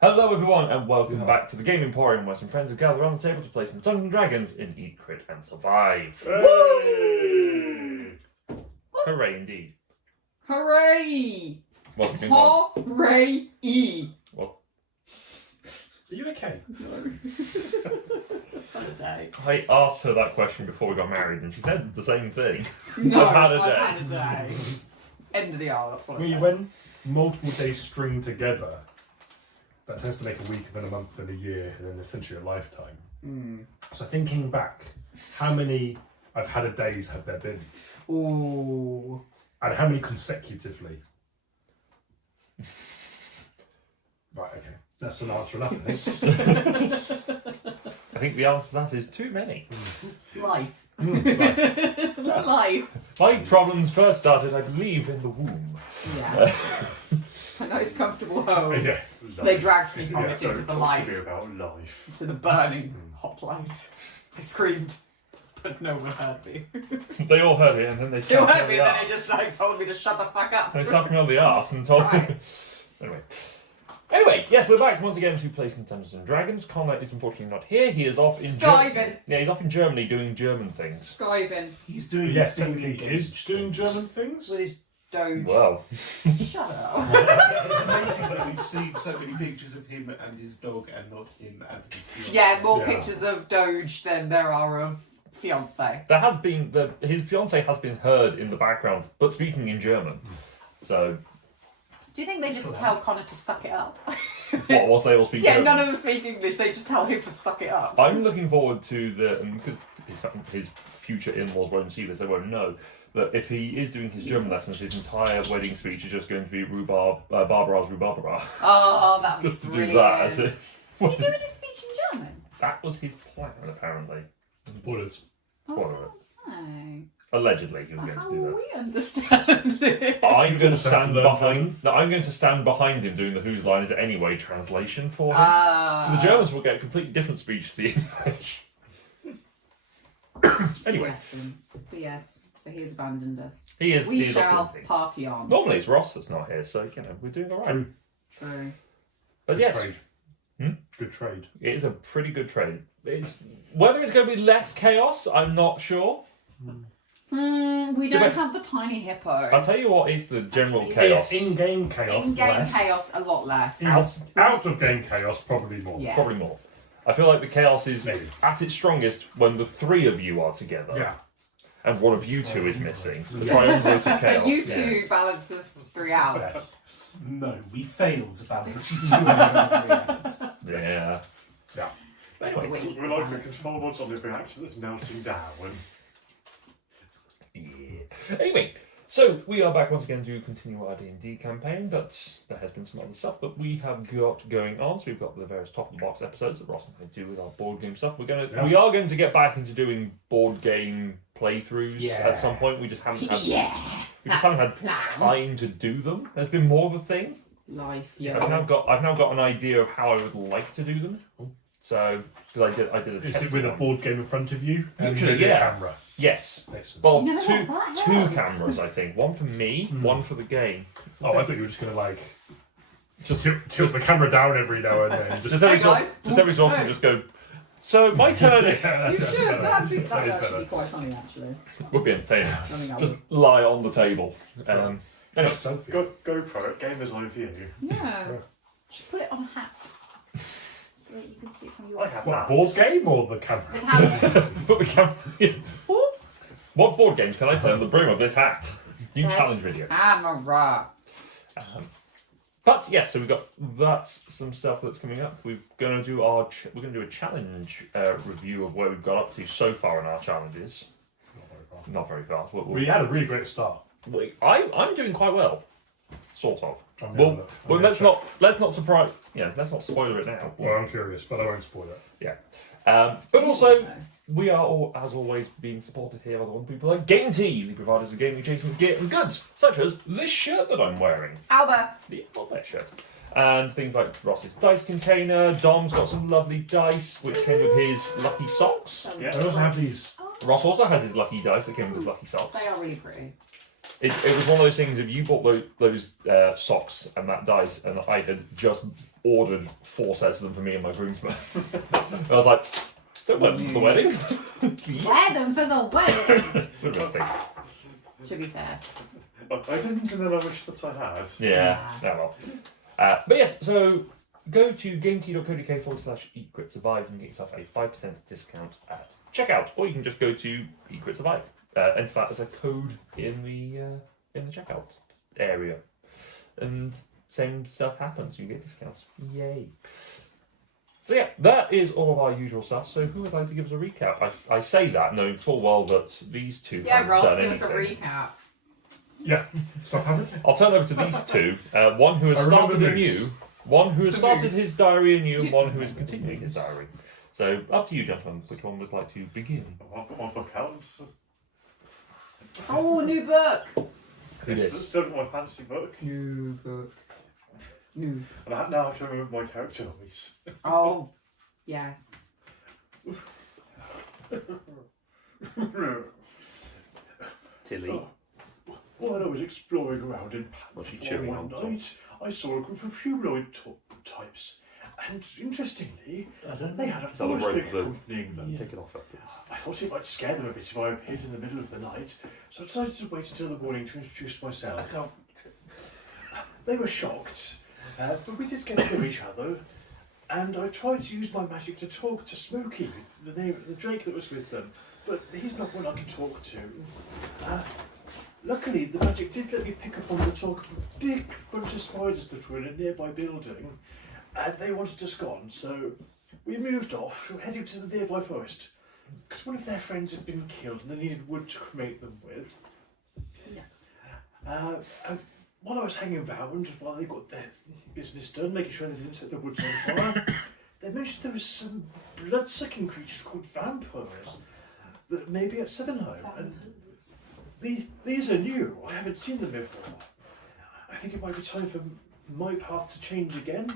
Hello everyone and welcome back to the Game Emporium, where some friends have gathered around the table to play some Dungeons & Dragons in Eat, Crit and Survive. Hooray! Hooray indeed. Hooray! What's it been called? Hooray! What? Are you okay? Had a day. I asked her that question before we got married and she said the same thing. No, I've had a day. I've had a day. End of the hour, that's what I said. When multiple days string together, that tends to make a week, then a month, then a year, and then essentially a lifetime. So thinking back, how many I've had a days have there been? Ooh. And how many consecutively? Right, okay. That's an answer enough, I think. I think the answer to that is too many. Life. Right. Life. My problems first started, I believe, in the womb. Yeah. A nice comfortable home. Yeah. They dragged me from it into the Don't light. talk to me about life. To the burning hot light. I screamed, but no one heard me. They all heard it and then they They all slapped me heard on me the and then they arse. just told me to shut the fuck up. They slapped me on the arse and told me... Nice. Anyway, yes, we're back once again to play some Dungeons and Dragons. Connor is unfortunately not here. He is off in Skiving. Germany. Yeah, he's off in Germany doing German things. Skiving He's doing Yes, being technically he is engaged. doing German things. with his doge. Wow. Shut up. It's amazing that we've seen so many pictures of him and his dog and not him and his fiancée. Yeah, more Yeah. pictures of Doge than there are of fiance. There has been his fiance has been heard in the background, but speaking in German. So Do you think they just tell Connor to suck it up? what was they all speak Yeah, German? none of them speak English. They just tell him to suck it up. I'm looking forward to the because his future in-laws won't see this, they won't know. That if he is doing his German lessons, his entire wedding speech is just going to be rhubarb, Barbara's rhubarb. Oh, that was Just to brilliant. do that as it. Is he doing his speech in German? That was his plan, apparently. Spoilers. I was Spoiler. going to say. Allegedly, he was going How to do will that. we understand it? I'm going to Also have stand to learn behind. German. No, I'm going to stand behind him doing the Whose Line Is It Anyway translation for him. Ah. So the Germans will get a completely different speech to the English. Anyway, Bless him. But yes, so he has abandoned us. he is. We he is off shall doing things. party on. Normally it's Ross that's not here, so you know we're doing all right. True. True. But Good yes, trade. Good trade. it is a pretty good trade. It's whether it's going to be less chaos, I'm not sure. We Yeah, don't but- have the tiny hippo. I'll tell you what is the general Actually, chaos. In-game chaos. In-game less. chaos, a lot less. Out of game chaos, probably more. Yes. Probably more. I feel like the chaos is Maybe. at its strongest when the three of you are together. Yeah. And one of you two is missing. The Yeah. triumvirate of chaos. You yeah. two balances 3 out. Fair. No, we failed to balance you two out. Yeah. Yeah. Anyway. We're like a control mod on the reaction that's melting down. Yeah. Anyway, so we are back once again to continue our D&D campaign, but there has been some other stuff that we have got going on. So we've got the various top of the box episodes that Ross and I do with our board game stuff. We are going to get back into doing board game playthroughs at some point. We just haven't had time to do them. There's been more of a thing. Life, I've now got an idea of how I would like to do them. So because I did a Is test it with a one. board game in front of you? And Usually, maybe yeah. a camera. Yes. Excellent. Well, No, two that helps. cameras, I think. One for me, one for the game. Oh, I thought you were just going to like just tilt the camera down every now and then. Just every so guys. often, Hey. just go. So my turn. You should. That'd That is actually better. be quite funny, actually. Would be entertaining. I think I Just would. lie on the table. Anyway, Selfie. GoPro, gamer's eye view. Yeah. Should put it on a hat. So that you can see it from your I have What, board game or the camera? The hat. put the camera. What board games can I play on the brim of this hat? New challenge video. Camera. But yes, so we've got that's some stuff that's coming up. We're going to do a challenge review of where we've got up to so far in our challenges. Not very far. We had a really great start. I'm doing quite well, sort of. I'm Well, gonna- I'm well, gonna let's check. not surprise. Yeah, let's not spoiler it now. Well, I'm curious, but I won't spoil it. Yeah. But also, we are all, as always, being supported here by the wonderful people like Game Tea, the providers of gaming adjacent gear and goods, such as this shirt that I'm wearing, Albert. the Albert shirt, and things like Ross's dice container. Dom's got some lovely dice, which came with his lucky socks. Yeah. I also have these. Ross also has his lucky dice that came with his lucky socks. They are really pretty. It was one of those things. If you bought those socks and that dice, and I had just ordered 4 sets of them for me and my groomsmen, I was like, "Don't wear them for the wedding." Wear them for the wedding. Would have been a thing. To be fair. I didn't know how much that I had. Yeah. Yeah. Well. But yes. So go to gamet.co.uk/eatcritsurvive and get yourself a 5% discount at checkout, or you can just go to eatcritsurvive. Enter that as a code in the checkout area, and same stuff happens. You get discounts. Yay! So yeah, that is all of our usual stuff. So who would like to give us a recap? I say that knowing full well that these two Yeah, haven't Ross, done give us a anything. recap. Yeah, stuff happened. I'll turn over to these two. One who has I remember started Moose. anew, one who has The started Moose. his diary anew, and one who is continuing his diary. So up to you, gentlemen. Which one would like to begin? I've got my book out. Oh, new book. Who It's is? still got my fantasy book. New book. New. And I now have to remember my character voice. Oh, yes. Tilly. While I was exploring around in What's she Pansy chewing one on, Tom? night, I saw a group of humanoid types. And interestingly, they had a Is that the force rope stick that- accompanying them. Take it off, that, please. I thought it might scare them a bit if I appeared in the middle of the night, so I decided to wait until the morning to introduce myself. They were shocked, but we did get to know each other, and I tried to use my magic to talk to Smokey, the drake that was with them, but he's not one I can talk to. Luckily, the magic did let me pick up on the talk of a big bunch of spiders that were in a nearby building, and they wanted us gone, so we moved off, heading to the nearby forest, because one of their friends had been killed and they needed wood to cremate them with. And while I was hanging around, while they got their business done, making sure they didn't set the woods on fire, they mentioned there was some blood-sucking creatures called vampires that may be at Sevenholm, and these are new. I haven't seen them before. I think it might be time for my path to change again,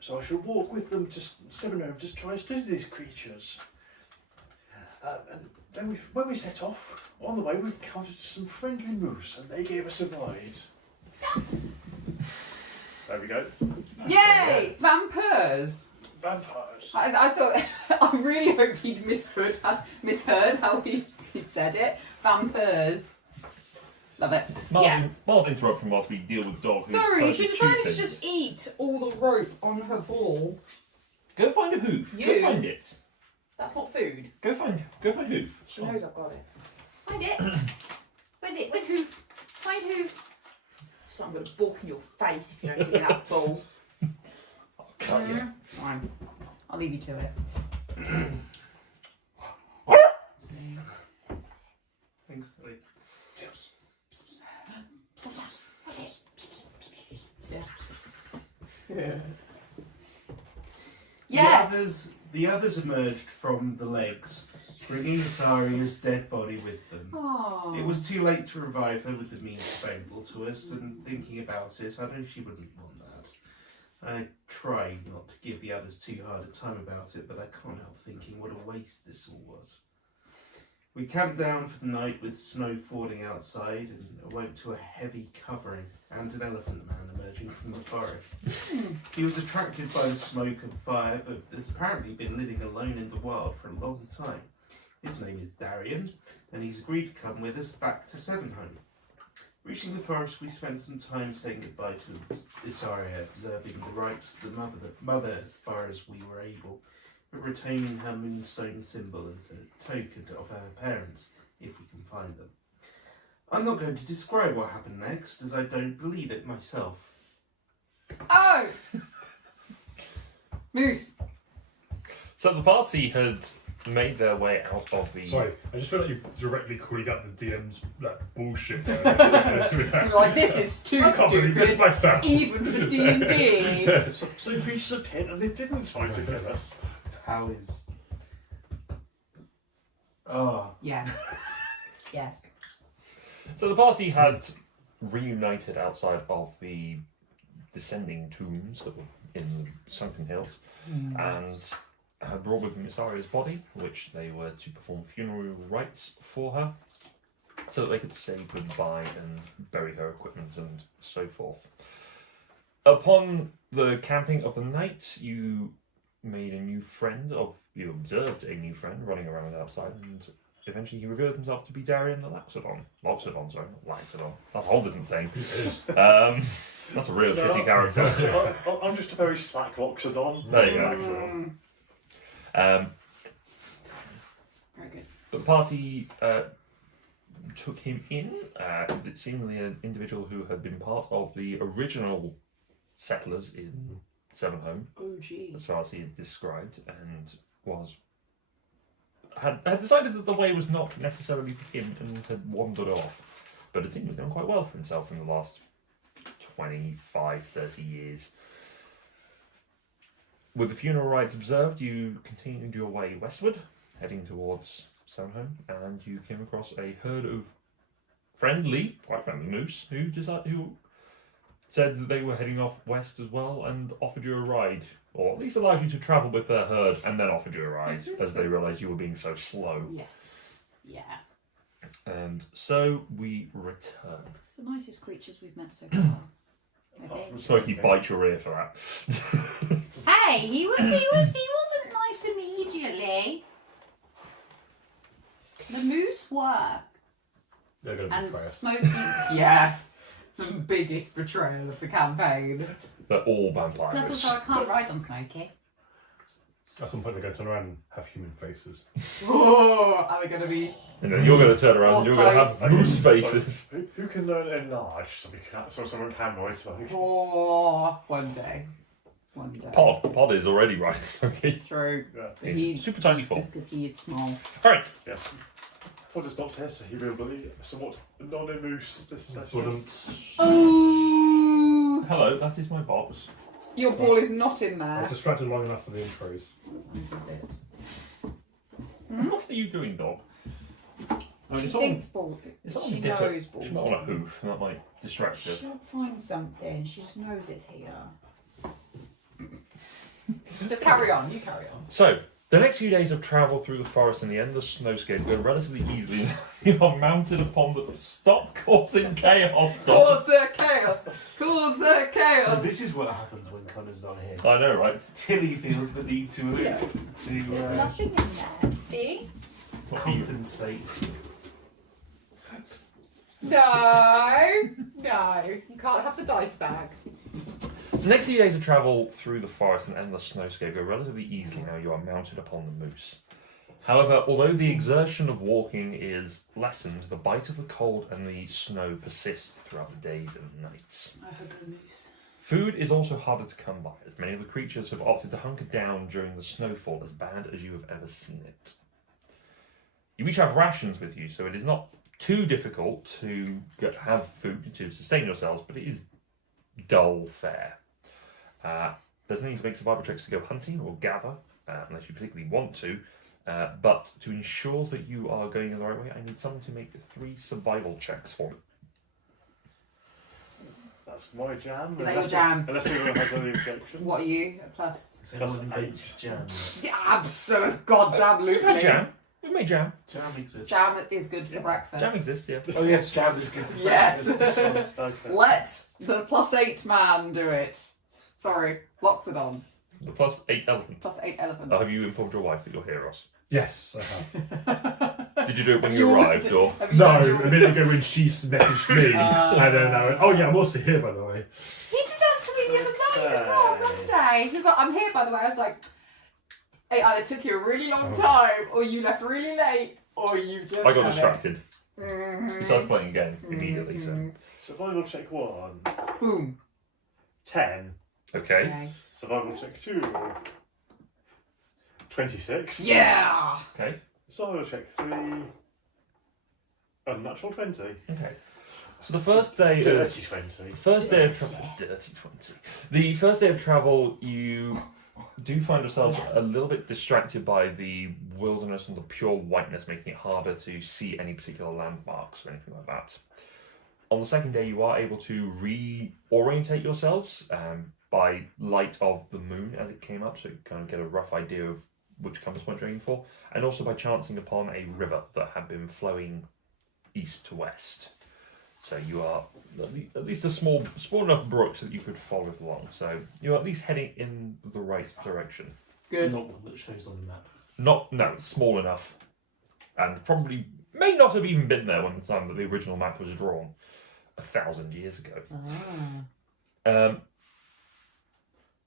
so I shall walk with them to Sevenholm to try and study these creatures. And then when we set off, on the way we encountered some friendly moose, and they gave us a ride. There we go. Yay! Vampires. Vampires. I thought. I really hope he'd misheard how he'd said it. Vampires. Love it. Yes. Mild interruption whilst we deal with dog. who Sorry, decides she to decided chew to things. just eat all the rope on her ball. Go find a hoof. Go You. find it. That's not food. Go find hoof. She knows I've got it. Find it. Where's it? Where's hoof? Find hoof. So I'm going to balk in your face if you don't give me that ball. I'll cut you. Fine. I'll leave you to it. Thanks, Lee. What's it? Yeah. Yes. The others emerged from the legs, bringing Asaria's dead body with them. Aww. It was too late to revive her with the means available to us, and thinking about it, I know she wouldn't want that. I tried not to give the others too hard a time about it, but I can't help thinking what a waste this all was. We camped down for the night with snow falling outside and awoke to a heavy covering and an elephant man emerging from the forest. He was attracted by the smoke and fire, but has apparently been living alone in the wild for a long time. His name is Darian, and he's agreed to come with us back to Sevenholm. Reaching the forest, we spent some time saying goodbye to Isaria, observing the rites of the mother as far as we were able, but retaining her moonstone symbol as a token of her parents, if we can find them. I'm not going to describe what happened next, as I don't believe it myself. Oh! Moose. So the party had made their way out of the. Sorry, I just feel like you directly calling out the DM's bullshit. You're like, this is too I can't believe this stupid, myself. even for D&D. So creatures appeared and they didn't try to kill us. How is... Oh, Yes. Yes. So the party had reunited outside of the descending tombs that were in the Sunken Hills, and had brought with them Isaria's body, which they were to perform funeral rites for her. so that they could say goodbye and bury her equipment and so forth. Upon the camping of the night, you observed a new friend running around outside, and eventually he revealed himself to be Darian the Loxodon. Loxodon, sorry, not Laxodon. That's a whole different thing. That's a real shitty character. I'm just a very slack Loxodon. There you go. Very good. The party took him in. It's seemingly an individual who had been part of the original settlers in Sevenholm, OG. as far as he had described, and had decided that the way was not necessarily for him and had wandered off. But it seemed to have done quite well for himself in the last 25, 30 years. With the funeral rites observed, you continued your way westward, heading towards Sevenholm, and you came across a herd of quite friendly moose who said that they were heading off west as well and offered you a ride, or at least allowed you to travel with their herd and then offered you a ride as they realised you were being so slow. Yes. Yeah. And so we return. It's the nicest creatures we've met so far. I think. Smokey bites your ear for that. Hey, he wasn't nice immediately. The moose were. They're going to And betray us. Smokey. Yeah. The biggest betrayal of the campaign. They're all vampires. Plus, also, I can't ride on Smokey. At some point, they're going to turn around and have human faces. Oh, are they going to be? And then you're going to turn around and you're going to have moose faces. Who can learn enlarge so someone can ride something? Oh, one day. One day. Pod is already riding Smokey. True. Yeah. He, Super tiny form. It's because he is small. Alright. Yes. Pod is not here, so he will be somewhat non-moose this session. Oh! Hello, that is my box. Your ball is not in I there. was distracted long enough for the intros. What are you doing, dog? I mean, She it's on, thinks ball. it's on She a different. knows balls. She's not on a hoof, that might distract her. She'll find something. She just knows it's here. Just carry on. You carry on. So, the next few days of travel through the forest and the endless snowscape go relatively easily. You are mounted upon the. Stop causing chaos, dog! Cause the chaos. Cause the chaos. So this is what happens when Connor's not here. I know, right? Tilly feels the need to Yeah. to Nothing in there. See? compensate. No. No. You can't have the dice bag. The next few days of travel through the forest and endless snowscape go relatively easily now you are mounted upon the moose. However, although the exertion of walking is lessened, the bite of the cold and the snow persists throughout the days and nights. I hope the moose. Food is also harder to come by, as many of the creatures have opted to hunker down during the snowfall, as bad as you have ever seen it. You each have rations with you, so it is not too difficult to have food to sustain yourselves, but it is dull fare. There's no need to make survival checks to go hunting or gather, unless you particularly want to, but to ensure that you are going in the right way, I need someone to make 3 survival checks for me. That's my jam. Is that your jam? Unless anyone has any objection. What are you? A plus? So Plus one 8. makes jam. Yeah, absolute goddamn We've had jam. We've made jam. Jam exists. Jam is good for breakfast. Jam exists, yeah. Oh yes, jam is good. For Yes. breakfast. Okay. Let the +8 man do it. Sorry, Loxodon. The plus 8 elephant. +8 elephant. Have you informed your wife that you're here, Ross? Yes, I have. Did you do it when you arrived, or? Have you done No, your- a minute ago when she messaged me, and then I went, oh yeah, I'm also here by the way. He did that to me the other night as well, Monday. He was like, I'm here by the way. I was like, it either took you a really long time, or you left really late, or you just. I got done it. distracted. Mhm. We started playing again immediately, so. Mhm. Survival check 1. Boom. 10. Okay. Okay. Survival check 2. 26. Yeah. Okay. Survival check 3. Unnatural 20. Okay. So the first day of. Dirty 20. First day of travel. Dirty 20. The first day of travel, you do find yourselves a little bit distracted by the wilderness and the pure whiteness, making it harder to see any particular landmarks or anything like that. On the second day, you are able to reorientate yourselves by light of the moon as it came up, so you kind of get a rough idea of which compass point you're aiming for, and also by chancing upon a river that had been flowing east to west. So you are at least a small enough brook so that you could follow it along. So you're at least heading in the right direction. Good. Not one that shows on the map. No, small enough, and probably may not have even been there when the time that the original map was drawn, 1,000 years ago.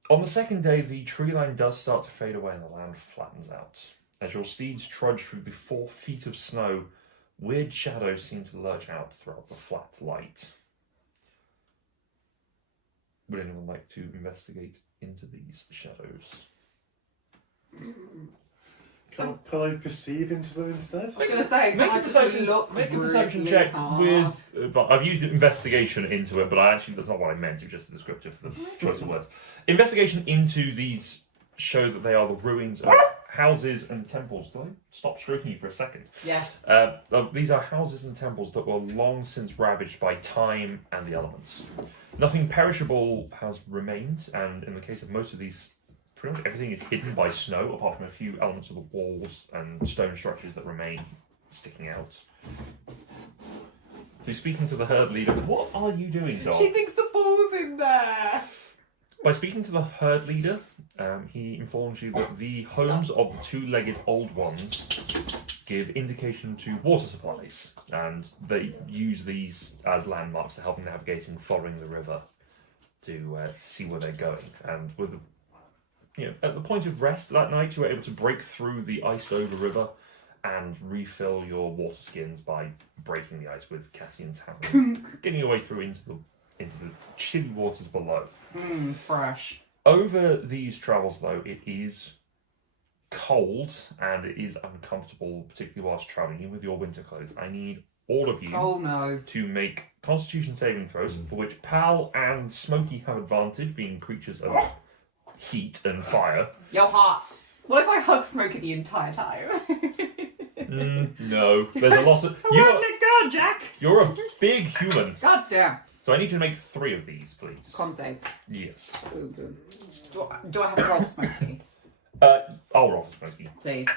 On the second day, the tree line does start to fade away and the land flattens out. As your steeds trudge through the 4 feet of snow, weird shadows seem to lurch out throughout the flat light. Would anyone like to investigate into these shadows? Can I perceive into them instead? I was going to say, Make can a I just perception, look make a perception really check hard? with. But I've used investigation into it, but that's not what I meant. It was just a descriptive for the choice of words. Investigation into these show that they are the ruins of houses and temples. Did I stop stroking you for a second? Yes. These are houses and temples that were long since ravaged by time and the elements. Nothing perishable has remained, and in the case of most of these, pretty much everything is hidden by snow, apart from a few elements of the walls and stone structures that remain sticking out. So speaking to the herd leader, what are you doing, dog? She thinks the ball's in there. By speaking to the herd leader, he informs you that the homes of the 2-legged old ones give indication to water supplies, and they use these as landmarks to help them navigating following the river to see where they're going. And with at the point of rest that night, you were able to break through the iced-over river and refill your water skins by breaking the ice with Cassian's hammer, getting your way through into the chilly waters below. Fresh. Over these travels, though, it is cold and it is uncomfortable, particularly whilst travelling, even with your winter clothes. I need all of you to make Constitution saving throws, for which Pal and Smokey have advantage, being creatures of heat and fire. You're hot. What if I hug Smokey the entire time? No, there's a lot of... Go, Jack! You're a big human. God damn. So I need you to make 3 of these, please. Con save. Yes. Boom, boom. Do I have to roll for Smokey? I'll roll for Smokey. Please.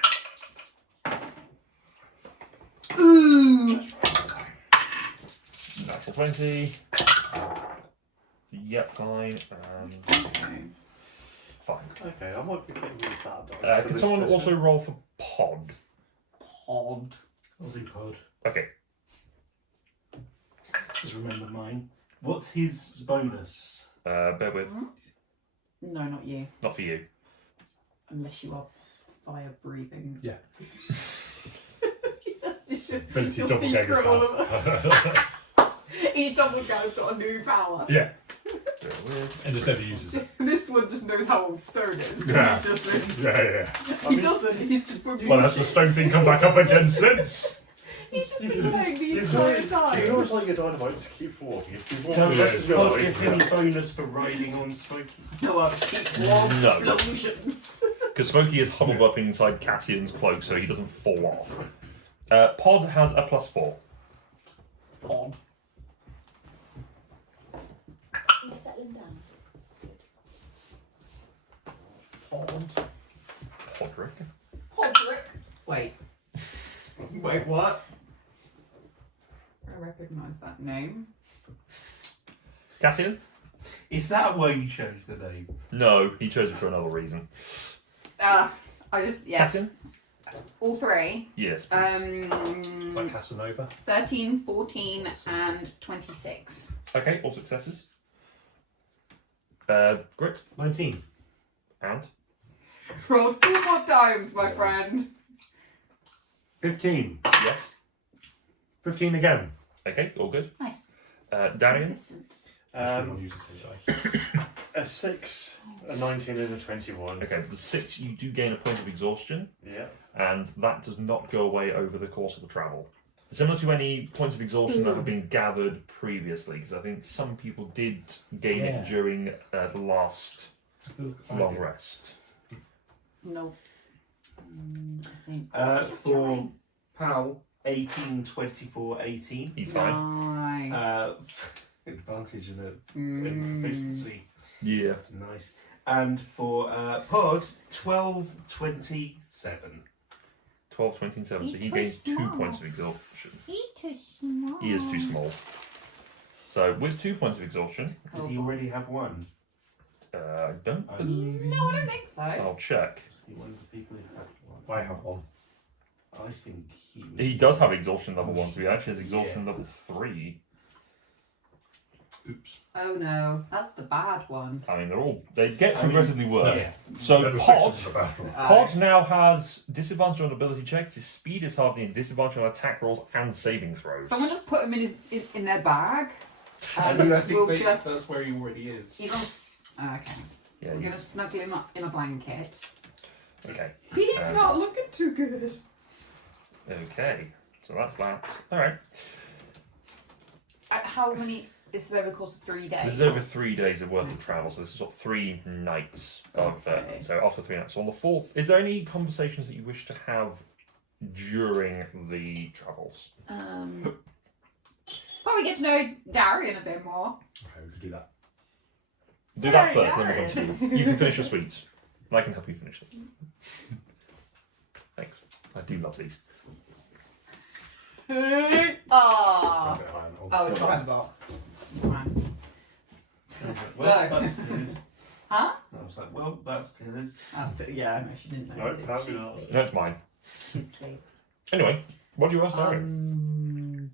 Ooh! Natural 20. Yep, fine. And fine. Okay, I might be getting really bad dice. Can someone also roll for Pod? Pod. I'll do pod. Okay. Just remember mine. What's his bonus? Bear with. No, not you. Not for you. Unless you are fire breathing. Yeah. Ability Your doppelganger secret all stuff. Each doppelganger's got a new power. Yeah, Bear with. and just never uses it. This one just knows how old stone is. Yeah. He's just really... Yeah. He doesn't. He's just... Well, has the stone thing come back up again since? He's just been playing the entire time. You always like your dynamite to keep walking. If you walk Does to pod get any bonus for riding on Smokey? No, I'll keep warm No. explosions. Because Smokey is huddled up inside Cassian's cloak so he doesn't fall off. Pod has a +4. Pod. You're settling down. Pod. Podrick. Podrick. Wait, what? I recognise that name. Cassian? Is that why you chose the name? No, he chose it for another reason. I just, yeah. Cassian? All 3. Yes, please. It's like Casanova. 13, 14, and 26. Okay, all successes. Grit 19. and Roll 2 more times, my friend. 15. yes. 15 again. Okay, all good. Nice. Darian? Consistent. Everyone uses his dice. A 6, a 19, and a 21. Okay, the 6 you do gain a point of exhaustion, Yeah. and that does not go away over the course of the travel. Similar to any points of exhaustion that have been gathered previously, because I think some people did gain it during the last long rest. No. I think. For Pal, 18, 24, 18. He's fine. Nice. Advantage in proficiency. Yeah. That's nice. And for Pod, 12, 27. 12, 27, so he gains 2 points of exhaustion. Eat too small. He is too small. So with 2 points of exhaustion, Does he already have one? I don't Oh. believe. No, I don't think so. I'll check. Was he one of the people who had one? I have one. I think he was. He does have exhaustion level 1, so he actually has exhaustion level 3. Oops. Oh no, that's the bad one. I mean, they get progressively worse. Yeah. So Level Pod, 6 is the bad one. Pod now has disadvantage on ability checks. His speed is halved and disadvantage on attack rolls and saving throws. Someone just put him in their bag. I And think we'll just. that's where he already is. He's on. Okay. Yeah, We're gonna he's, snuggle him up in a blanket. okay. He's Um, not looking too good. Okay. So that's that. All right. How many? This is over the course of 3 days. This is over 3 days of worth of travel, so this is sort of 3 nights of. Okay. So after 3 nights, so on the 4th, is there any conversations that you wish to have during the travels? Probably get to know Darian a bit more. Okay, we could do that. Do that Sorry, first, then we'll come to you. You can finish your sweets. And I can help you finish them. Thanks. I do love these. Ah. A bit higher on. Oh, it's behind the box. It's fine. Well, So- that's his. Huh? I was like, well, that's his. That's it. Yeah, no, she didn't No, notice it. apparently She's not. asleep. No, it's mine. She's asleep. Anyway, what do you ask Darian?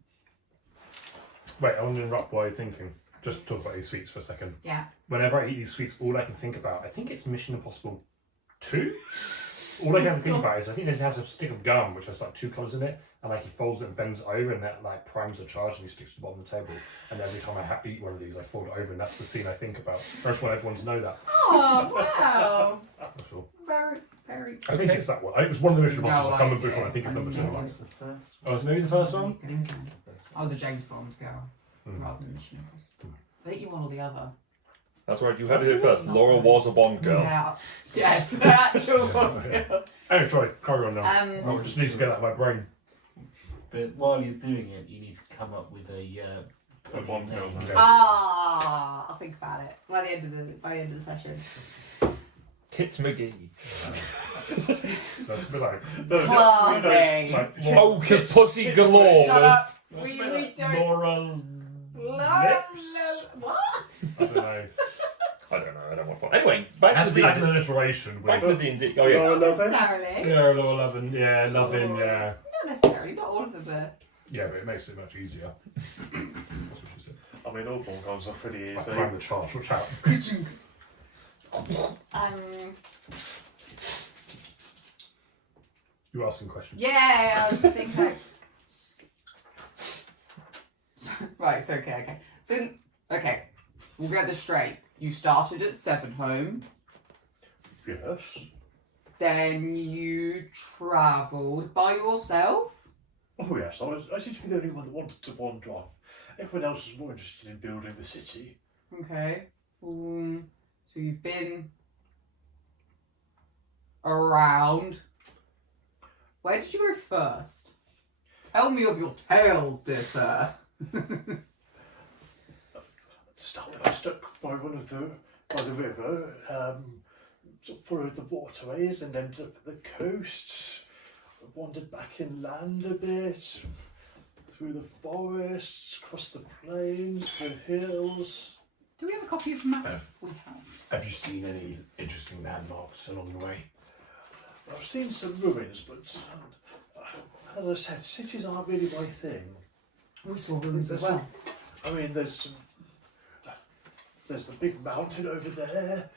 Wait, I want to interrupt while you're thinking. Just talk about these sweets for a second. Yeah. Whenever I eat these sweets, all I can think about, I think it's Mission Impossible 2? All I can think about is I think it has a stick of gum which has like 2 colours in it, and like he folds it and bends it over, and that like primes the charge, and he sticks to the bottom of the table. And every time I eat one of these, I fold it over, and that's the scene I think about. I just want everyone to know that. Oh wow. That's all. Very, very. I think it's that one. It was one of the Mission Impossibles. I can't remember which idea. one. I think it's number 2. That was the first Oh, it's maybe the first one? I was a James Bond girl Hmm. rather than Mission Impossible. I think you want all the other. That's right, you had it here first. Laura was a Bond girl. Yeah. Yes, actual Bond girl. Oh, sorry. Carry on now. I just need to get that out of my brain. But while you're doing it, you need to come up with a Bond girl. Yeah. I'll think about it by the end of the session. Tits McGee. That's a bit like... Classy. like Oh, because pussy galore Shut up. was... We don't. Laura... Lips? What? I don't know. I don't know, I don't want to... Anyway, back Has to to be like an the alliteration. back to with- the D&D. Oh, yeah. Laura Lovin? Necessarily. Yeah, Laura Lovin. Yeah, Lovin, yeah. Not necessarily. Not all of them are. Yeah, but it makes it much easier. That's what she said. I mean, all porn guns are pretty I easy. climb the charge. Watch out. You ask some questions. Yeah, I was just thinking like. Right, so okay. So, okay. We'll get this straight. You started at 7 home, Yes. then you travelled by yourself. Oh yes, I seem to be the only one that wanted to wander off. Everyone else was more interested in building the city. Okay. So you've been around. Where did you go first? Tell me of your tales, dear sir. To start with, I stuck by the river, sort of followed the waterways and ended up at the coast. Wandered back inland a bit, through the forests, across the plains, the hills. Do we have a copy of the map? We have. Have you seen any interesting landmarks along the way? I've seen some ruins, but as I said, cities aren't really my thing. We saw ruins as well. I mean, there's the big mountain over there.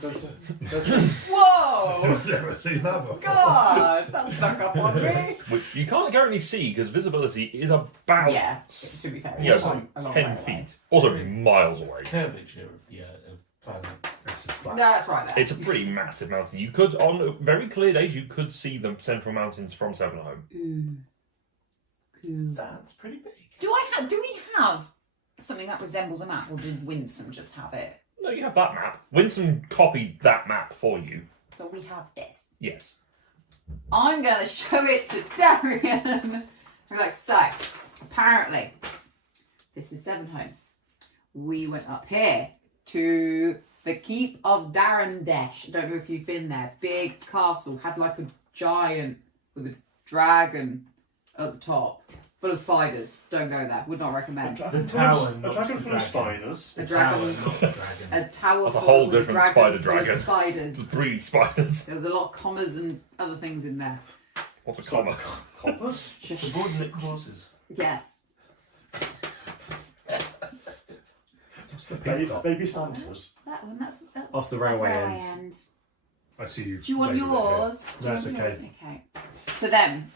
There's a, Whoa! I've never seen that before. God, that snuck up on me. Which you can't currently see because visibility is about Yeah, to be fair, Yeah, it's quite a long 10 way away. feet. Also miles away. curvature of the of planets. This is No, flat. that's right there. It's a pretty massive mountain. You could, on very clear days, you could see the central mountains from Seven Home. Cool. That's pretty big. Do we have something that resembles a map, or did Winsome just have it? No, you have that map. Winston copied that map for you. So we have this. Yes. I'm gonna show it to Darian. We're like, so apparently, this is Seven Home. We went up here to the Keep of Darandesh. I don't know if you've been there. Big castle, had like a giant with a dragon at the top, full of spiders. Don't go there. Would not A recommend. dragon The full of- tower, a not dragon the full of dragon. spiders. A Tower, dragon. not the dragon. A tower That's a full whole with different dragon spider full of dragon. spiders. 3 spiders. There was a lot of commas and other things in there. What's a So- comma? Coppers? Subordinate clauses. Yes. What's the Baby, pink dot? baby Santas. That one. That's Off the that's railway end. end. I see you. Do you want yours? Do you No, it's want okay. yours? Okay. So then,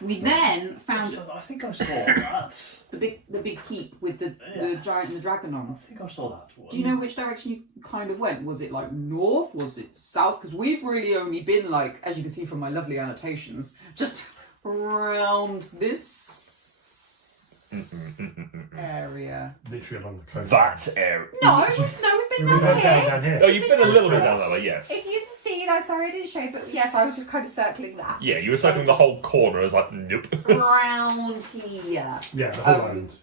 we then found So I think I saw that. the big keep with the Yes. giant and the dragon I on. think I saw that one. Do you know which direction you kind of went? Was it like north? Was it south? Because we've really only been like, as you can see from my lovely annotations, just around this area. Literally along the coast. That area. No, we've been We've down been here. down here. Oh, you've been a little bit down that way, yes. If you'd seen, I'm sorry I didn't show you, but yes, I was just kind of circling that. Yeah, you were circling the whole corner. I was like, nope. Around here. Yeah, the whole Um, island.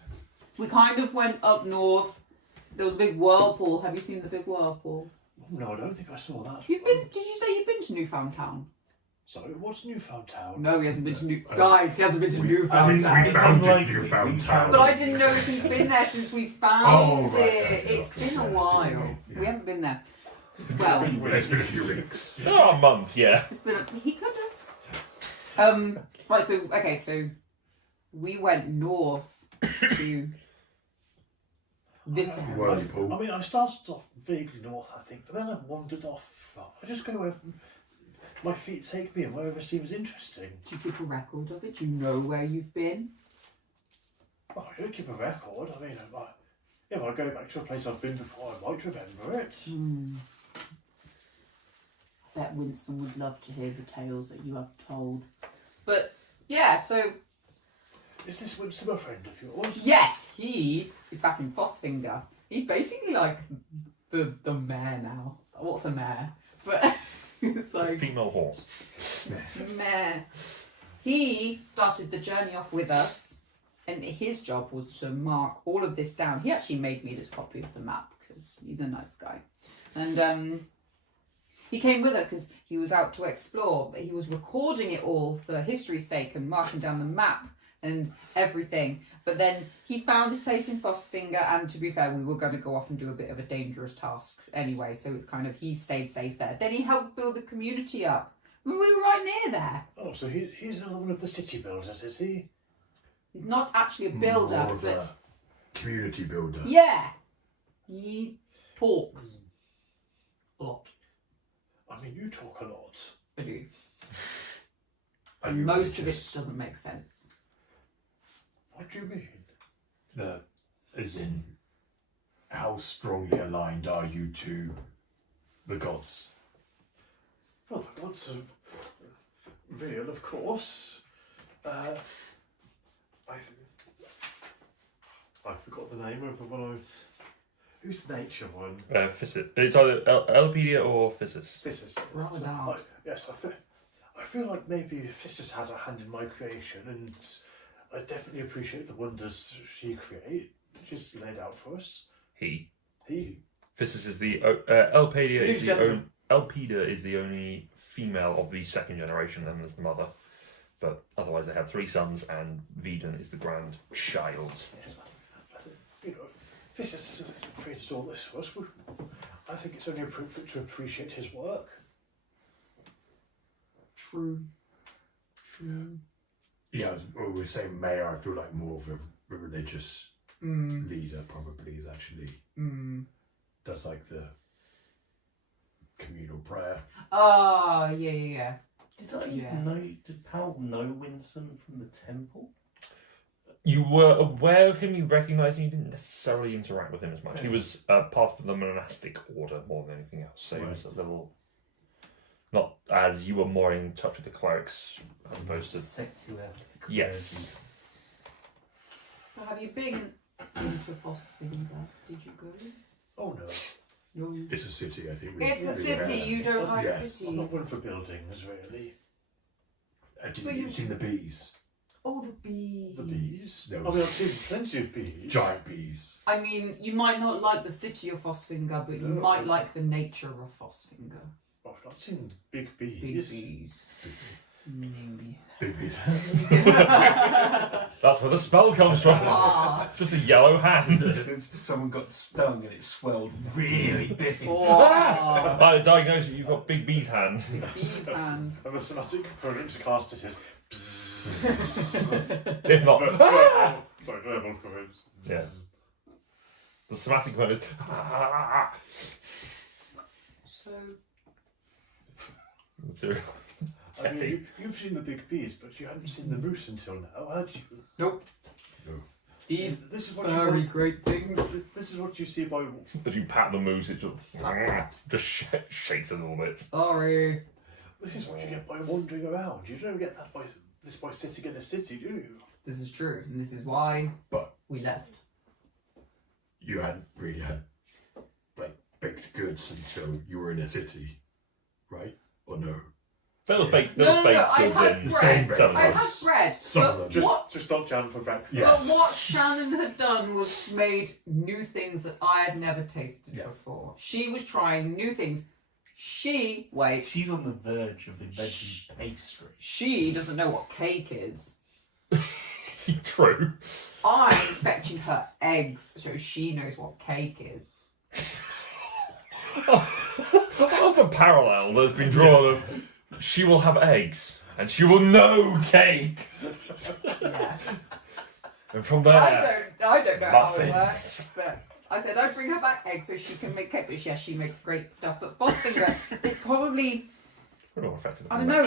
We kind of went up north. There was a big whirlpool. Have you seen the big whirlpool? No, I don't think I saw that. You've one. been? Did you say you've been to Newfound Town? Sorry, what's Newfound Town? No, he hasn't been to I don't- Guys, he hasn't been to I mean, Newfound Town. we It's found it, unlikely. you found We town. found But I didn't know if he's been there since we found Oh, right, it. okay, It's okay, been a yeah, I see what you while. mean, yeah. We haven't been there. Well, It's been a few weeks. Oh, a month, yeah. it's been. He could have. Right. So okay. So we went north to this area. Whirlpool. I mean, I started off vaguely north, I think, but then I wandered off. I just go wherever my feet take me and wherever seems interesting. Do you keep a record of it? Do you know where you've been? Well, I don't keep a record. I mean, if I go back to a place I've been before, I might remember it. Hmm. I bet Winston would love to hear the tales that you have told. But yeah, so Is this Winston a friend of yours? yes, he is back in Fossfinger. He's basically like the mayor now. What's a mayor? But it's like Female horse. mayor. He started the journey off with us, and his job was to mark all of this down. He actually made me this copy of the map because he's a nice guy, and he came with us because he was out to explore. But he was recording it all for history's sake and marking down the map and everything. But then he found his place in Fossfinger, and to be fair, we were going to go off and do a bit of a dangerous task anyway, so it's kind of, he stayed safe there. Then he helped build the community up. We were right near there. Oh, so he's another one of the city builders, is he? He's not actually a builder, More of but a community builder. yeah, he talks a lot. I mean, you talk a lot. I do. Are And you most of it religious? doesn't make sense. What do you mean? As in, how strongly aligned are you to the gods? Well, the gods are real, of course. I forgot the name of the one. Who's the nature one? Physis. It's either Elpedia or Physis. Physis. Rather loud. Yes, I feel like maybe Physis had a hand in my creation, and I definitely appreciate the wonders she's laid out for us. He. He. Physis is the Elpedia is Who's the gender? Elpida is the only female of the second generation, and as the mother. But otherwise, they had 3 sons, and Vedon is the grandchild. Yes, I think, Physis created all this for us. I think it's only appropriate to appreciate his work. True. True. Yeah, we were saying mayor. I feel like more of a religious leader probably is actually does like the communal prayer. Oh, yeah. Did I Yeah. know? Did Powell know Winston from the temple? You were aware of him, you recognised him, you didn't necessarily interact with him as much. He was part of the monastic order more than anything else, so he was a little... Not as you were more in touch with the clerics as opposed to... Secular. Yes. So have you been into Fossfinger? Did you go? Oh no, No. It's a city, I think. It's a city, you don't like Yes. I'm not cities. one for buildings, really. Have you seen the bees? Oh, the bees. The bees. There I was mean, I've seen plenty of bees. giant bees. I mean, you might not like the city of Fossfinger, but you No. might like the nature of Fossfinger. I've not seen big bees. Big bees. Maybe. Babies. That's where the spell comes from. Ah. It's just a yellow hand. Someone got stung and it swelled really big. Oh. I diagnose that you've got Big B's hand. Bee's hand. And the somatic component to cast it is. If not, Sorry, verbal component. yeah. The somatic component is. So, Material. I mean, you've seen the big bees, but you hadn't seen the moose until now, had you? nope. No. These This is what very you great things. This is what you see by. As you pat the moose, it just shakes a little bit. Sorry. This is what you get by wandering around. You don't get that by sitting in a city, do you? This is true, and this is why But we left. you hadn't really had like baked goods until you were in a city, right? Or no? There was baked No, goods I had in bread. Seven I had Woods. bread. Some of But them. what? Just not jam for breakfast. Yeah. But what Shannon had done was made new things that I had never tasted Yeah. before. She was trying new things. Wait, She's on the verge of inventing pastry. she doesn't know what cake is. True. I'm fetching her eggs so she knows what cake is. I love the parallel that's been drawn of she will have eggs and she will know cake. Yes. And from there, I don't know how it muffins. works, but I said I'd bring her back eggs so she can make cake. But yes, she makes great stuff. But Fosfinger, it's probably We're not effective. I don't know.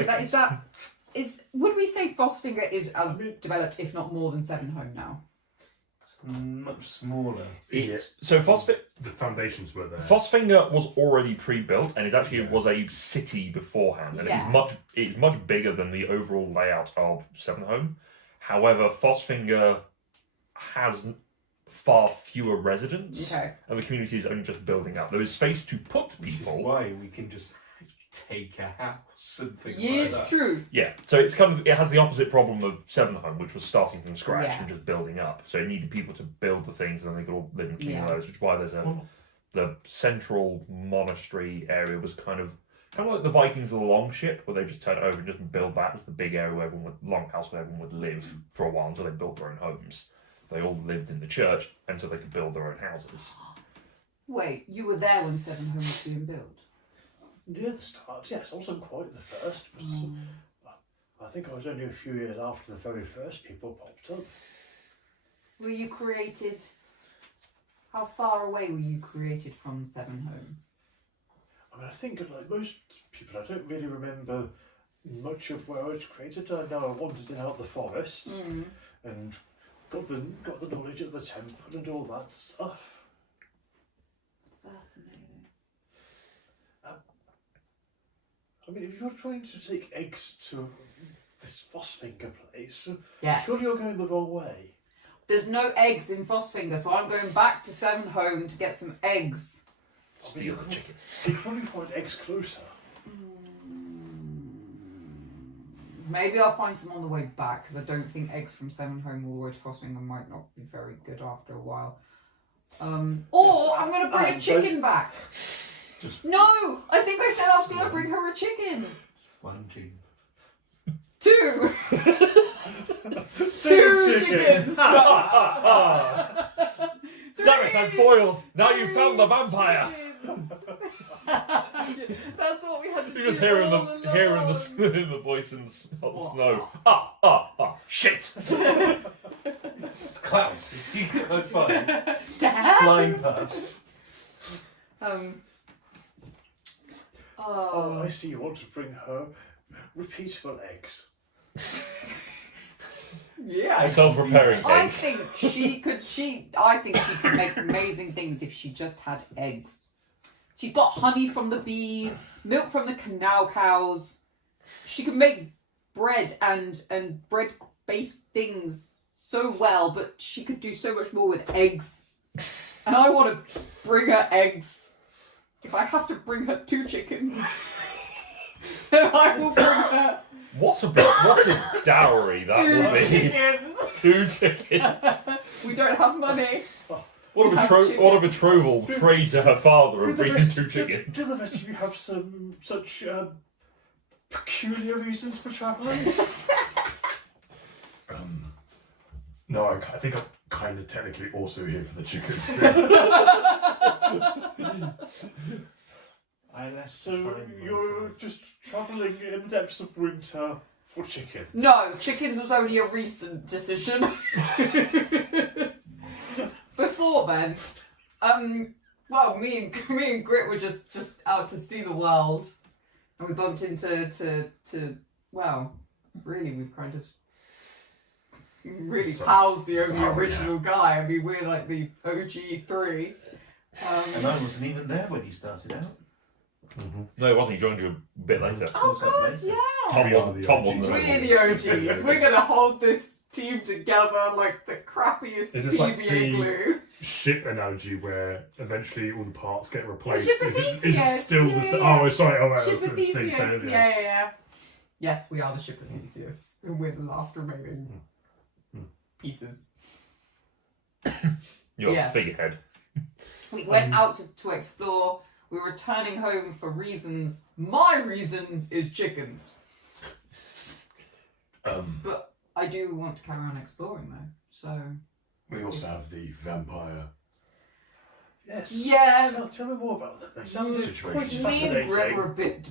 Would we say Fosfinger is as developed, if not more than Seven Home now? It's much smaller. So The foundations were there. Fosfinger was already pre-built and was a city beforehand, and Yeah. it's much bigger than the overall layout of Seven Home. However, Fosfinger has far fewer residents, Okay. and the community is only just building up. There is space to put Which is people. why we can just take a house and things Yeah, like that. it's true. Yeah, so it has the opposite problem of Seven Home, which was starting from scratch Yeah. and just building up. So it needed people to build the things, and then they could all live in king Yeah. those. Which is why there's the central monastery area was kind of like the Vikings with a longship, where they just turn it over and just build that as the big area where longhouse where everyone would live for a while until they built their own homes. They all lived in the church until they could build their own houses. Wait, you were there when Seven Home was being built? Near the start, yes. I wasn't quite the first, but I think I was only a few years after the very first people popped up. Were you created? How far away were you created from Seven Home? I mean, I think like most people, I don't really remember much of where I was created. I know I wandered in out the forest and got the knowledge of the temple and all that stuff. Fascinating. I mean, if you're trying to take eggs to this Fosfinger place, Yes. surely you're going the wrong way. There's no eggs in Fosfinger, so I'm going back to Seven Home to get some eggs. Steal the chicken. You can probably find eggs closer. Maybe I'll find some on the way back, because I don't think eggs from Seven Home all the way to Fosfinger might not be very good after a while. Or I'm going to bring a chicken back. No! I think I said I was going to bring her a chicken. It's one chicken. Two! Two chickens! Damn it, I'm foiled! Now you've found the vampire! That's what we had to do. You just hear in all the along. in the voice of the snow. Shit! It's Klaus. Is he close by? It's Dad? flying past. Oh, I see you want to bring her repeatable eggs. Yeah. Self-repairing I eggs. think she could make amazing things if she just had eggs. She's got honey from the bees, milk from the canal cows. She could make bread and bread-based things so well, but she could do so much more with eggs. And I want to bring her eggs. If I have to bring her two chickens, then I will bring her What a dowry that two will be. chickens. 2 chickens. We don't have money. What a We have betrothal trade to her father of bringing 2 chickens. Do the rest of you have some such peculiar reasons for travelling? No, I think I'm kind of technically also here for the chickens. I left So behind you're myself. just travelling in the depths of winter for chicken? No, chickens was only a recent decision. Before then, well, me and Grit were just out to see the world, and we bumped into well, really, we've kind of really So- pals the only Oh, original guy. I mean, we're like the OG three. And I wasn't even there when you started out. No, it wasn't. He joined you a bit later. Oh Was that God, later? yeah. Tom We are wasn't. the Tom OGs. wasn't. We're the OGs. We're gonna hold this team together like the crappiest Is this like PVA the- glue. Ship analogy where eventually all the parts get replaced. Ship Is it Odysseus, still the yeah, same? yeah. Oh, sorry. Oh, that's Ship the thing. Odysseus, So, yeah. Yes, we are the ship of Theseus. And we're the last remaining pieces. Your Yes. figurehead. We went out to explore. We were returning home for reasons. My reason is chickens. But I do want to carry on exploring though. So we also have the vampire. Yes. Yeah, Tell me more about that. They sound Situation. quite me and Brett fascinating. were a bit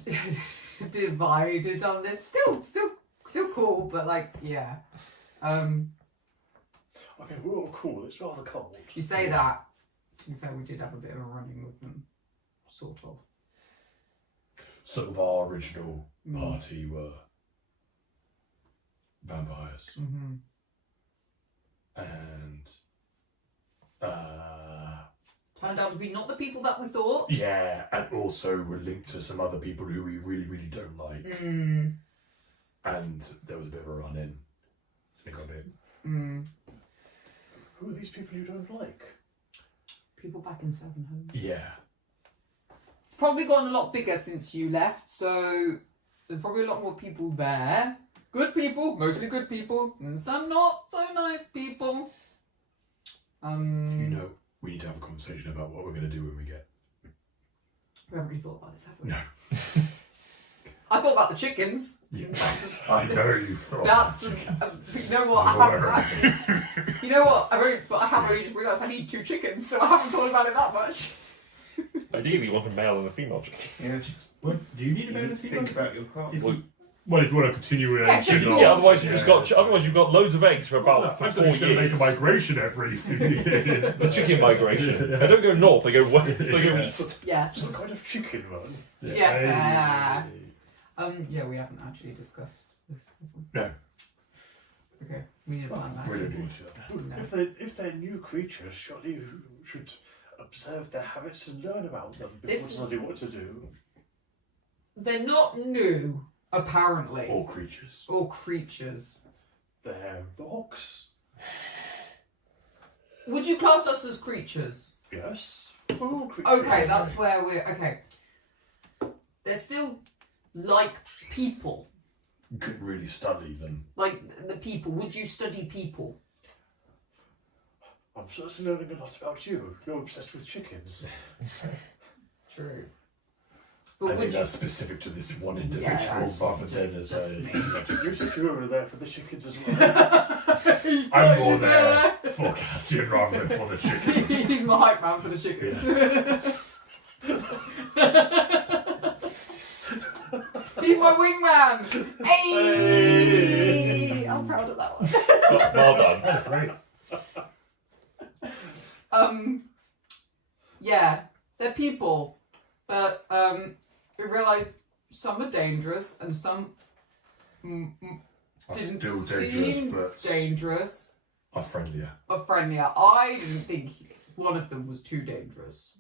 divided on this. Still cool, but like, yeah. Okay, we're all cool. It's rather cold. You say that. To be fair, we did have a bit of a running with them, sort of. Some of our original party were vampires, Mm-hmm. and Turned out to be not the people that we thought. yeah, and also were linked to some other people who we really, really don't like. Mm. And there was a bit of a run-in. It got a bit. Mm. Who are these people you don't like? People back in Seven Home. Yeah. It's probably gotten a lot bigger since you left, so there's probably a lot more people there. Good people, mostly good people, and some not so nice people. You know, we need to have a conversation about what we're going to do when we get. We haven't really thought about this, have we? No. I thought about the chickens. Yeah. I know you thought. That's you know what? I haven't Whatever. actually. You know what? I have only just realised I need 2 chickens, so I haven't thought about it that much. Ideally, you want a male and a female chicken. Yes. What? Do you need a You bit need of to think about your car. If Well, we, well, if you want to continue with Yeah, just more. Yeah, otherwise you've got loads of eggs for about I'm 4 just going to make a years. migration every few years. The chicken migration. Yeah. They don't go north; they go west. They go Yeah. east. Yes. Some kind of chicken run. Yeah. Yeah, we haven't actually discussed this. No. Okay, we need a plan We don't now. need to. No. If they're new creatures, surely you should observe their habits and learn about them before This- deciding what to do. They're not new, apparently. All creatures. Or creatures. They're rocks. Would you class us as creatures? Yes. We're all creatures. Okay, that's where we're. Okay. They're still like people. You couldn't really study them. Like the people. Would you study people? I'm certainly learning a lot about you. You're obsessed with chickens. True. I But think would you. that's specific to this one individual that's rather than just as a. me. You said you were there for the chickens as well. I'm more there for Cassian rather than for the chickens. He's my hype man for the chickens. He's my wingman. Hey! I'm proud of that one. Well done. That's great. Yeah, they're people, but we realise some are dangerous and some Are didn't still dangerous, seem but dangerous are friendlier. or friendlier. I didn't think one of them was too dangerous,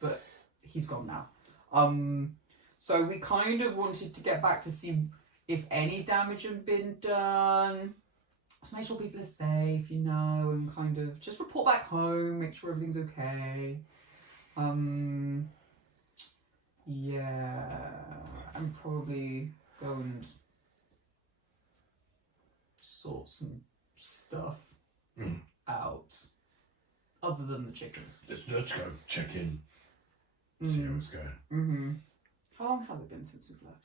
but he's gone now. So we kind of wanted to get back to see if any damage had been done. Just make sure people are safe, you know, and kind of just report back home, make sure everything's okay. Yeah, and probably go and sort some stuff out, other than the chickens. Just go check in, see how it's going. Mm-hmm. How long has it been since we've left?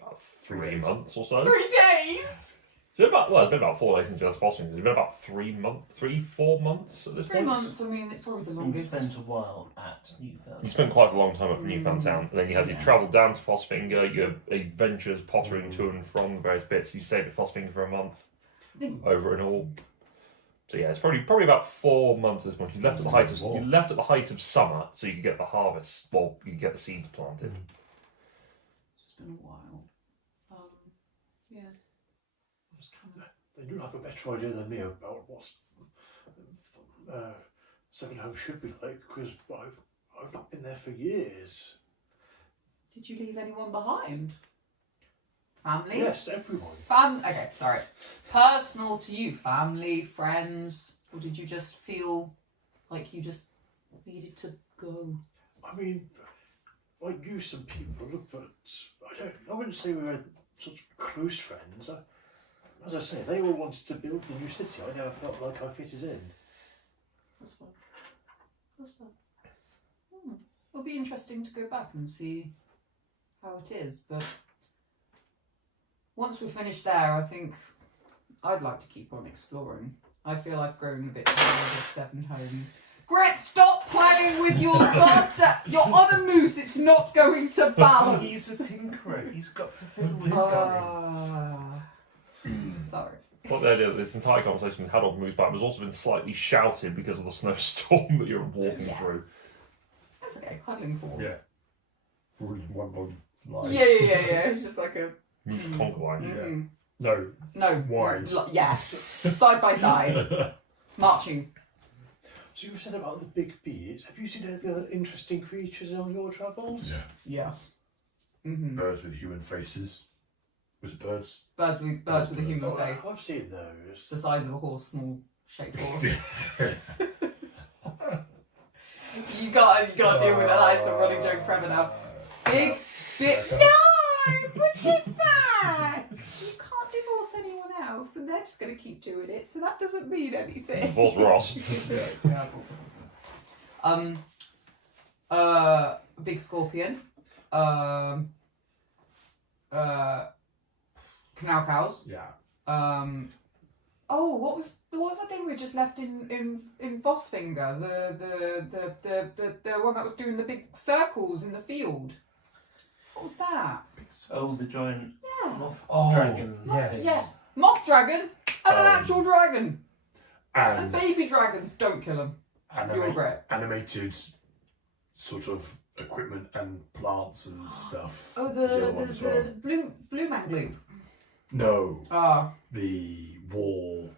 about 3 months or so. 3 days. It's been about 4 days since you last fostering. It's been about 4 months at this 3 point. months. I mean, it's probably the You longest. spent a while at Newfoundland. You spent quite a long time up in Newfound Town, and then you had your travel down to Fossfinger, your adventures pottering to and from the various bits. You stayed at Fossfinger for a month, over and all. So yeah, it's probably about 4 months at this point. You left at the height of summer, so you could get the harvest. Well, you could get the seeds planted. It's been a while. Yeah. They do have a better idea than me about what Seven Home should be like, because I've not been there for years. Did you leave anyone behind? Family? Yes, everyone. Okay, sorry. Personal to you, family, friends, or did you just feel like you just needed to go? I mean, I knew some people, but I wouldn't say we were such close friends. As I say, they all wanted to build the new city. I never felt like I fitted in. That's fine. That's fine. It'll be interesting to go back and see how it is, but once we're finished there, I think I'd like to keep on exploring. I feel I've grown a bit tired of Seven Home. Gret, stop playing with your goddamn... You're on a moose, it's not going to balance. He's a tinkerer. He's got to fiddle his gun. Sorry. What the idea that this entire conversation we had on Moose Back has also been slightly shouted because of the snowstorm that you're walking through. That's okay, huddling forward. Yeah. One line. Yeah. It's just like a... Moose conk line. Mm-mm. No. No. Wide. Yeah. Side by side. Marching. So you said about the big bees. Have you seen any other interesting creatures on your travels? Yeah. Yes. Mm-hmm. Birds with human faces. Was it birds? Birds with a human Oh, face. I've seen those. The size of a horse, small shaped horse. you gotta deal with it. That is the running joke forever now. Big. No! Put it back! You can't divorce anyone else, and they're just gonna keep doing it, so that doesn't mean anything. Divorce Ross. A big scorpion. Canal cows. Yeah. What was that thing we just left in Fossfinger? The one that was doing the big circles in the field. What was that? Oh, the giant Yeah. moth dragon. yes. Yeah. Moth dragon and an actual dragon. And And baby dragons, don't kill them. You'll regret. animated sort of equipment and plants and stuff. Oh, was the other one as well. the blue man glue. No, Ah. the war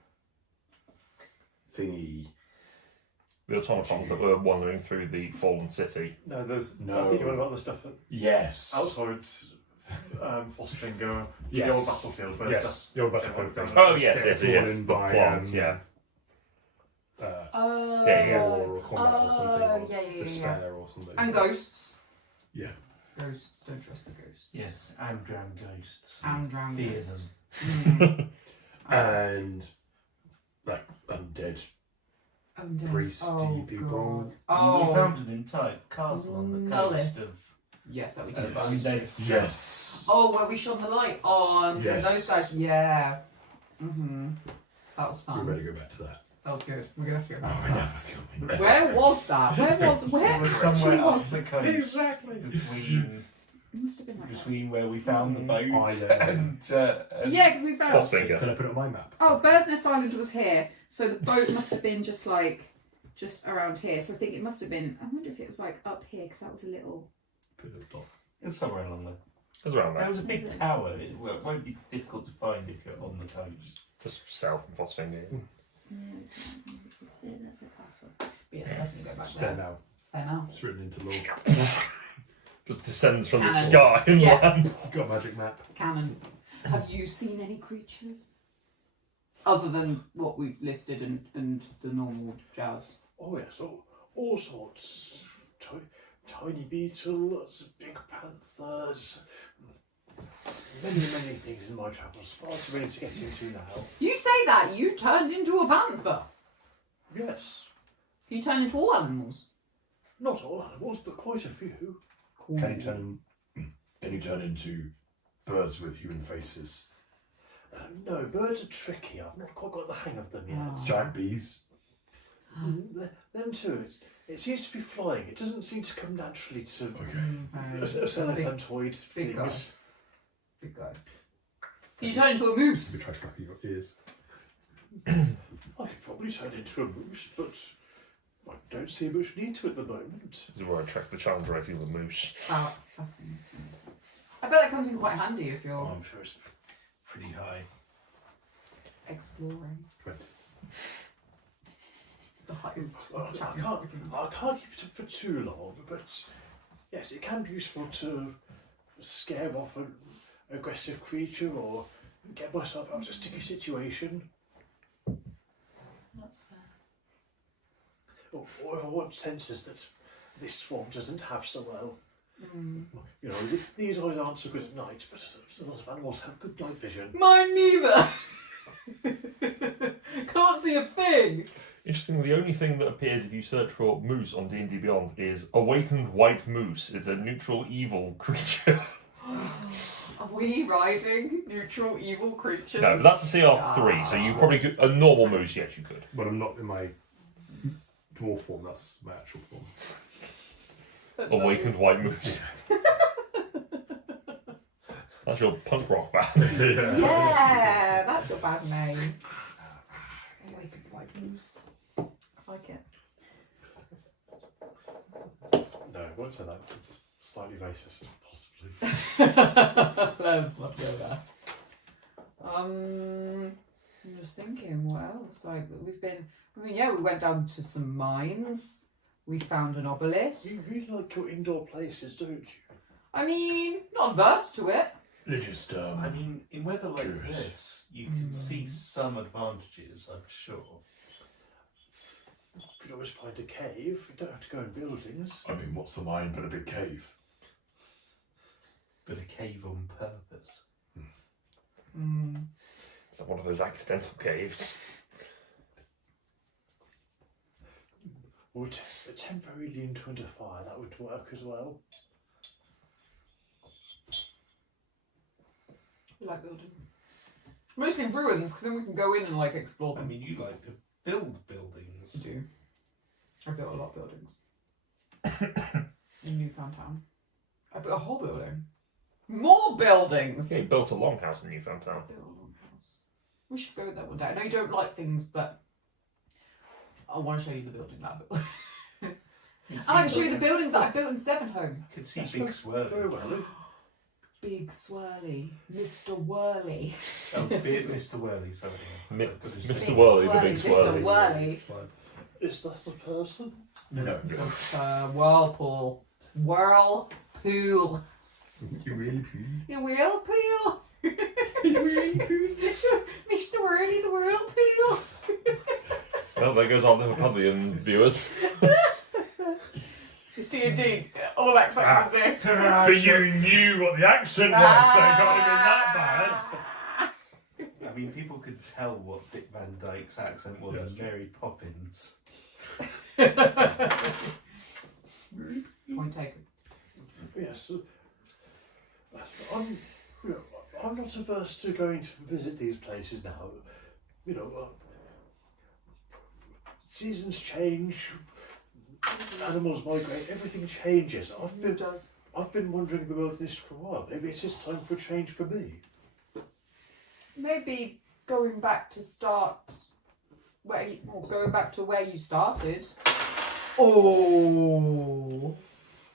thingy. The automatons that were wandering through the fallen city. No, there's. No. I think you went about the stuff Yes. outside Fossfinger, Yes. the old battlefield. Where Yes. The old battlefield Everything. thing. Oh yes, It's the by, plants, yeah. War or combat or something. Or yeah. despair or something. And ghosts. Yeah. Ghosts. Don't trust the ghosts. Yes, and drowned ghosts. And drowned Fear ghosts. them. And like undead priesty people. God. Oh. We found an entire castle on the coast Nullith. of Yes, that we did. undead. Yes. Oh, where we shone the light on Yes. those guys. Yeah. That was We fun. better go back to that. That was good. We're gonna figure out that. Where was that? Where It was somewhere actually off the coast. Exactly. Between It must have been like that. between where we found the boat and Yeah, because we found. Fossfinger. Can I put it on my map? Oh, Bird's Nest Island was here, so the boat must have been just around here. So I think it must have been. I wonder if it was like up here because that was a little. Put a dot. it was somewhere along there. It was around There there. was a big tower. It won't be difficult to find if you're on the coast. Just south of Fossfinger. Yeah, that's a castle. But yes, definitely go back It's there there. now. It's there now. It's written into law. Just descends from the Cannon. sky and Yeah. lands. It's got a magic map. Cannon. Have you seen any creatures? Other than what we've listed and the normal jazz. Oh yes, all sorts. Tiny beetles, big panthers. Many things in my travels. Far too many to get into now. You say that, you turned into a panther. Yes, You turn into all animals. not all animals, but quite a few. Cool. Can you turn into birds with human faces. No, birds are tricky. I've not quite got the hang of them yet. Oh. Giant bees. Them too. It seems to be flying. It doesn't seem to come naturally to Okay. elephantoid big guy. things. Big guy. You turn into a moose. Maybe try flapping your ears. I could probably turn into a moose, but I don't see much need to at the moment. This is where I track the challenger if you were a moose. Oh, fascinating. I bet that comes in quite handy if Oh, you're I'm sure it's pretty high. exploring. The highest. I can't keep it up for too long, but yes, it can be useful to scare off an aggressive creature or get myself out of a sticky situation. That's fair. Or if I want senses that this swarm doesn't have so well. Mm. You know, these eyes aren't so good at night, but a lot of animals have good night vision. Mine neither. Can't see a thing. Interestingly, the only thing that appears if you search for moose on D&D Beyond is awakened white moose. It's a neutral evil creature. Are we riding neutral evil creatures? No, that's a CR3, so you probably could. A normal moose, yes, you could. But I'm not in my dwarf form, that's my actual form. Awakened white moose. That's your punk rock band. Yeah, that's your bad name. Awakened white moose. I like it. No, I won't say that. It's slightly racist, possibly. Let's not go there. I'm just thinking, what else? Like we went down to some mines. We found an obelisk. You really like your indoor places, don't you? I mean, not averse to it. They're just, I mean, in weather like Curious. this, you can see some advantages, I'm sure. You could always find a cave. You don't have to go in buildings. I mean, what's the mine but a big cave? But a cave on purpose. Mm. It's like one of those accidental caves. Or a temporary lean-to into fire, that would work as well. We like buildings. Mostly ruins, because then we can go in and like explore I them. mean, you like to build buildings. I do. I built a lot of buildings. In Newfound Town. I built a whole building. More buildings! Yeah, you built a longhouse in Newfound Town. I built a long house. We should go there one day. I know you don't like things, but I want to show you the building that I built. I can show you the buildings that I built in Seven Home. You could see Big Swirly. Very well. Big Swirly. Mr. Whirly. Oh, Mr. Whirly, sorry. Mr. Whirly, the big Mr. swirly. Whirly. Is that a person? No. It's a whirlpool. Whirlpool. You really poo? Yeah, whirlpool. Mr. Whirly, the whirlpool. Well, there goes all the Republican viewers. It's D&D. All accents exist. But you knew what the accent was, so it can't have been that bad. I mean, people could tell what Dick Van Dyke's accent was as Mary Poppins. Point taken. Yes. I'm not averse to going to visit these places now. You know, seasons change, animals migrate, everything changes. It does. I've been wandering the wilderness for a while. Maybe it's just time for a change for me. Maybe going back to going back to where you started. Oh.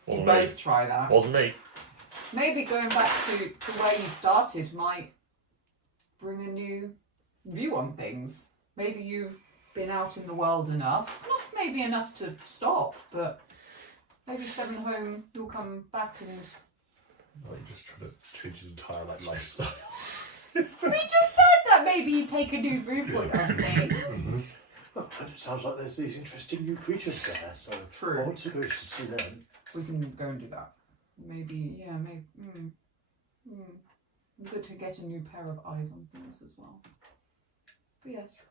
You Wasn't both me. try that. Wasn't me. Maybe going back to where you started might bring a new view on things. Maybe you've been out in the world enough, not maybe enough to stop, but maybe Seven Home, you'll come back and... Well, you just trying to change his entire lifestyle. We just said that maybe you take a new viewpoint on things. Well, and it sounds like there's these interesting new creatures there, so True. I want to go to see them. We can go and do that. Maybe, yeah, maybe... Good to get a new pair of eyes on things as well. But yes.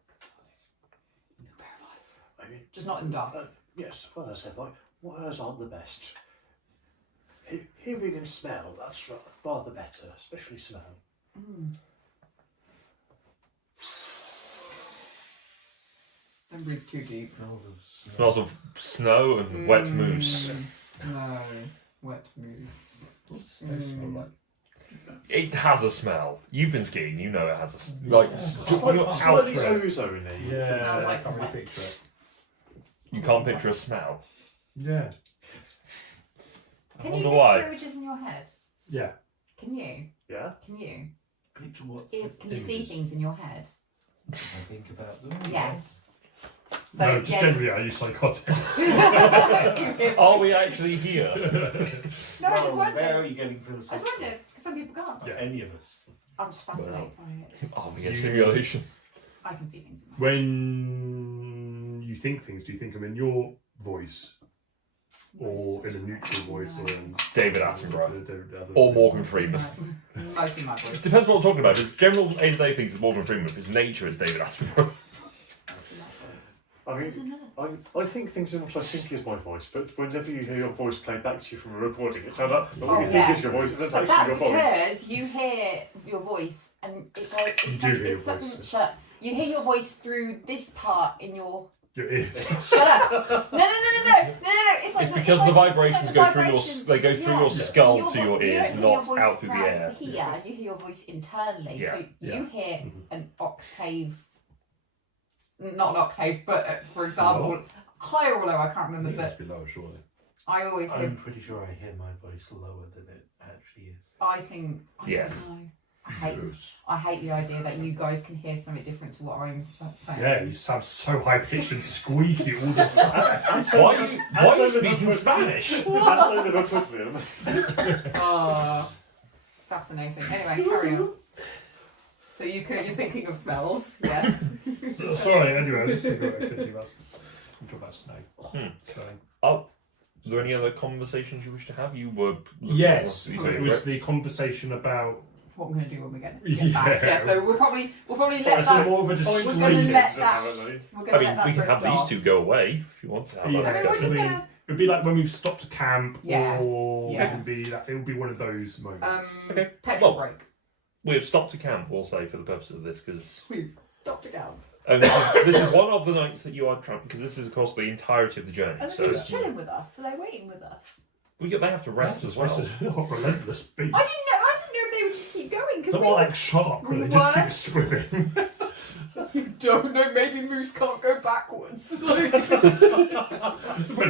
New pair of eyes. I mean, Just not in the dark. yes, well, I said, my eyes aren't the best. Hearing and smell, that's rather better, especially smell. Don't breathe too deep. Smells of snow and wet moose. Snow, wet moose. What's snow smell like? It has a smell. You've been skiing, you know it has a like. Slightly You're out there. ozone-y. Yeah, Smells like I can't really wet. picture it. You can't picture a smell. Yeah. I Can you wonder picture why. images in your head? Yeah. Can you? Yeah? Can you? Picture what? Can you see Images. things in your head? I think about them. Yes. So No, just yeah. generally, are you psychotic? Are we actually here? No, I just Where are wondered. you getting I just philosophical? wondered because some people can't. Yeah. Any of us. I'm just fascinated by it. Are we a simulation? I can see things in my head. When you think things, do you think them in your voice? Or in a neutral voice? Or in David Attenborough. David Attenborough Or voice? Morgan Freeman. Mostly my voice. Depends what I'm talking about. If it's general day-to-day things, it's Morgan Freeman. If it's nature, it's David Attenborough. Mostly my voice. I There's mean, another I think things in what I think is my voice, but whenever you hear your voice played back to you from a recording, it turns out that what Oh, you yeah. think is your voice isn't But actually that's your voice. because you hear your voice and it's like You it's, do some, hear your it's something. voice, Shut. You hear your voice through this part in your. Your ears. Shut up! No! It's like It's because like, the vibrations it's go like the through your vibrations. they go through Yeah. your skull You to your don't ears, hear not voice out through the right air. Here, you hear your voice internally, Yeah. so Yeah. you hear Mhm. an octave, not an octave, but for example, higher or lower. I can't remember, It but must be lower, surely. I always hear. I'm pretty sure I hear my voice lower than it actually is. I think. I Yes. don't know. I Yes. hate the idea that you guys can hear something different to what I'm saying. Yeah, you sound so high pitched and squeaky all the time. Why are you speaking Spanish? Fascinating. Anyway, carry on. So you're thinking of smells, yes. Sorry, anyway, I was just thinking about snow. So, Oh, is there any other conversations you wish to have? You were yes, you it say was correct? the conversation about. What we're going to do when we get Yeah. back. Yeah, so we'll probably let It's a that. more of a We're discreet. going to let that. We're I going to mean, let that we can drift have off. these two go away if you want to have Yeah. that I mean, we're discussion. just going to. It'd be like when we've stopped a camp, Yeah. or Yeah. it would be one of those moments. Okay. Petrol Well, break. We've stopped a camp, we'll say, for the purpose of this, because We've stopped again. this is one of the nights that you are trying, because this is, of course, the entirety of the journey. And So they're just chilling with us, so they're waiting with us. they have to rest as well. Not relentless beast. I didn't know if they would just keep going because They're not like shark, where we they just were- keep swimming. Don't know, maybe moose can't go backwards. But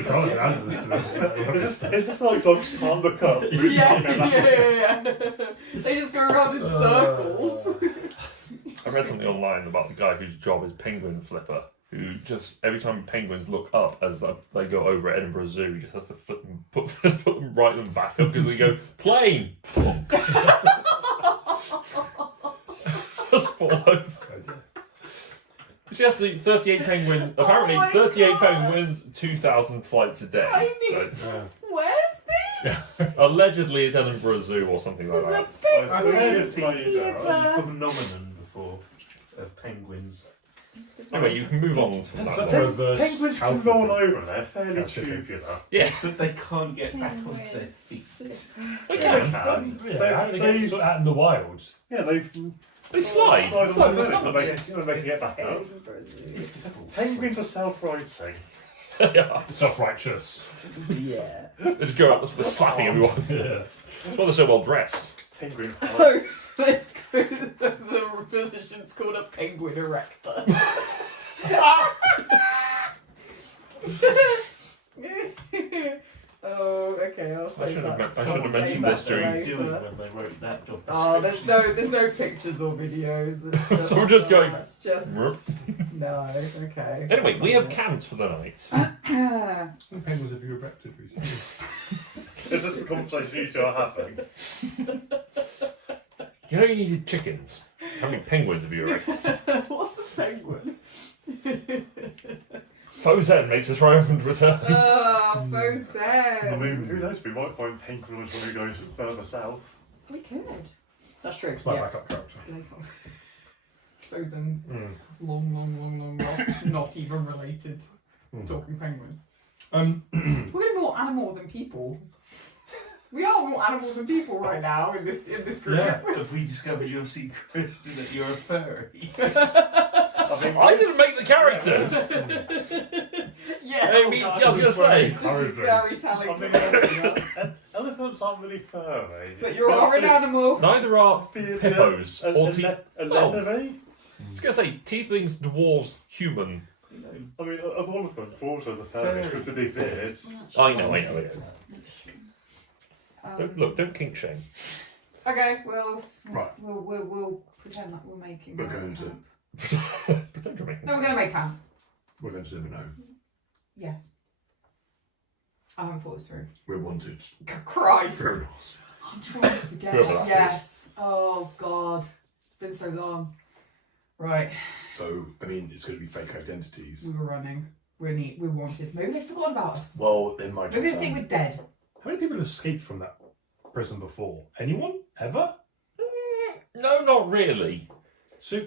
can't handle this. It's just like dogs can't look up. yeah. They just go around in circles. I read something online about the guy whose job is penguin flipper, who just, every time penguins look up as they go over at Edinburgh Zoo, he just has to flip them, put them right them back up because they go, plane! Just fall over. She has to 38 penguin, apparently Oh my 38 God. penguins, 2,000 flights a day. I need So, Where's this? allegedly it's Edinburgh Zoo or something like that. I've I've heard heard of the phenomenon before of penguins. Anyway, you can move on to Is that that one. reverse Penguins can alphabet? roll over, they're fairly That's okay. tubular. Yes, But they can't get back onto their feet. they Yeah, can. Yeah, how do they get out in the wild? Yeah, they They slide. slide It's on like the it's limit, not- so they can get back up. Penguins are self-righting. Yeah. Self-righteous. Yeah. They just go up, they're slapping everyone. Yeah. Well, they're so well dressed. Penguin Oh, the position's called a penguin erector. Oh, okay, I'll I say shouldn't that. have I'll mentioned say this that during- later. Doing when they wrote that job Oh, description. there's no pictures or videos. It's just, So we're just going- It's just Rup. no. Okay. Anyway, we have camped for the night. How many penguins have you erected recently? Is this the conversation you two are having? You know you needed chickens. How many penguins have you erected? What's a penguin? Fozan makes a triumphant return. Ah, I Fozan. mean, who knows? We might find penguins when we go further south. We could. That's true. It's my Yeah. backup character. Fozan's Mm. long lost, not even related. Mm. Talking penguin. Um, We're more animal than people. We are more animals than people right now in this group. Yeah. Have we discovered your secret and that you're a furry? I didn't make the characters. Yeah. I mean, I was gonna say. This is very telling. I mean, elephants aren't really furry. But you are an animal. Neither are hippos or teeth. A leathery? I was gonna say tieflings, dwarves, human. I mean, of all of them, dwarves are the furriest with the big ears. I know. Don't kink shame. Okay, we'll Pretend that we're making. We're going to. Pretend you're making. No, we're going to make camp. We're going to live in home. Yes. I haven't thought this through. We're wanted. Christ. Criminals. I'm trying to forget. Whoever that is. Yes. Oh, God. It's been so long. Right. So, I mean, it's going to be fake identities. We were running. We're wanted. Maybe they've forgotten about us. Well, in my Maybe they think we're dead. How many people have escaped from that prison before? Anyone? Ever? No, not really. So,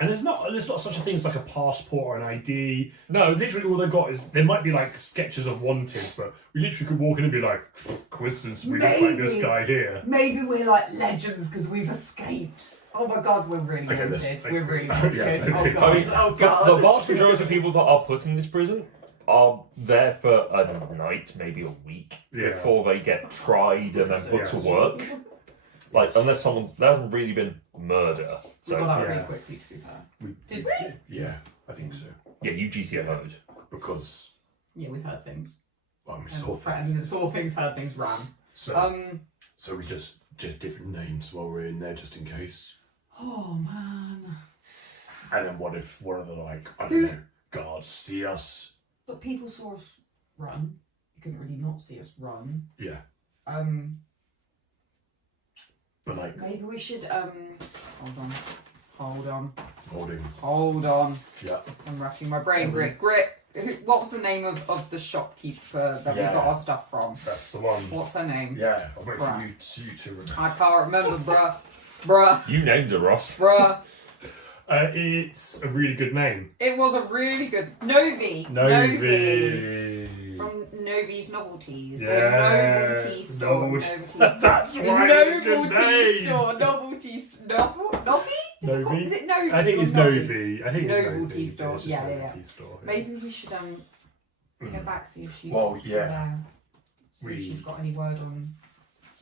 and there's not such a thing as like a passport or an ID. No. So literally all they've got is, there might be like sketches of wanted, but we literally could walk in and be like, coincidence, we look like this Maybe. guy here. Maybe we're like legends because we've escaped. Oh my God, we're really Okay, wanted. let's- We're really yeah, wanted. okay. Oh I God. mean, Oh the God. vast majority of people that are put in this prison are there for a night, maybe a week, Yeah. before they get tried and then put Yes. to work. Like, unless there hasn't really been murder. We So, got out yeah. pretty quickly, to be fair. Did we? Yeah, I think so. yeah, you GTFO'd. Because Yeah, we heard things. we saw things. And saw things, heard things, ran. So, so we just different names while we're in there, just in case. Oh man. And then what if one of the I don't know, guards see us? But people saw us run. You couldn't really not see us run. Yeah, but Maybe we should hold on. holding. Yeah. I'm racking my brain. Grit. What was the name of the shopkeeper that we got our stuff from? That's the one. What's her name? Yeah, I'll wait Bruh. for you to remember. I can't remember, bruh. You named her, Ross. Bruh. It's a really good name. It was a really good Novi. From Novi's Novelties. Yeah, The novelty store. novelty. Novelty That's the right. novelty Good name. store. Novelty Novi? Novi? Is it Novi? I think or it's Novi. I think it's Novelty Novi. store. It's just Yeah. Novelty store. Yeah. Maybe we should go back, see if she's Well, still yeah. there. See if she's got any word on.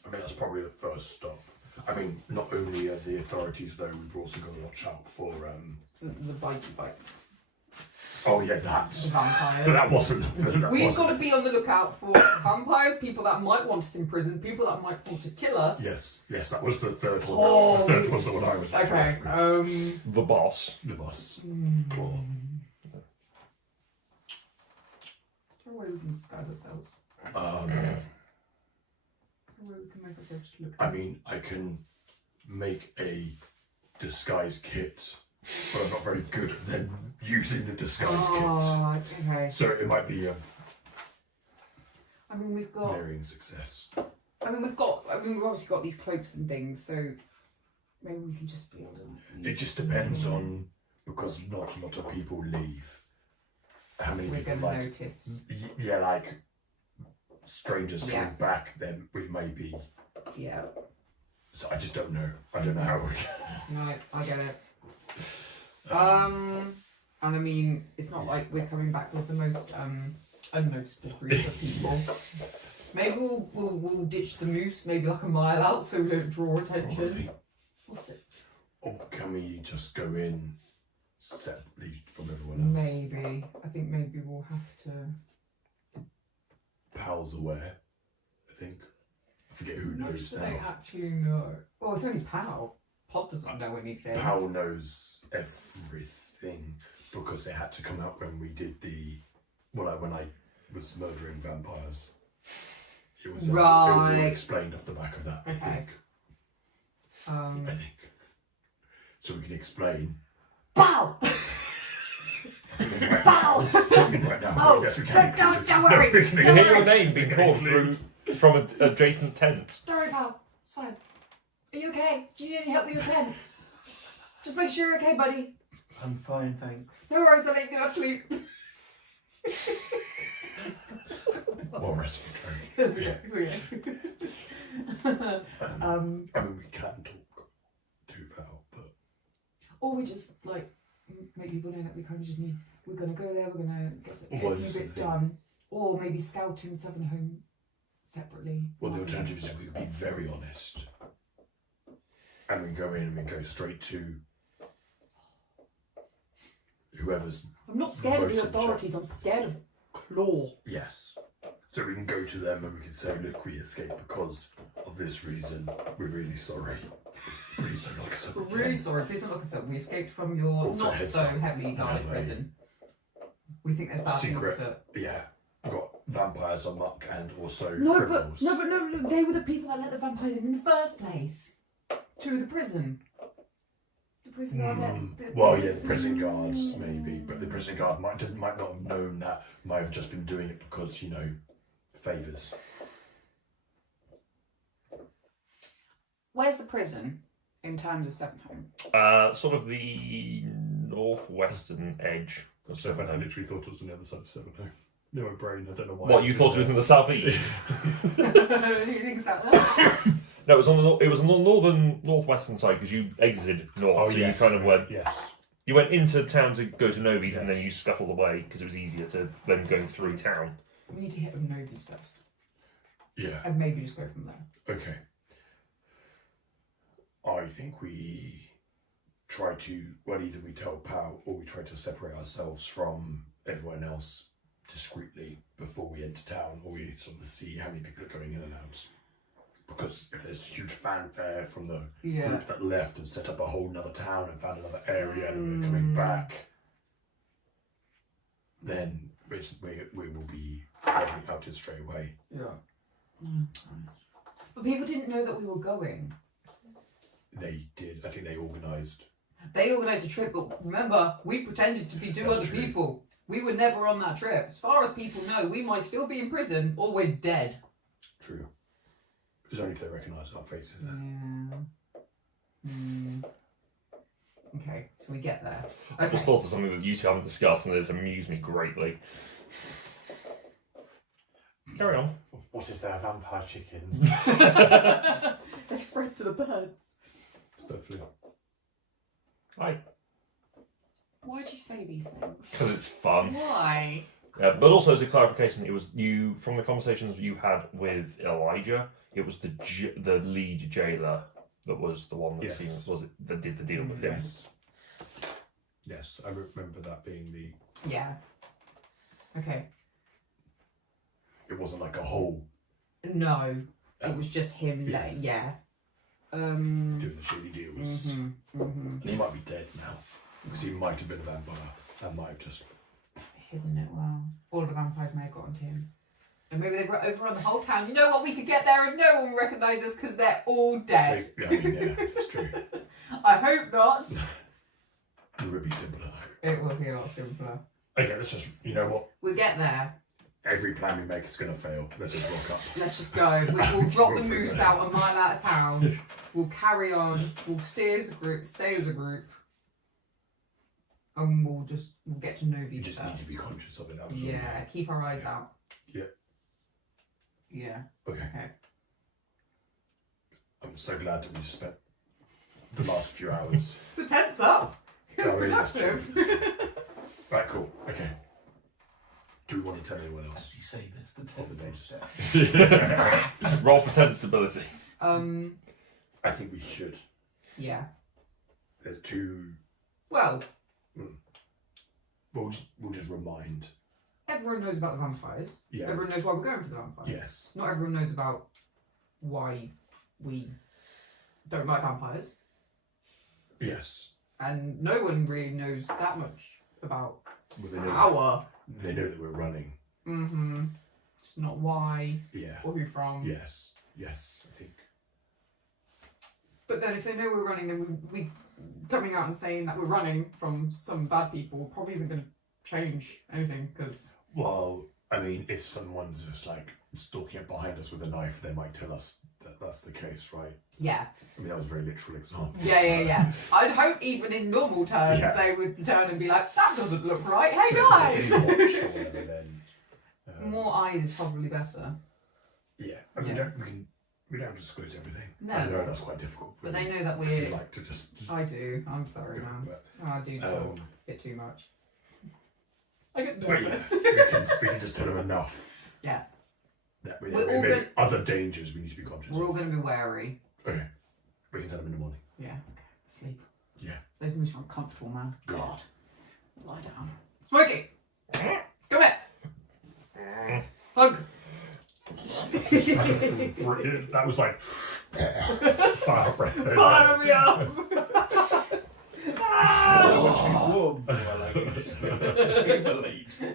I mean, that's probably the first stop. I mean, not only are the authorities though, we've also got to watch out for. The bitey bites. Oh yeah, that. The vampires. But that wasn't. We've got to be on the lookout for vampires, people that might want us in prison, people that might want to kill us. Yes, that was the third one. Oh. The third was the one I was. Okay. The boss. The boss. Claw. Is there a way we can disguise ourselves? Is there a way we can make ourselves just look? I mean, I can make a disguise kit, but I'm not very good at then using the disguise Oh, okay. kit. So it might be of I mean, we've got. varying success. we've obviously got these cloaks and things, so maybe we can just be able to. It just depends on, because not a lot of people leave. How many We're people gonna like? notice. Yeah, like strangers coming Yeah. back. Then we may be. Yeah. So I just don't know. I don't know how we. No, I get it. And I mean, it's not like we're coming back with the most unnoticeable group of people. Maybe we'll ditch the moose, maybe like a mile out, so we don't draw attention. What's it? Or can we just go in separately from everyone else? Maybe. I think maybe we'll have to. Pal's aware, I think. I forget who knows Do they now. actually know? Oh, it's only Pal. Pod doesn't know anything. Pal knows everything because it had to come out when we did when I was murdering vampires. It was all Right. explained off the back of that. I Okay. think. I think. So we can explain. Pal! Pal! Talking right now. Oh, yes, we can. don't worry. We can You Don't hear worry. your name being called through from an adjacent tent. Don't worry, Pal. It's fine. Are you okay? Do you need any help with your pen? Just make sure you're okay, buddy. I'm fine, thanks. No worries, I ain't gonna sleep. More rest. Okay. I mean, we can talk to Pal, but Or we just like make people know that we kind of just need. We're gonna go there. We're gonna get a few Well, this is bits the thing. done, or maybe scouting Southern Home separately. well, the alternative is we could be very honest, and we go in and we go straight to whoever's. I'm not scared of the Most in authorities. I'm scared of Claw. Yes. So we can go to them and we can say, look, we escaped because of this reason. We're really sorry. Please don't lock us up. We're really sorry. Please don't look us up. We escaped from your Also not heads so up, heavily guarded have a prison. We think there's bad secret- things afoot. Yeah. We've got vampires amok and also No, criminals. but no. They were the people that let the vampires in the first place. To the prison. The prison guard let. Well, yeah, the prison guards maybe, but the prison guard might not have known that. Might have just been doing it because favours. Where's the prison in terms of Seven Home? Sort of the northwestern edge of So I Seven. literally thought it was on the other side of Seven Home. No, my brain. I don't know why. What, you thought it was in the southeast? Who thinks that? No, it was on the northwestern side because you exited north, so you kind of went. Yes. You went into town to go to Novi's, and Yes. then you scuttled away because it was easier to than going through town. We need to hit them Novi's first, Yeah. and maybe just go from there. Okay. I think we try to, well, either we tell Pal or we try to separate ourselves from everyone else discreetly before we enter town, or we sort of see how many people are going in and out. Because if there's huge fanfare from the Yeah. group that left and set up a whole nother town and found another area and we're coming back, then we will be going out it straight away. Yeah. But people didn't know that we were going. They did. I think they organised. They organised a trip, but remember, we pretended to be two That's other true. people. We were never on that trip. As far as people know, we might still be in prison or we're dead. True. It's only if they recognise our faces Yeah. then. Okay, so we get there. I Okay. just thought of something that you two haven't discussed, and it's amused me greatly. Carry on. What if they're vampire chickens? They've spread to the birds. Hopefully. Why'd you say these things? Because it's fun. Why? But also as a clarification, it was you from the conversations you had with Elijah. It was the lead jailer that was the one that Yes. that did the deal with him. Yes. Yes, I remember that being the. Yeah. Okay. It wasn't like a whole No, it was just him. Yes. Yeah. doing the shady deals. Mm-hmm. And he might be dead now because he might have been a vampire and might have just. Hidden it well. All the vampires may have gotten to him. And maybe they've overrun the whole town. You know what? We could get there and no one would recognise us because they're all dead. Yeah, I mean, yeah, it's true. I hope not. It would be simpler though. It will be a lot simpler. Okay, let's just. You know what? We get there. Every plan we make is going to fail. Let's just rock up. Let's just go. We'll drop the moose out a mile out of town. We'll carry on. We'll stay as a group. And we'll get to know You these just need to first. be conscious of it. Absolutely. Yeah, keep our eyes out. Yeah. Yeah. Okay. Okay. I'm so glad that we just spent the last few hours. The tent's up. It was Oh, really? That's productive. Right, cool. Okay. Do we want to tell anyone As else? you say this, the Of the tenth names. Roll for tense stability. I think we should. Yeah. There's two. Well, We'll just remind. everyone knows about the vampires. Yeah. Everyone knows why we're going for the vampires. Yes. Not everyone knows about why we don't like vampires. Yes. And no one really knows that much about Well, they know. our. They know that we're running. Mm-hmm. It's not why Yeah. or who from. Yes. Yes. I think. But then if they know we're running, then we coming out and saying that we're running from some bad people probably isn't going to change anything because. Well, I mean, if someone's just like stalking up behind us with a knife, they might tell us that that's the case, right? Yeah. I mean, that was a very literal example. Yeah. I'd hope even in normal terms Yeah. they would turn and be like, that doesn't look right. Hey If guys! they watch or whatever, then More eyes is probably better. Yeah, I mean, Yeah. we don't disclose everything. No. I know that's quite difficult. For But they you. know that You we're. like to just. I do. I'm sorry, man. But, Oh, I do talk a bit too much. I get but yeah, nervous. we can just tell them enough Yes. that We're there all may be good. other dangers we need to be conscious We're all of. going to be wary. Okay, we can tell them in the morning. Yeah. Okay. Sleep. Yeah. Those moves are uncomfortable, man. God. Lie down. Smokey! Come here! Hug! That was like fire breath. Fire me up! Warm while I get to sleep. Immolate me.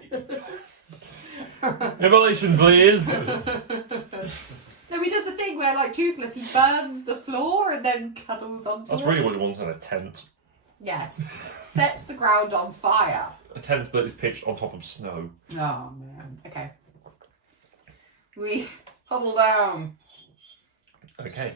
Immolation, please. No, he does the thing where, like Toothless, he burns the floor and then cuddles onto That's it. really what he wants in a tent. Yes. Set the ground on fire. A tent that is pitched on top of snow. Oh, man. Okay. We huddle down. Okay.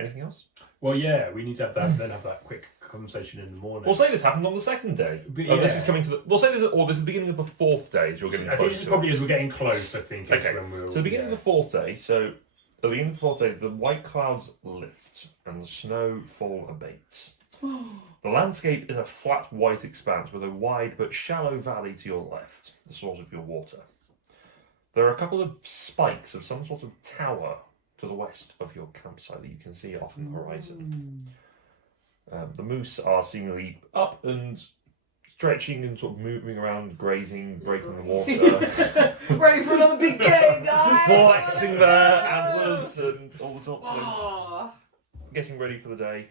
Anything else? Well, yeah, we need to have that quick conversation in the morning. We'll say this happened on the second day. But This yeah. is coming to the. We'll say this, or this is the beginning of the fourth day. As you're getting I think close this to probably it. as we're getting close. I think. Okay. When we'll, So the beginning of the fourth day. So at the beginning of the fourth day, the white clouds lift and the snowfall abates. The landscape is a flat white expanse with a wide but shallow valley to your left, the source of your water. There are a couple of spikes of some sort of tower to the west of your campsite that you can see off on the horizon. The moose are seemingly up and stretching and sort of moving around, grazing, breaking the water, Ready for another big game, guys! flexing their antlers and all the sorts of things. Oh. Getting ready for the day.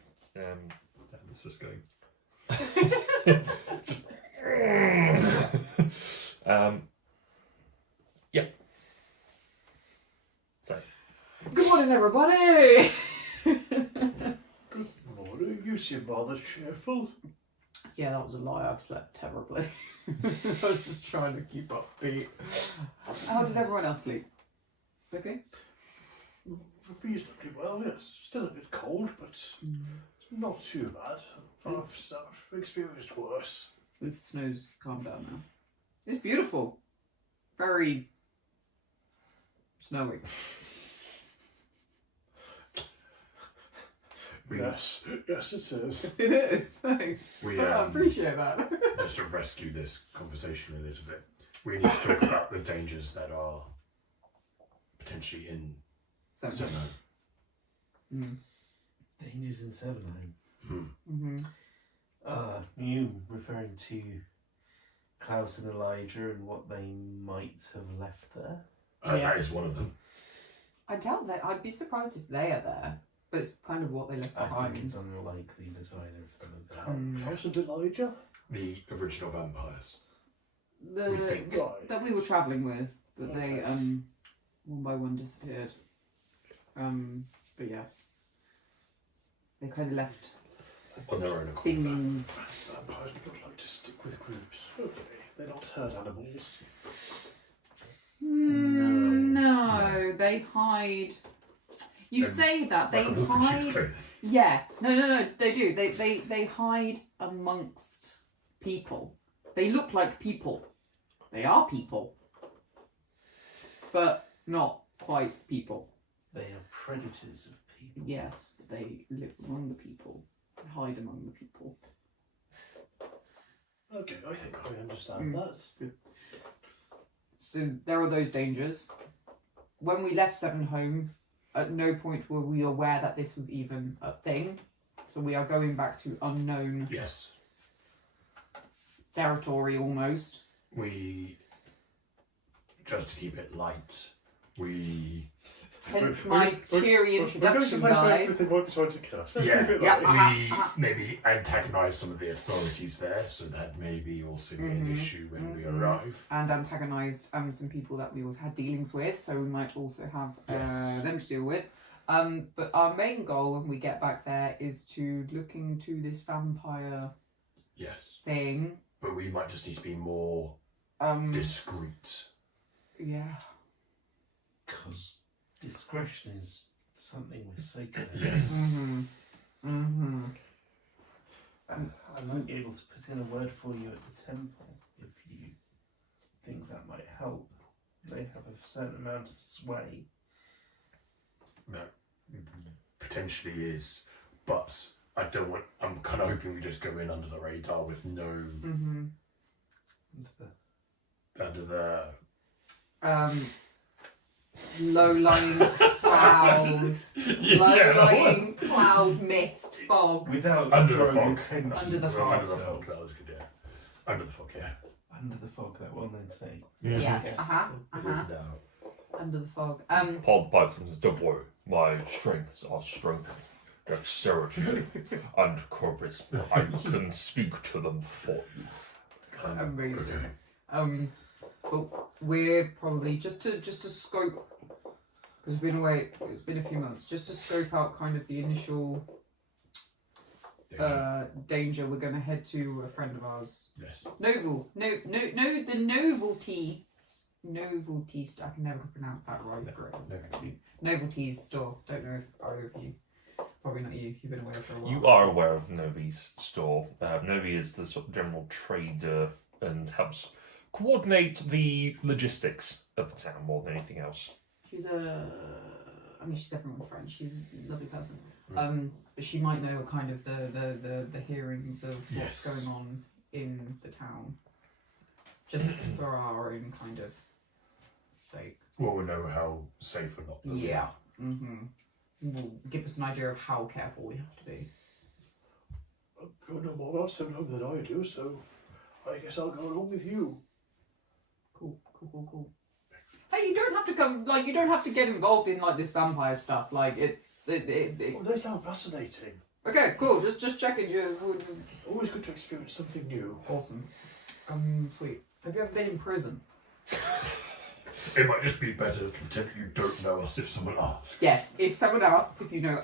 It's just going. Yeah. So, Good morning, everybody! Good morning. You seem rather cheerful. Yeah, that was a lie. I've slept terribly. I was just trying to keep upbeat. How did everyone else sleep? Okay. Reasonably well, yes. Still a bit cold, but not too bad. I've experienced worse. At least the snow's calmed down now. It's beautiful. Very snowy. Yes, yes, it is. It is. Thanks. We, I appreciate that. Just to rescue this conversation a little bit, we need to talk about the dangers that are potentially in So, Zeno. Dangers in Sevenhome. mm-hmm. You referring to Klaus and Elijah and what they might have left there? Yeah. That is one of them. I doubt that. I'd be surprised if they are there. But it's kind of what they left I behind. think it's unlikely that either of them are there. Klaus and Elijah? The original vampires. The, we think. Right. that we were travelling with, but they Okay. one by one disappeared. But yes, they kind of left On their own accord. things. Vampires would not like to stick with groups. Okay. They're not herd animals. No, they hide. You say that they Like a wolf in sheep's hide. clothing. Yeah, no, they do. They hide amongst people. They look like people. They are people, but not quite people. They are predators of people. Yes, but they live among the people. They hide among the people. Okay, I think I understand that. So there are those dangers. When we left Seven Home, at no point were we aware that this was even a thing. So we are going back to unknown Yes. territory almost. We, just to keep it light, we... Hence We're- my we're- cheery we're going to introduction, place where guys. everything might be trying to kill us. Let's Yeah, keep it Yeah. light. we maybe antagonise some of the authorities there, so that may be also be an issue when we arrive. And antagonised some people that we also had dealings with, so we might also have Yes. them to deal with. But our main goal when we get back there is to look into this vampire Yes. thing. But we might just need to be more discreet. Yeah. Because discretion is something we're sacred. Yes. I might be able to put in a word for you at the temple if you think that might help. They have a certain amount of sway. No, potentially is, but I don't want. I'm kind of hoping we just go in under the radar with no Mm-hmm. under the. Low-lying cloud, low-lying cloud mist fog. Without Under the drawing fog. attention Under the to fog. Under the fog. ourselves. That was good. Yeah. Under the fog. Yeah. Under the fog, that well-known saying. Yeah. Yeah. It is now. Under the fog. Pod pipes and says, "Don't worry, my strengths are strength, dexterity, and charisma. I can speak to them for you." Amazing. But we're probably just to scope, because we've been away. It's been a few months. Just to scope out kind of the initial danger. We're going to head to a friend of ours. Yes. The novelty. I can never pronounce that right. Novelties store. Don't know if either of you. Probably not you. You've been away for a while. You are aware of Novi's store. Novi is the sort of general trader and helps coordinate the logistics of the town more than anything else. She's she's everyone's friend. She's a lovely person. But she might know kind of the hearings of what's going on in the town, just for our own kind of sake. Well, we know how safe or not. Yeah. Will give us an idea of how careful we have to be. You know more about Seven Home than I do, so I guess I'll go along with you. Cool. Hey, you don't have to come. Like, you don't have to get involved in like this vampire stuff. Like, it's Oh, they sound fascinating. Okay, cool. Just checking. You Always good to experience something new. awesome. Sweet. Have you ever been in prison? It might just be better to pretend you don't know us if someone asks. Yes. If someone asks if you know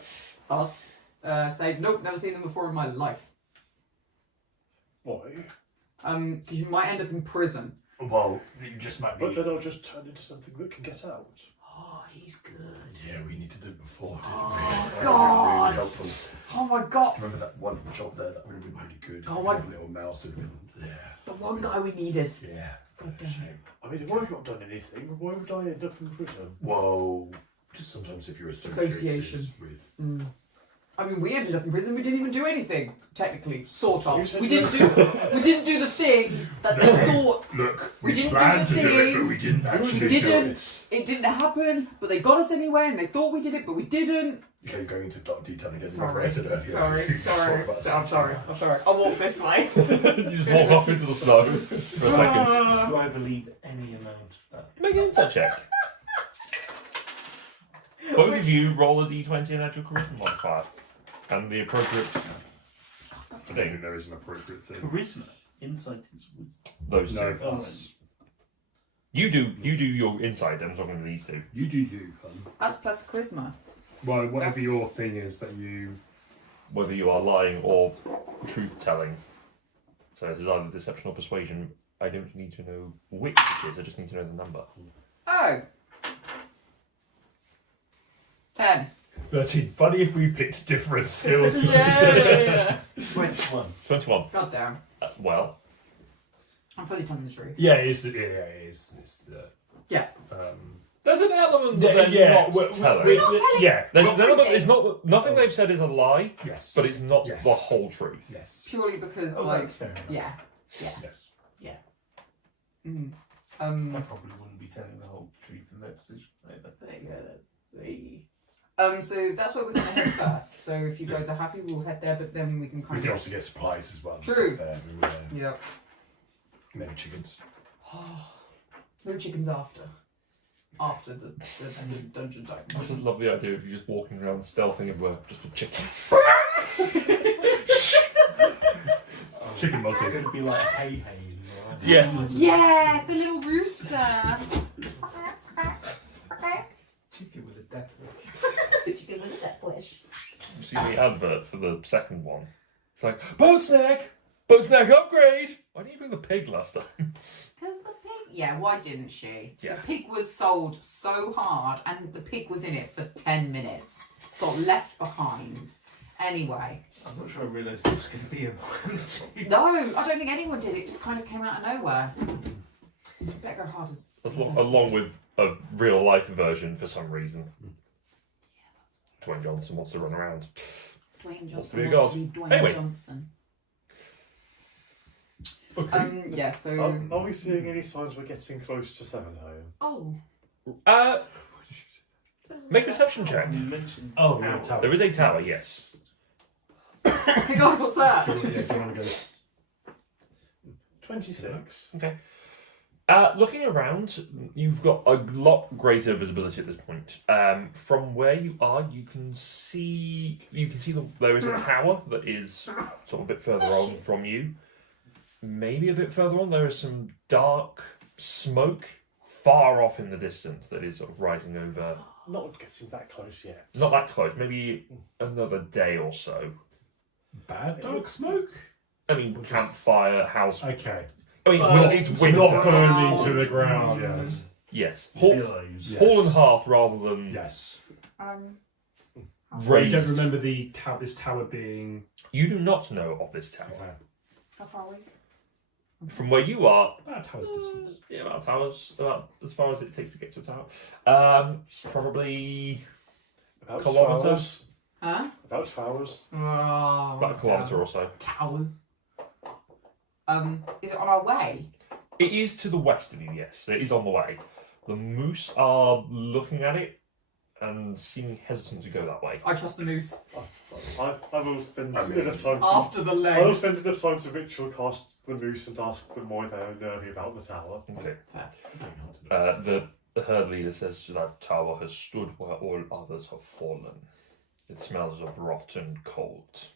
us, say nope, never seen them before in my life. Why? Because you might end up in prison. Well, you just might be. But then I'll just turn into something that can get out. Oh, he's good. Yeah, we needed it before, didn't Oh, we? God. Really helpful. Oh my god. Remember that one job there? That would have been really good. Oh, If what? a little mouse would have been. Yeah. The one guy we needed. Yeah. God damn it. I mean, if I've not done anything, why would I end up in prison? Well, just sometimes if you're Association. associated with. I mean, we ended up in prison. We didn't even do anything, technically, sort You of. said We you- didn't do the thing that they thought. Look, We didn't do planned the to do it, thing. but we didn't actually We do didn't. it. It didn't happen, but they got us anyway, and they thought we did it, but we didn't. Okay, going into detail again. Sorry. Remember I said earlier. I'm sorry. I'll walk this way. You just walk off into the snow for a second. Do I believe any amount of that? Make an insight check. Both of you roll a d20 and add your charisma modifier. And the appropriate I don't think there is an appropriate thing. Charisma. Insight is with those No, two. us. You do your insight, I'm talking to these two. You do you, hun. Us plus charisma. Well, whatever your thing is that you. Whether you are lying or truth telling. So this is either deception or persuasion. I don't need to know which it is, I just need to know the number. Oh. 10. 13. Funny if we picked different skills. Yeah. 21. 21. God damn. Well, I'm fully telling the truth. Yeah, it is. It's the. Yeah. there's an element that Yeah, they're yeah, not we're telling. not telling Yeah. There's Not an element, everything. it's not, nothing they've said is a lie, Yes. but it's not Yes. the whole truth. Yes. Purely because, Oh, like, that's fair enough. yeah. Yes. Mm. I probably wouldn't be telling the whole truth in their position either. So that's where we're going to head first. So if you guys are happy, we'll head there, but then we can We kind can of... also get supplies as well. and True. stuff there. Yeah. Maybe chickens. No chickens after. After the dungeon time. I just love the idea of you just walking around stealthing everywhere, just with chickens. Chicken It's muzzle. going to be like hey hey. Yeah. Yeah, the little rooster. Chicken with a death wish. The chicken with a death wish. You see the advert for the second one? It's like, boat snack upgrade! Why didn't you bring the pig last time? Because the pig... Yeah, why didn't she? Yeah. The pig was sold so hard, and the pig was in it for 10 minutes. Got left behind. Anyway. I'm not sure I realised there was going to be a one. No, I don't think anyone did. It just kind of came out of nowhere. Better go hard as. along with a real life version for some reason. Dwayne Johnson wants to run around. Dwayne Wants to be Johnson a wants to be Dwayne Anyway. Johnson. Okay. Yeah. So. Are we seeing any signs we're getting close to Seven Home? Oh. Make a perception check. You mentioned Oh, yeah, tower. tower. There is a tower, yes. Hey guys, what's that? Do you want to go? 26. Okay. Looking around, you've got a lot greater visibility at this point. From where you are, you can see there is a tower that is sort of a bit further on from you. Maybe a bit further on, there is some dark smoke far off in the distance that is sort of rising over. Not getting that close yet. Not that close, maybe another day or so. Bad dark smoke? I mean, campfire, house. Okay. I mean, it's It's winter. not burning to the ground. Yes. Yes. Hall Billows. Yes. and hearth rather than Yes. You don't raised. remember this tower being... You do not know of this tower. Okay. How far away is it? From where you are, About a tower's distance. yeah, about as far as it takes to get to a tower. Probably About Kilometre? 2 hours. Huh? About 2 hours. Oh, about a kilometre or so. Towers. Is it on our way? It is to the west of you, yes. It is on the way. The moose are looking at it and seeming hesitant to go that way. I trust the moose. I will spend enough time to... After the I will legs. spend enough time to ritual cast the moose and ask them why they're nervy about the tower. Okay. Fair. The herd leader says that tower has stood where all others have fallen. It smells of rotten cold.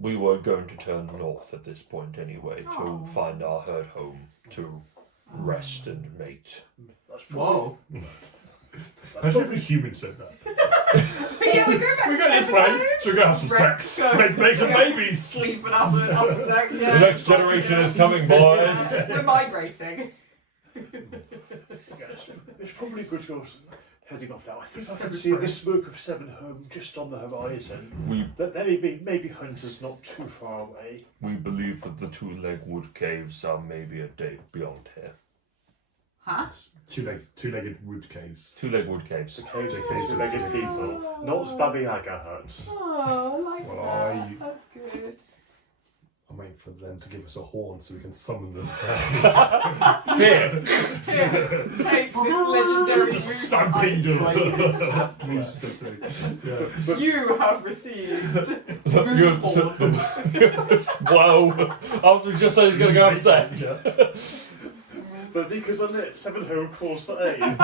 We were going to turn north at this point anyway to find our herd home to rest and mate. That's probably, Whoa. Imagine if a human said that. Yeah, we go back We to go this seven way, homes. so we go have some Rest, sex. go. Make some babies. Sleep and have some sex. Yeah. The next generation is coming, boys. We're migrating. yes, it's probably good to go heading off now. I think I can see the smoke of Seven Home just on the horizon. That there may be hunters not too far away. We believe that the two-leg wood caves are maybe a day beyond here. Huh? Two-legged wood caves. Two-leg wood caves. The caves of two-legged people, not Baba Yaga huts. Oh, I like Well, that. That's good. I'm waiting for them to give us a horn so we can summon them. Here! Take this legendary Just moose. stampede them. Yeah. You have received Wow! After we just said he's going to go have sex. But because I let Seven Home calls for aid. moose.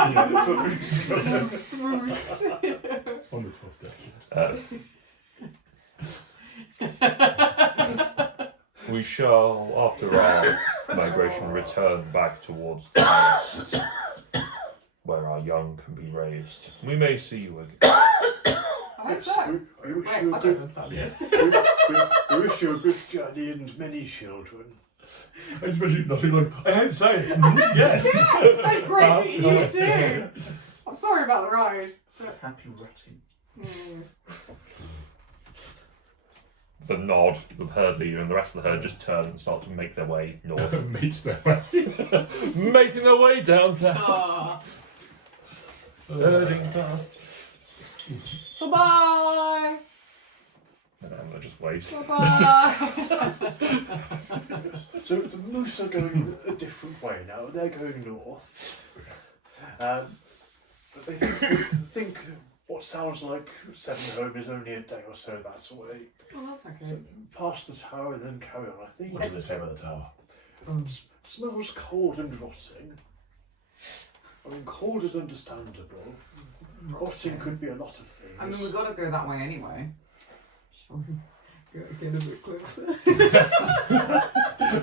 On the 12th day. We shall, after our migration, return back towards the west, where our young can be raised. We may see you again. I hope so. We wish Wait, you I a don't good, understand this. we wish you a good journey and many children. I just imagine nothing like, I hope so. Yes. Hey, great, you too. I'm sorry about the ride. Happy rutting. The nod, the herd leader, and the rest of the herd just turn and start to make their way north. Meet their way. Making their way downtown. Oh. Herding fast. Bye-bye. And Emma just waves. Bye-bye. So the moose are going a different way now. They're going north. But they think what sounds like Seven Home is only a day or so that away. Oh, that's okay. So past the tower and then carry on. I think What do they say about the tower? smells cold and rotting. I mean, cold is understandable. Rotting could be a lot of things. I mean, we've got to go that way anyway. Shall we get a bit closer?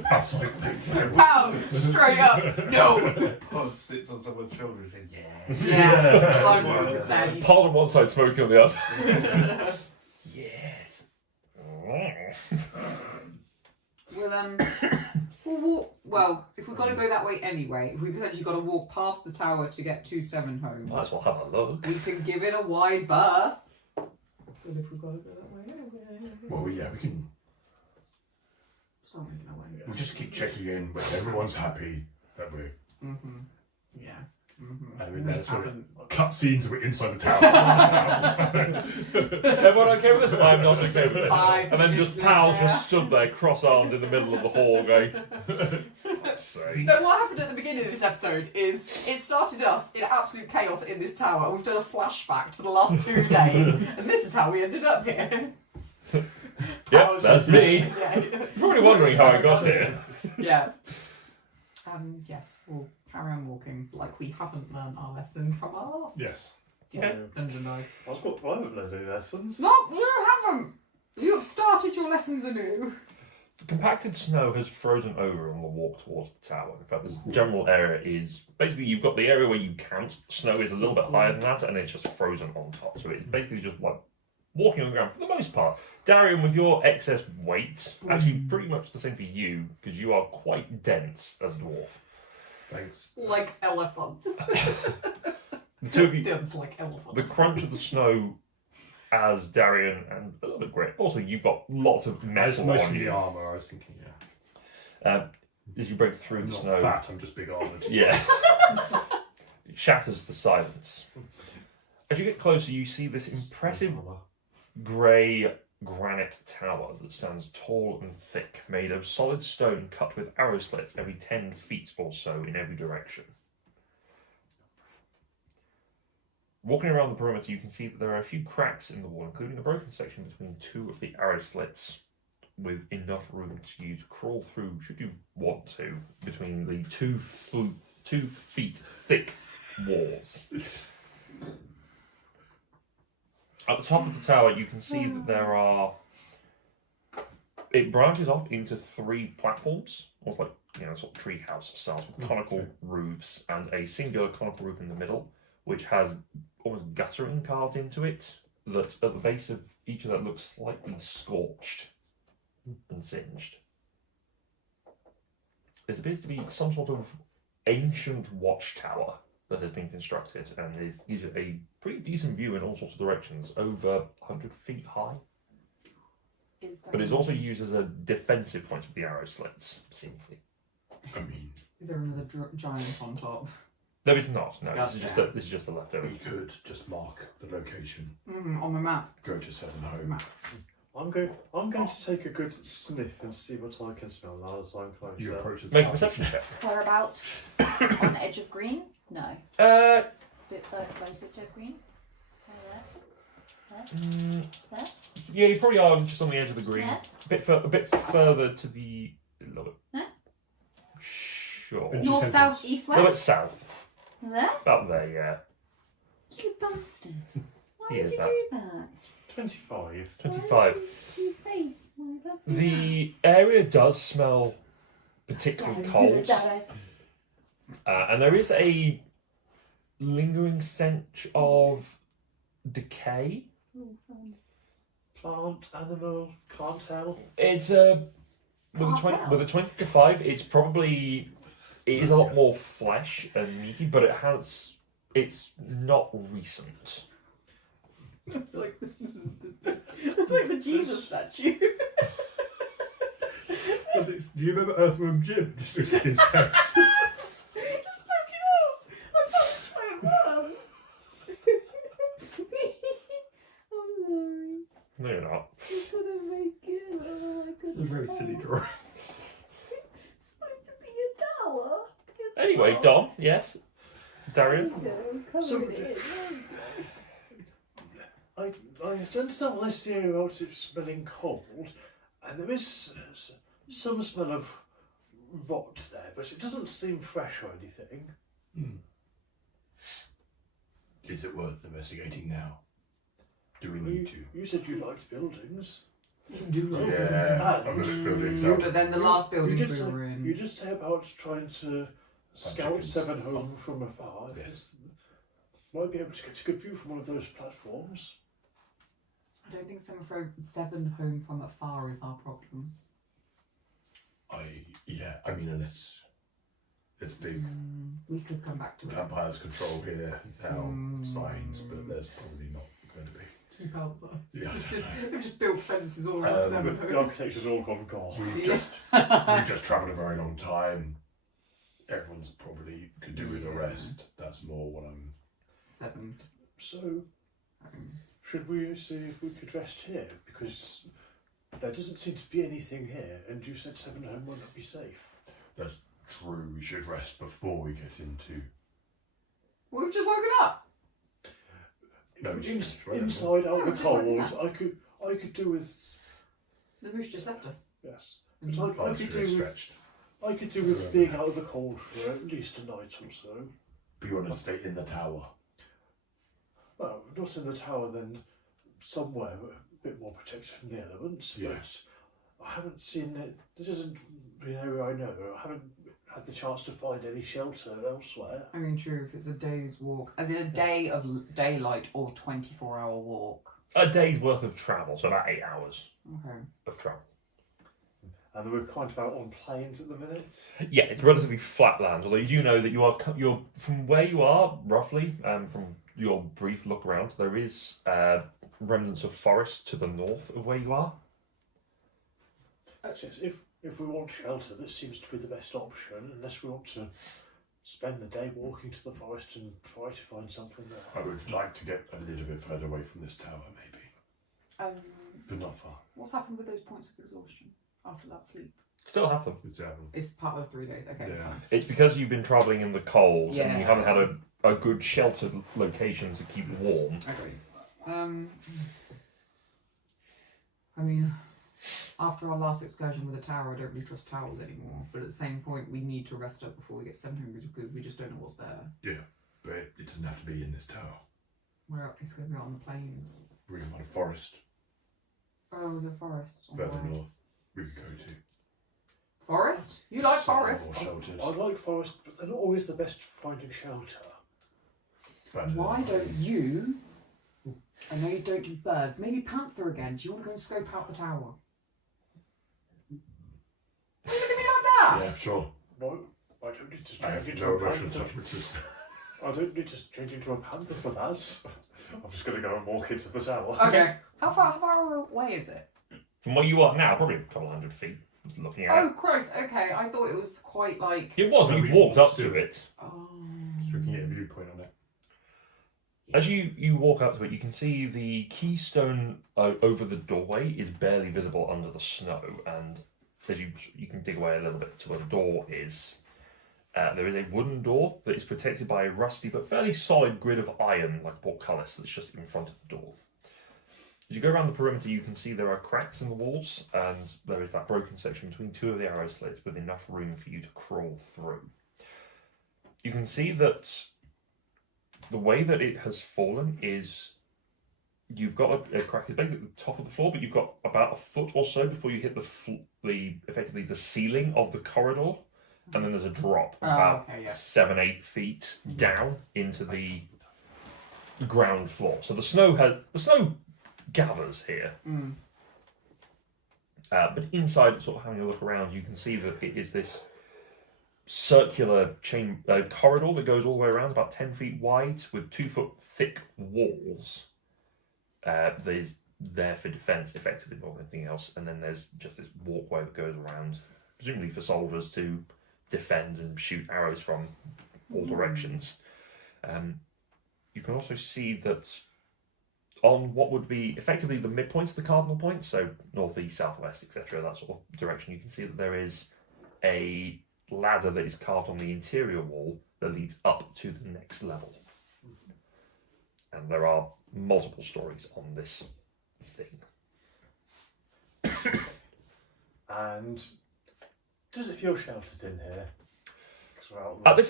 That's like Pow! Straight up! No! Pod sits on someone's shoulder and says, yeah. Yeah, 100%. Paul on one side, smoking on the other. Yes. We'll walk. Well, if we've got to go that way anyway, if we've essentially got to walk past the tower to get to Seven Home, Might as well have a look. we can give it a wide berth. But if we've got to go that way anyway. well, yeah, we can. Start making our way. We just keep checking in when everyone's happy. That we Mm-hmm. Yeah. Mm-hmm. I mean, We that's what haven't. cutscenes were inside the tower. Everyone okay with this? I'm not okay with this. 5 And then minutes just pals later. just stood there cross-armed in the middle of the hall going, fuck's sake. No, what happened at the beginning of this episode is it started us in absolute chaos in this tower. We've done a flashback to the last 2 days, and this is how we ended up here. Yep, that's me. Yeah. You're probably wondering how I got here. Yeah. Yes, we'll carry on walking like we haven't learned our lesson from our last Yes. dungeon dive. I haven't learned any lessons. No, you haven't. You have started your lessons anew. Compacted snow has frozen over on the walk towards the tower. In fact, this general area is basically you've got the area where you count. Snow is a little bit higher than that, and it's just frozen on top. So it's basically just like walking on the ground for the most part. Darian, with your excess weight, actually pretty much the same for you because you are quite dense as a dwarf. Thanks. Like elephant. The two of you, Dance like elephant. the crunch of the snow as Darian and a little bit Grit. Also, you've got lots of It's metal on mostly the you. armour, I was thinking, yeah. As you break through I'm the not snow. fat, I'm just big armoured. Yeah. It shatters the silence. As you get closer, you see this impressive grey granite tower that stands tall and thick, made of solid stone cut with arrow slits every 10 feet or so in every direction. Walking around the perimeter, you can see that there are a few cracks in the wall, including a broken section between 2 of the arrow slits, with enough room to you to crawl through, should you want to, between the 2 feet thick walls. At the top of the tower, you can see that there are. It branches off into 3 platforms, almost like sort of tree house styles with conical roofs, and a singular conical roof in the middle, which has almost guttering carved into it. That at the base of each of that looks slightly scorched and singed. There appears to be some sort of ancient watchtower that has been constructed, and it gives you a pretty decent view in all sorts of directions, over 100 feet high. But it's also used as a defensive point with the arrow slits, seemingly. I mean, Is there another giant on top? No, it's not. No, this Gotcha. is just a leftover. we could just mark the location. On my map. Go to Seven Home. I'm going to take a good sniff and see what I can smell now as I'm closer. You approach the Make a tower. perception check. Whereabout? On the edge of green? No. Uh, Bit further closer to green? There? mm, There? yeah, you probably are just on the edge of the green. There? A bit further to the. A little bit. Huh? Sure. It's North, just south, entrance. east, A little bit west? south. There? About there, yeah. You bastard. Why He would is you that. do that? 25. 25. Why would you face my lovely The area does smell particularly cold. And there is a lingering stench of decay. Plant, animal, can't tell. It's Can't tell. with a 20 to 5, it is a lot more flesh and meaty, but it's not recent. It's like the Jesus statue. Do you remember Earthworm Jim? Just looks like his face. No, you're not. It's a very silly drawing. Anyway, Dom, yes. Darian? So, I understand what I see about it smelling cold, and there is some smell of rot there, but it doesn't seem fresh or anything. Is it worth investigating now? Do we need to? You said you liked buildings. Do like Yeah, I'm just building some. But then the last You building did we say, were in. you did say about trying to scout chickens. Seven Home from afar. Yes. Might be able to get a good view from one of those platforms. I don't think Seven Home from afar is our problem. I mean, unless it's big. We could come back to it. Vampires control here now, signs, but there's probably not going to be. Keep outside. Yeah. They've just built fences all around Seven The Home. architecture's all gone gold. We've just travelled a very long time. everyone's probably could do with a Yeah. rest. That's more what I'm. 7. So, should we see if we could rest here? Because there doesn't seem to be anything here, and you said 7 home will not be safe. That's true. We should rest before we get into. We've just woken up. No, Inside out Yeah, the we're just working cold, I could do with The moose just left us. yes. Mm. But I Oh, could so do with stretched. I could do with being out of the cold for at least a night or so. But you want to stay in the tower. Well, not in the tower, then somewhere a bit more protected from the elements. Yeah. But I haven't seen it. This isn't the area I know. I haven't had the chance to find any shelter elsewhere. I mean, true, if it's a day's walk, as in a day of daylight or 24-hour walk. A day's worth of travel, so about 8 hours Okay. of travel. And we're kind of out on plains at the minute. Yeah, it's relatively flat land, although you do know that you're from where you are, roughly, from your brief look around, there is remnants of forest to the north of where you are. Yes, if we want shelter, this seems to be the best option, unless we want to spend the day walking to the forest and try to find something there. I would like to get a little bit further away from this tower, maybe, but not far. What's happened with those points of exhaustion after that sleep? Still have them. It's having. It's part of the 3 days. Okay, that's Yeah. fine. It's because you've been travelling in the cold and Yeah. you haven't had a good sheltered location to keep warm. Okay. I mean, after our last excursion with the tower, I don't really trust towers anymore. But at the same point, we need to rest up before we get 700 because we just don't know what's there. But it doesn't have to be in this tower. Where it's going to be out on the plains. We can find a forest Oh, the forest. on the further way. north. We could go to. Forest? You like Somewhere forest? more sheltered. I like forest, but they're not always the best for finding shelter. Why don't you? I know you don't do birds. Maybe panther again. Do you want to go and scope out the tower? Why look at me like that? Yeah, sure. No, I don't need to I change have into no a Russian panther. touch. I don't need to change into a panther for that. I'm just going to go and walk into the tower. Okay. How far away is it? From where you are now, probably a couple hundred feet. Just looking at Oh, Christ. Okay. I thought it was quite like. it. It was, but No, you've we walked up walked to to it. Oh. So we can get a viewpoint on it. As you walk up to it, you can see the keystone over the doorway is barely visible under the snow, and as you can dig away a little bit to where the door is, there is a wooden door that is protected by a rusty but fairly solid grid of iron, like portcullis, that's just in front of the door. As you go around the perimeter, you can see there are cracks in the walls, and there is that broken section between two of the arrow slits with enough room for you to crawl through. You can see that the way that it has fallen is you've got a crack is basically at the top of the floor, but you've got about a foot or so before you hit effectively the ceiling of the corridor, and then there's a drop about okay, yeah. 7-8 feet down into the ground floor. So the snow gathers here, Mm. but inside, sort of having a look around, you can see that it is this circular corridor that goes all the way around, about 10 feet wide, with 2 foot thick walls. That is there for defense, effectively, more than anything else. And then there's just this walkway that goes around, presumably for soldiers to defend and shoot arrows from all directions. You can also see that on what would be effectively the midpoint of the cardinal points, so northeast, southwest, etc., that sort of direction, you can see that there is a ladder that is carved on the interior wall that leads up to the next level. And there are multiple stories on this thing. And does it feel sheltered in here? 'Cause we're out At this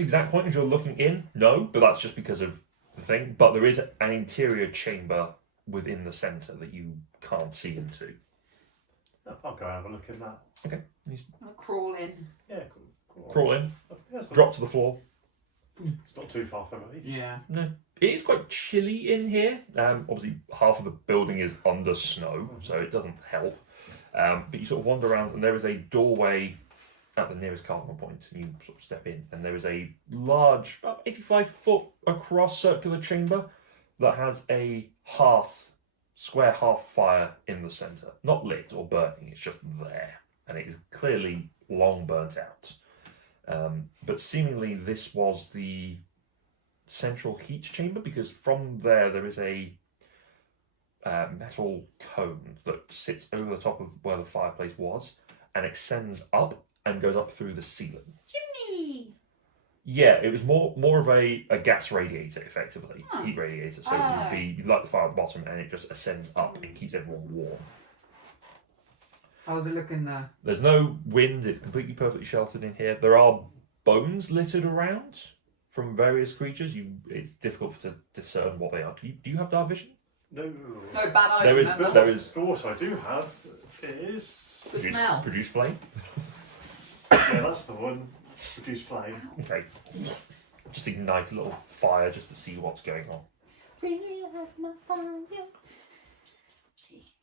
exact point, as you're looking in, no, but that's just because of the thing. But there is an interior chamber within the centre that you can't see into. I'll go and have a look in that. Okay, I'll crawl in. Yeah, cool. crawl in, Yeah, it's drop to the floor. It's not too far from me. Yeah. No, it is quite chilly in here. Obviously, half of the building is under snow, so it doesn't help. But you sort of wander around, and there is a doorway at the nearest cardinal point, and you sort of step in, and there is a large, about 85-foot across circular chamber that has a square hearth fire in the centre. Not lit or burning, it's just there, and it is clearly long burnt out. But seemingly this was the central heat chamber, because from there is a metal cone that sits over the top of where the fireplace was, and extends up and goes up through the ceiling. Chimney. Yeah, it was more of a gas radiator, effectively, Oh. heat radiator. So it would be you light the fire at the bottom, and it just ascends up and keeps everyone warm. How's it looking there? There's no wind; it's completely perfectly sheltered in here. There are bones littered around from various creatures. It's difficult to discern what they are. Do you have dark vision? No. No bad eyes. There is remember? there is But what I do have is. Good smell. produce flame. Yeah, that's the one. Produce flame. Okay, just ignite a little fire just to see what's going on.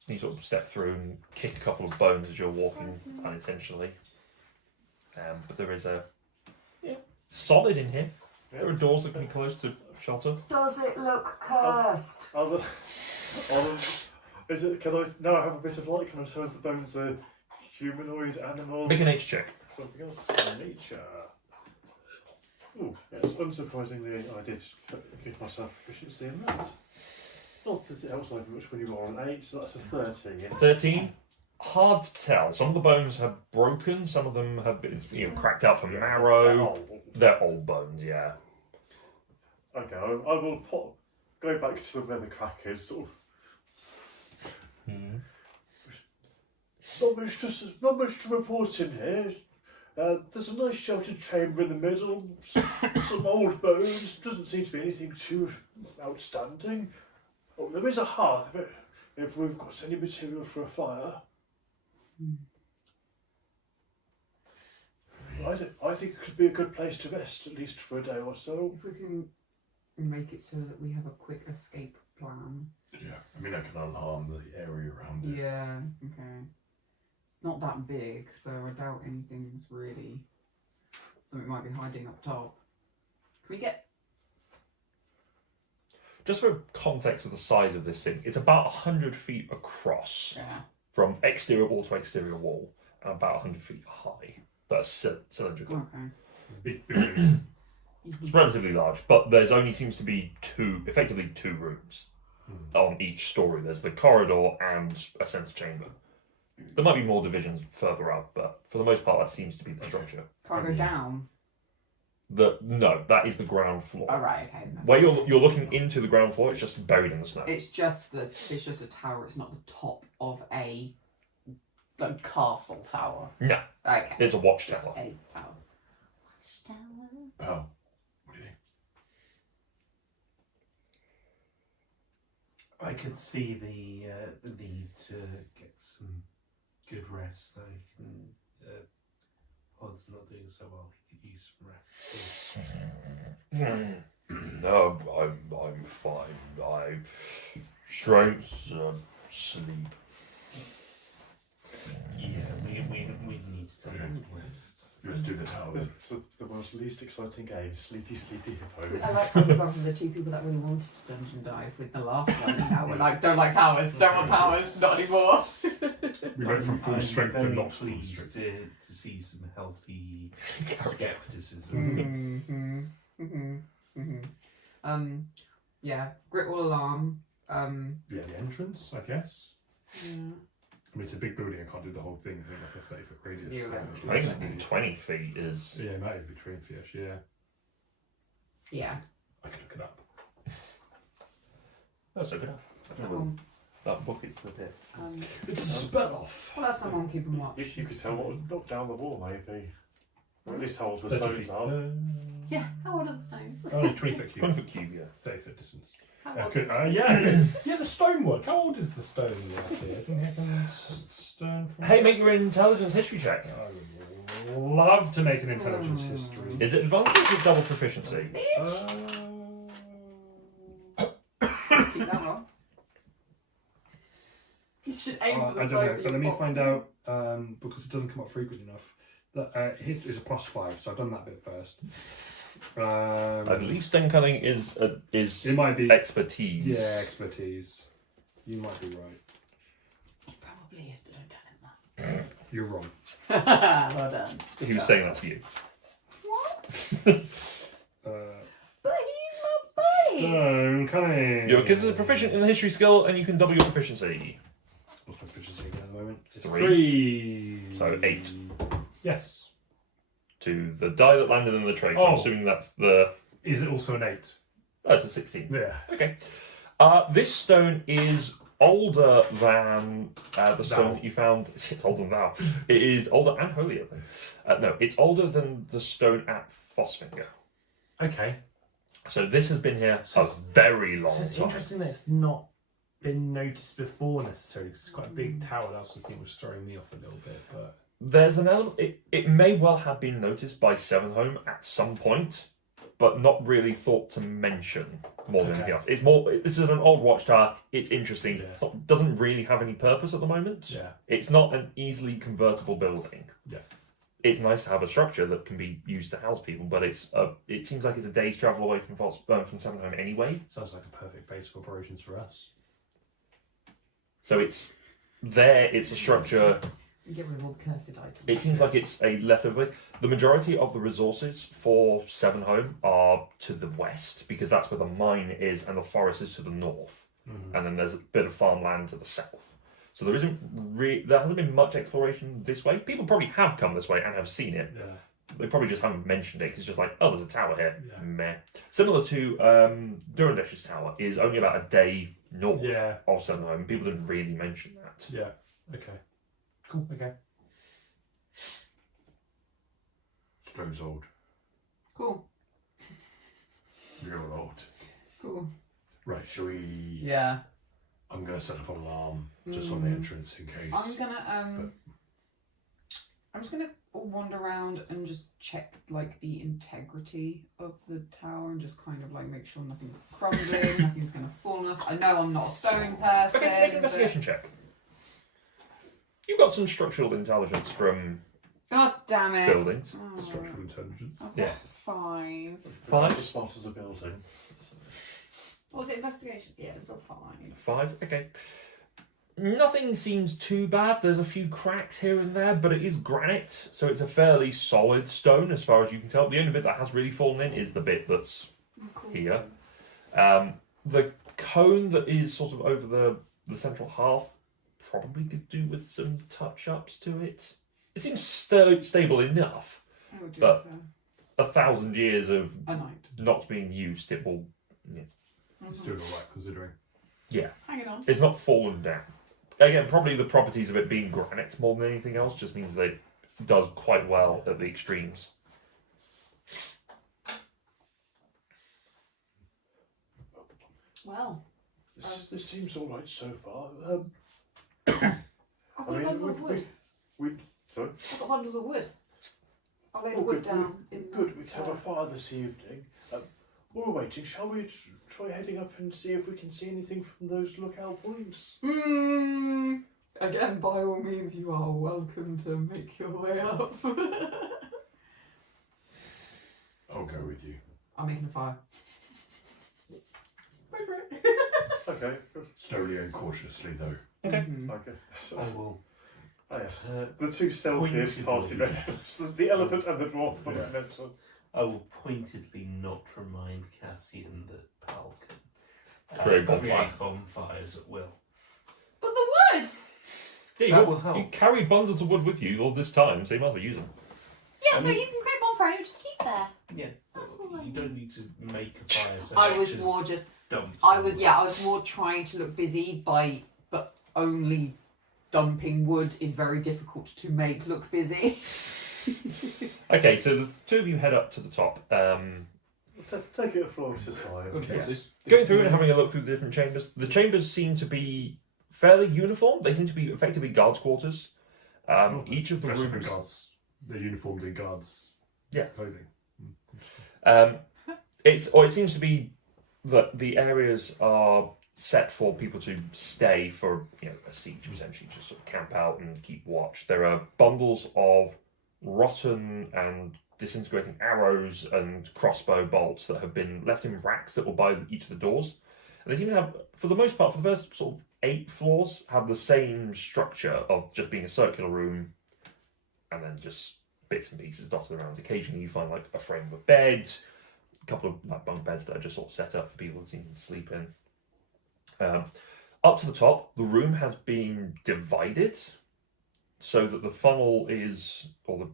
You sort of step through and kick a couple of bones as you're walking unintentionally. But there is a solid in here. There are doors that can be closed to shelter. Does it look cursed? Is it? Can I now I have a bit of light? Can I tell if the bones are humanoid, animal, Make a nature check. something else? Nature. Ooh, yes. Unsurprisingly, I did give myself proficiency in that. Not that it helps like much when you roll an 8, so that's a 13. 13. Hard to tell. Some of the bones have broken. Some of them have been cracked out from marrow. They're old bones, yeah. Okay, I will go back to where the crack is, sort of. Not much to report in here. There's a nice sheltered chamber in the middle, some old bones. Doesn't seem to be anything too outstanding. Oh, there is a hearth if we've got any material for a fire. I think it could be a good place to rest, at least for a day or so. If we can make it so that we have a quick escape plan. Yeah, I mean, I can unharm the area around it. Yeah, okay. It's not that big, so I doubt anything's really... Something might be hiding up top. Can we get... Just for context of the size of this thing, it's about 100 feet across Yeah. from exterior wall to exterior wall, and about 100 feet high. That's cylindrical. Okay. Big building. It's relatively large, but there's only seems to be effectively two rooms on each story. There's the corridor and a centre chamber. There might be more divisions further up, but for the most part, that seems to be the structure. Can't go down. No, that is the ground floor. Oh, right, okay. That's Where you're looking into the ground floor, it's just buried in the snow. It's just a tower. It's not the top of a castle tower. No, Okay. it's a watchtower. A tower. Oh, what do you think? I could see the need to get some good rest. I can. Pod's not doing so well. He could use some rest too. No, I'm fine. Strength, sleep. Yeah, we need to take some rest. Let's do the towers. It's the world's least exciting game, Sleepy Hippo. I like that we've gone from the two people that really wanted to dungeon dive with the last one, and now we're like, don't like towers, don't want towers, not anymore. We went from full I'm strength to very not full pleased strength. to see some healthy skepticism. Yeah, Grit Wall Alarm. Yeah, the entrance, I guess. Yeah. I mean, it's a big building. I can't do the whole thing. I think like a 30-foot radius. Yeah, so I it's think really- 20 feet is. Yeah, it might be 20 feet. Yeah, Yeah. I could look it up. That's okay. Someone, That book is a bit. It's a spell off. we'll have someone keeping watch. You could tell what was knocked down the wall, maybe. Or at least how old the 30 stones feet. are. Yeah, how old are the stones? Oh, 20 foot cube. 20 foot cube, yeah. 30 foot distance. How I old could, are yeah, the stonework. How old is the stone work here? Can you have a stone from? Hey, make your intelligence history check. I would love to make an intelligence history. Is it advantage or double proficiency? Keep that on. You should aim for the I don't sides know, of but your let me box. find out because it doesn't come up frequent enough. That hit is a +5, so I've done that bit first. At least cunning is It might be expertise. Yeah, expertise. You might be right. It probably is, but don't tell him You're wrong. that. Well done. He was saying that to you. But he's my buddy. Stone cunning. Your kids are proficient in the history skill, and you can double your proficiency. What's my proficiency again at the moment? It's 3. So 8. Yes. To the die that landed in the tray. So I'm Oh. assuming that's the. Is it also an 8? Oh, it's a 16. Yeah. Okay. This stone is older than the stone Thou. that you found. It's older than thou. It is older and holier than. No, it's older than the stone at Fossfinger. Okay. So this has been here So a very long So it's time. interesting that it's not been noticed before necessarily, because it's quite a big tower. That's what I think was throwing me off a little bit. But There's an element. It may well have been noticed by Sevenholm at some point, but not really thought to mention more than Okay. anything else. It's more. This is an old watchtower. It's interesting. Yeah. It's not, doesn't really have any purpose at the moment. yeah, It's not an easily convertible building. Yeah. It's nice to have a structure that can be used to house people, but it seems like it's a day's travel away from Sevenholm anyway. sounds like a perfect base of operations for us. So it's there. It's a structure. Get rid of all the cursed items. It seems like it's a leftover. The majority of the resources for Sevenholm are to the west because that's where the mine is, and the forest is to the north. And then there's a bit of farmland to the south. So there there hasn't been much exploration this way. People probably have come this way and have seen it. Yeah. They probably just haven't mentioned it because it's just like, oh, there's a tower here. Yeah. Meh. Similar to Durandesh's tower is only about a day north Yeah. of Sevenholm. People didn't really mention that. Yeah. Okay. Cool. Okay. Stone's old. Cool. Real old. Cool. Right, shall we... Yeah. I'm going to set up an alarm just on the entrance in case. I'm gonna I'm just gonna wander around and just check like the integrity of the tower and just kind of like make sure nothing's crumbling, nothing's gonna fall on us. I know I'm not a stone person. Okay, make an but- investigation check. You've got some structural intelligence from God damn it. buildings. Oh, Structural intelligence. I've got Yeah. 5. 5? To spot as a building. What was it, investigation? Yeah, it's still 5. 5, okay. Nothing seems too bad. There's a few cracks here and there, but it is granite, so it's a fairly solid stone as far as you can tell. The only bit that has really fallen in is the bit that's Cool. here. The cone that is sort of over the central hearth probably could do with some touch-ups to it. It seems stable enough. I would do But- it 1,000 years of for a night. not being used, it will... It's doing all right considering. Yeah. Hang on. It's not fallen down. Again, probably the properties of it being granite more than anything else just means that it does quite well at the extremes. Well, This seems all right so far. I've I got a mean, bundle of wood. Sorry? I've got bundles of wood. I'll lay the Oh, wood good, down. In Good, we can have a fire this evening. While we're waiting, shall we try heading up and see if we can see anything from those lookout points? Again, by all means, you are welcome to make your way up. I'll go with you. I'm making a fire. Okay, Slowly and cautiously, though. Okay. okay. So, I will. oh, yes. The two stealthiest party Pointedly, members, the elephant and the dwarf. Yeah. I will pointedly not remind Cassian that Pal can Create bonfire. bonfires at will. But the wood! Yeah, That you, will help. you carry bundles of wood with you all this time, so you might as well use them. Yeah, I so mean- you can create bonfire and you just keep there. Yeah. That's all I You don't need to make a fire. So I much was as more just dump I was somewhere. more trying to look busy but only dumping wood is very difficult to make look busy. Okay, so the two of you head up to the top. Take it a floor at a time. Good Yes. choice. Going through and having a look through the different chambers. The chambers seem to be fairly uniform. They seem to be effectively guards' quarters. Each of the Dressed up in rooms. guards. They're uniformed in guards. Yeah. Clothing. It seems to be that the areas are set for people to stay for a siege, essentially, just sort of camp out and keep watch. There are bundles of rotten and disintegrating arrows and crossbow bolts that have been left in racks that will by each of the doors. And they seem to have, for the most part, for the first sort of 8 floors, have the same structure of just being a circular room and then just bits and pieces dotted around. Occasionally you find like a frame of a bed, a couple of like bunk beds that are just sort of set up for people to sleep in. Up to the top, the room has been divided so that the funnel is, or the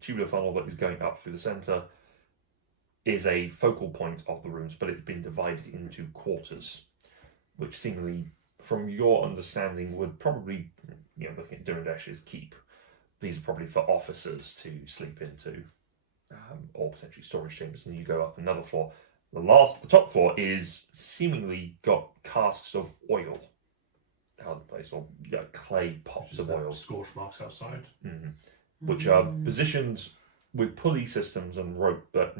tubular funnel that is going up through the centre is a focal point of the rooms, but it's been divided into quarters, which seemingly, from your understanding, would probably, looking at Durandesh's keep, these are probably for officers to sleep into, or potentially storage chambers. And you go up another floor. The top floor is seemingly got casks of oil out of the place, or clay pots of oil. Scorch marks outside. Mm-hmm. Which are positioned with pulley systems and rope that,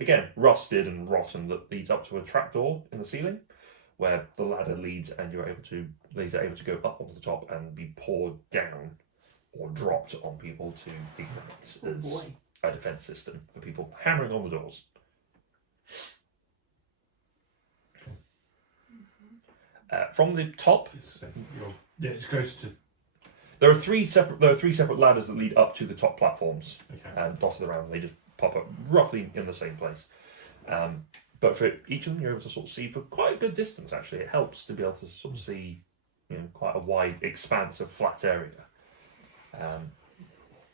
again, rusted and rotten, that leads up to a trapdoor in the ceiling, where the ladder leads and these are able to go up onto the top and be poured down or dropped on people to ignite as a defense system for people hammering on the doors. From the top, it goes to. There are three separate ladders that lead up to the top platforms, Okay. dotted around. They just pop up roughly in the same place. But for each of them, you're able to sort of see for quite a good distance. Actually, it helps to be able to sort of see, quite a wide expanse of flat area.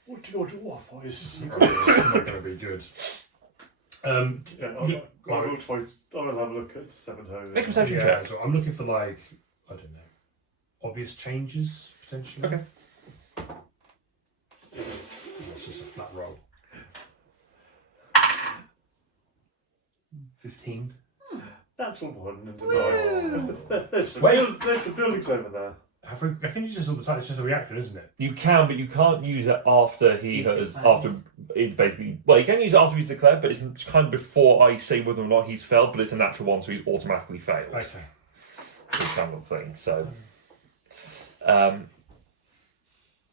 What do you know to offer? Is It's not going to be good. yeah, I'll have a look at 7 home. Make a perception check. So I'm looking for I don't know, obvious changes potentially. Okay. It's just a flat roll. 15. Natural one and Woo! denied. There's some buildings over there. I can use this all the time. It's just a reaction, isn't it? You can, but you can't use it after it's basically, well, you can use it after he's declared, but it's kind of before I say whether or not he's failed, but it's a natural one, so he's automatically failed. Okay. This kind of thing. So,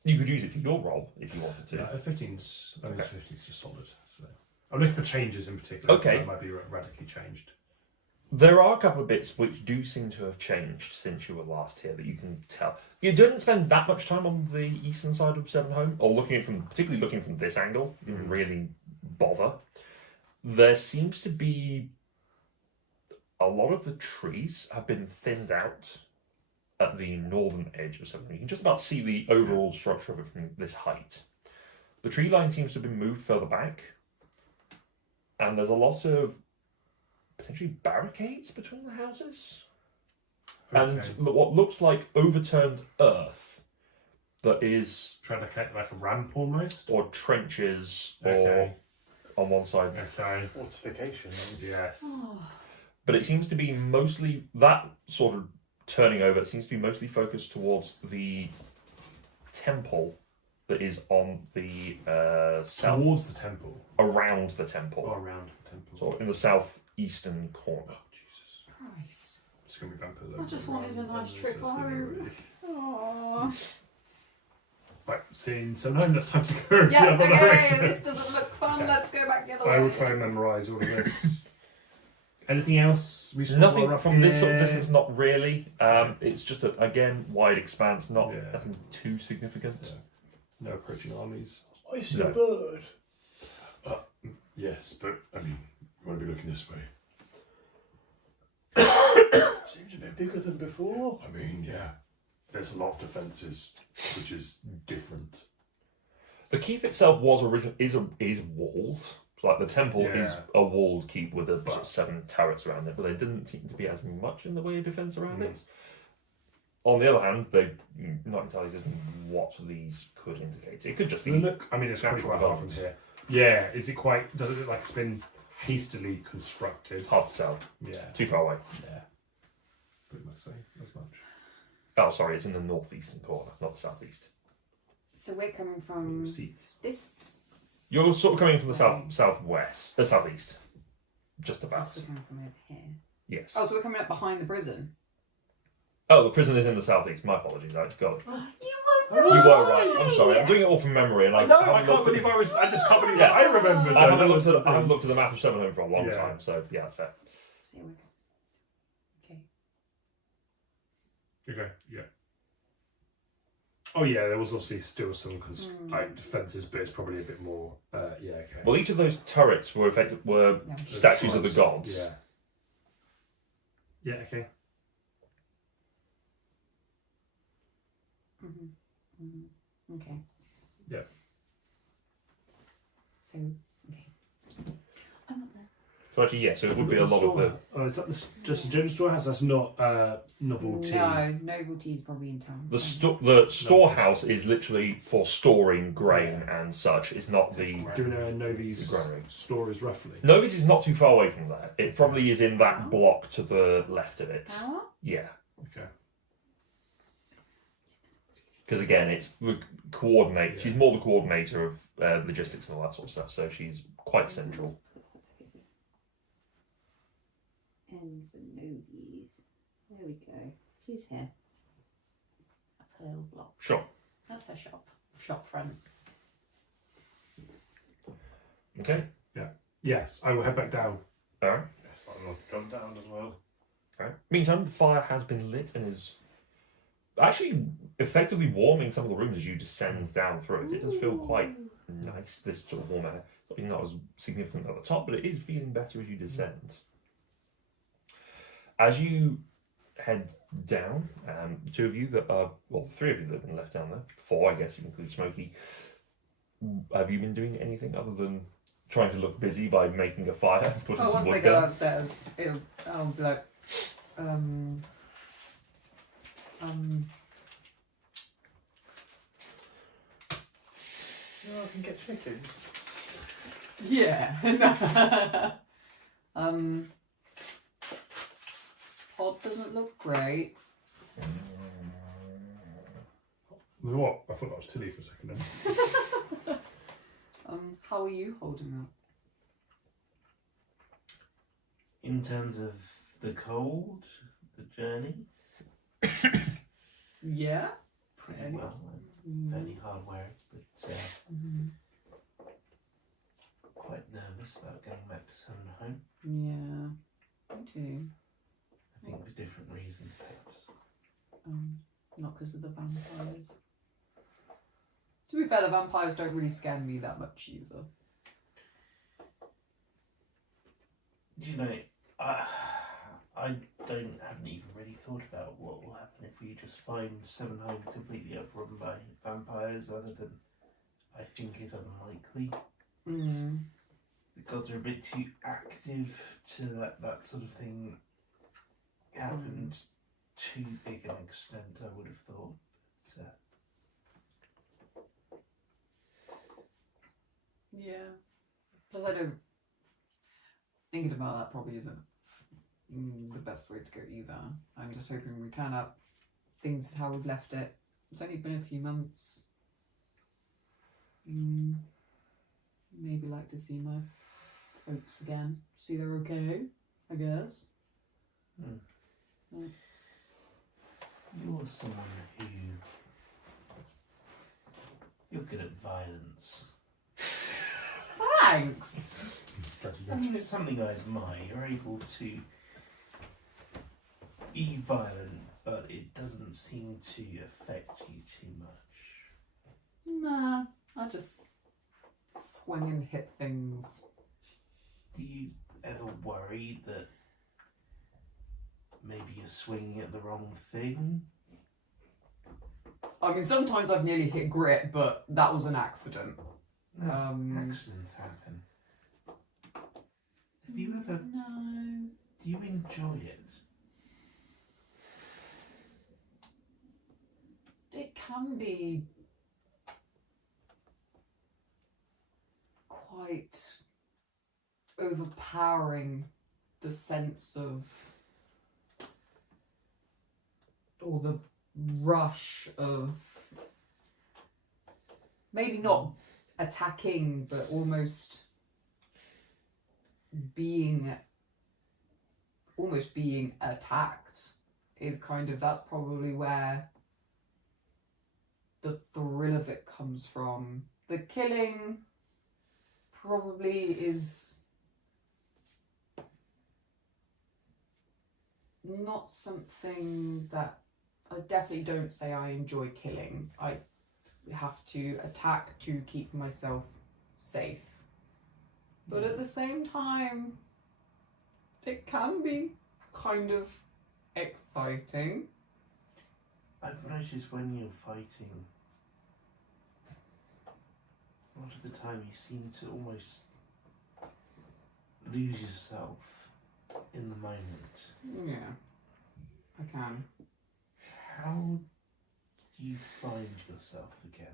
you could use it for your role if you wanted to. Yeah, 15's Okay. 15's just solid. So I'm looking for changes in particular. Okay. That might be radically changed. There are a couple of bits which do seem to have changed since you were last here that you can tell. You didn't spend that much time on the eastern side of Seven Home, or particularly looking from this angle. You didn't really bother. There seems to be a lot of the trees have been thinned out at the northern edge of Seven Home. You can just about see the overall structure of it from this height. The tree line seems to have been moved further back, and there's a lot of potentially barricades between the houses, and what looks like overturned earth that is trying to get like a ramp almost, or trenches, Okay. or on one side. Okay. Fortifications. Yes. But it seems to be mostly that sort of turning over. It seems to be mostly focused towards the temple that is on the south, Towards the temple. around the temple, Or around the temple. so in the southeastern corner. Oh, Jesus. Christ. It's going to be vampire. I just wanted a nice trip home. Aww. Right, scene. So now it's time to go the Yeah, other okay, direction. this doesn't look fun. Okay. Let's go back the other I way. will try and memorise all of this. Anything else? Nothing from this sort of distance, not really. It's just again wide expanse, Yeah. nothing too significant. No approaching armies. I see No. a bird. Yes, but I mean, you want to be looking this way. Seems a bit bigger than before. I mean, yeah. There's a lot of defences, which is different. The keep itself is walled. So like the temple is Yeah. a walled keep with sort of 7 turrets around it, but there didn't seem to be as much in the way of defence around it. On the other hand, they're not entirely certain what these could indicate. It could just Does be. it look? I mean, it's actually quite hard from here. Yeah. Is it quite? Does it look like it's been hastily constructed? Hard to tell. Yeah. Too far away. Yeah. Pretty much say as much. Oh, sorry, it's in the northeastern corner, not the southeast. So we're coming from Seats. this. You're sort of coming from the southwest, the southeast, just about. We're coming from over here. Yes. Oh, so we're coming up behind the prison. Oh, the prison is in the southeast. My apologies. God. You were You were right. I'm sorry. I'm doing it all from memory, and I can't believe I was. I just can't believe that I remembered. I haven't looked at the map of Seven Home for a long Yeah. time, so yeah, that's fair. Okay. Okay. Yeah. Oh yeah, there was obviously still some like defences, but it's probably a bit more. Yeah, okay. Well, each of those turrets were statues of the gods. Yeah. Yeah. Okay. Okay. Yeah. So, okay. I'm up there. So actually, yeah. So it would be a lot of the. Oh, is that just a general storehouse? That's not novelty. No, novelty is probably in town. The so- the storehouse is literally for storing grain and such. It's not the. Do we know Novi's granary. stories roughly? Novi's is not too far away from that. It probably is in that block to the left of it. Power? Yeah. Okay. Because again, it's the coordinate. Yeah. She's more the coordinator of logistics and all that sort of stuff. So she's quite central. And for novies. There we go. She's here. That's her little block. Sure. That's her shop. Shop front. Okay. Yes, I will head back down. All right. Yes, I'll come down as well. All right. Meantime, the fire has been lit and is actually effectively warming some of the rooms as you descend down through it. It does feel quite nice. This sort of warm air. Not as significant at the top, but it is feeling better as you descend. As you head down, the two of you that are, well, the three of you that have been left down there, four, I guess, if you include Smokey, have you been doing anything other than trying to look busy by making a fire, putting some Once they wood go down? upstairs, I'll be like, No, I can get chickens. yeah. Pod doesn't look great. What? I thought that was Tilly for a second then. How are you holding up? In terms of the cold, the journey, Yeah. pretty well. I'm fairly hard wearing, but quite nervous about getting back to Sun Home. Yeah. Me too. I think for different reasons, perhaps. Not because of the vampires. To be fair, the vampires don't really scare me that much either. You know, I haven't even really thought about what will happen if we just find Seven Home completely overrun by vampires, other than I think it unlikely. The gods are a bit too active to let that sort of thing happen to big an extent, I would have thought. But, Yeah. Plus, I don't. Thinking about that probably isn't the best way to go either. I'm just hoping we turn up. Things is how we've left it. It's only been a few months. Maybe like to see my folks again. See they're okay, I guess. you're someone who... You're good at violence. Thanks! I mean, it's something I admire. You're able to be violent, but it doesn't seem to affect you too much. Nah, I just swing and hit things. Do you ever worry that maybe you're swinging at the wrong thing? I mean, sometimes I've nearly hit grit, but that was an accident. No, accidents happen. Have you ever... No. Do you enjoy it? It can be quite overpowering, the sense of, or the rush of, maybe not attacking, but almost being attacked is kind of, that's probably where the thrill of it comes from. The killing probably is not something that I definitely don't say I enjoy killing. I have to attack to keep myself safe. But at the same time, it can be kind of exciting. I've noticed when you're fighting, a lot of the time you seem to almost lose yourself in the moment. Yeah, I can. How do you find yourself again?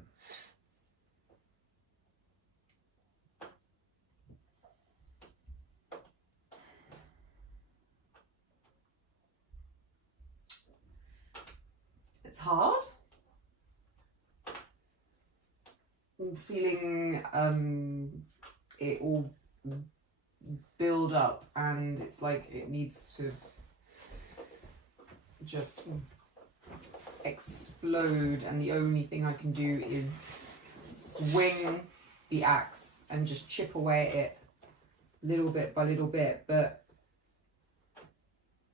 It's hard. I'm feeling it all build up, and it's like it needs to just explode, and the only thing I can do is swing the axe and just chip away at it little bit by little bit, but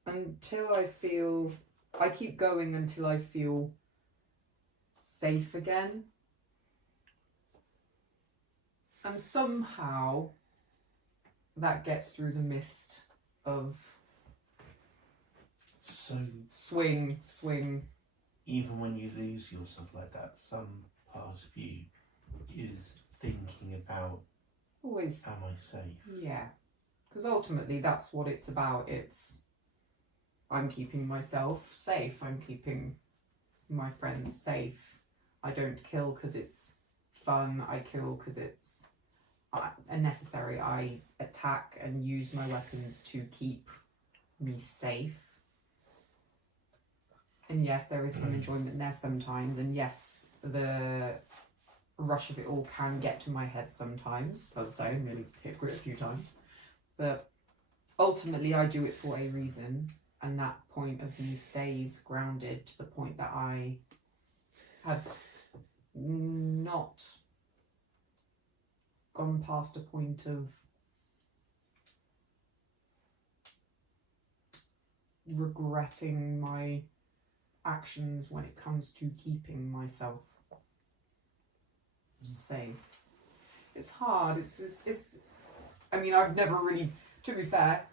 until I keep going until I feel safe again. And somehow that gets through the mist of So swing. even when you lose yourself like that, some part of you is thinking about, Always, am I safe? yeah. Because ultimately that's what it's about. I'm keeping myself safe. I'm keeping my friends safe. I don't kill because it's fun. I kill because it's necessary. I attack and use my weapons to keep me safe. And yes, there is some enjoyment there sometimes. And yes, the rush of it all can get to my head sometimes. As I say, I nearly hit grit a few times. But ultimately, I do it for a reason. And that point of me stays grounded to the point that I have not gone past a point of regretting my actions when it comes to keeping myself safe. It's hard. It's I mean, I've never really, to be fair,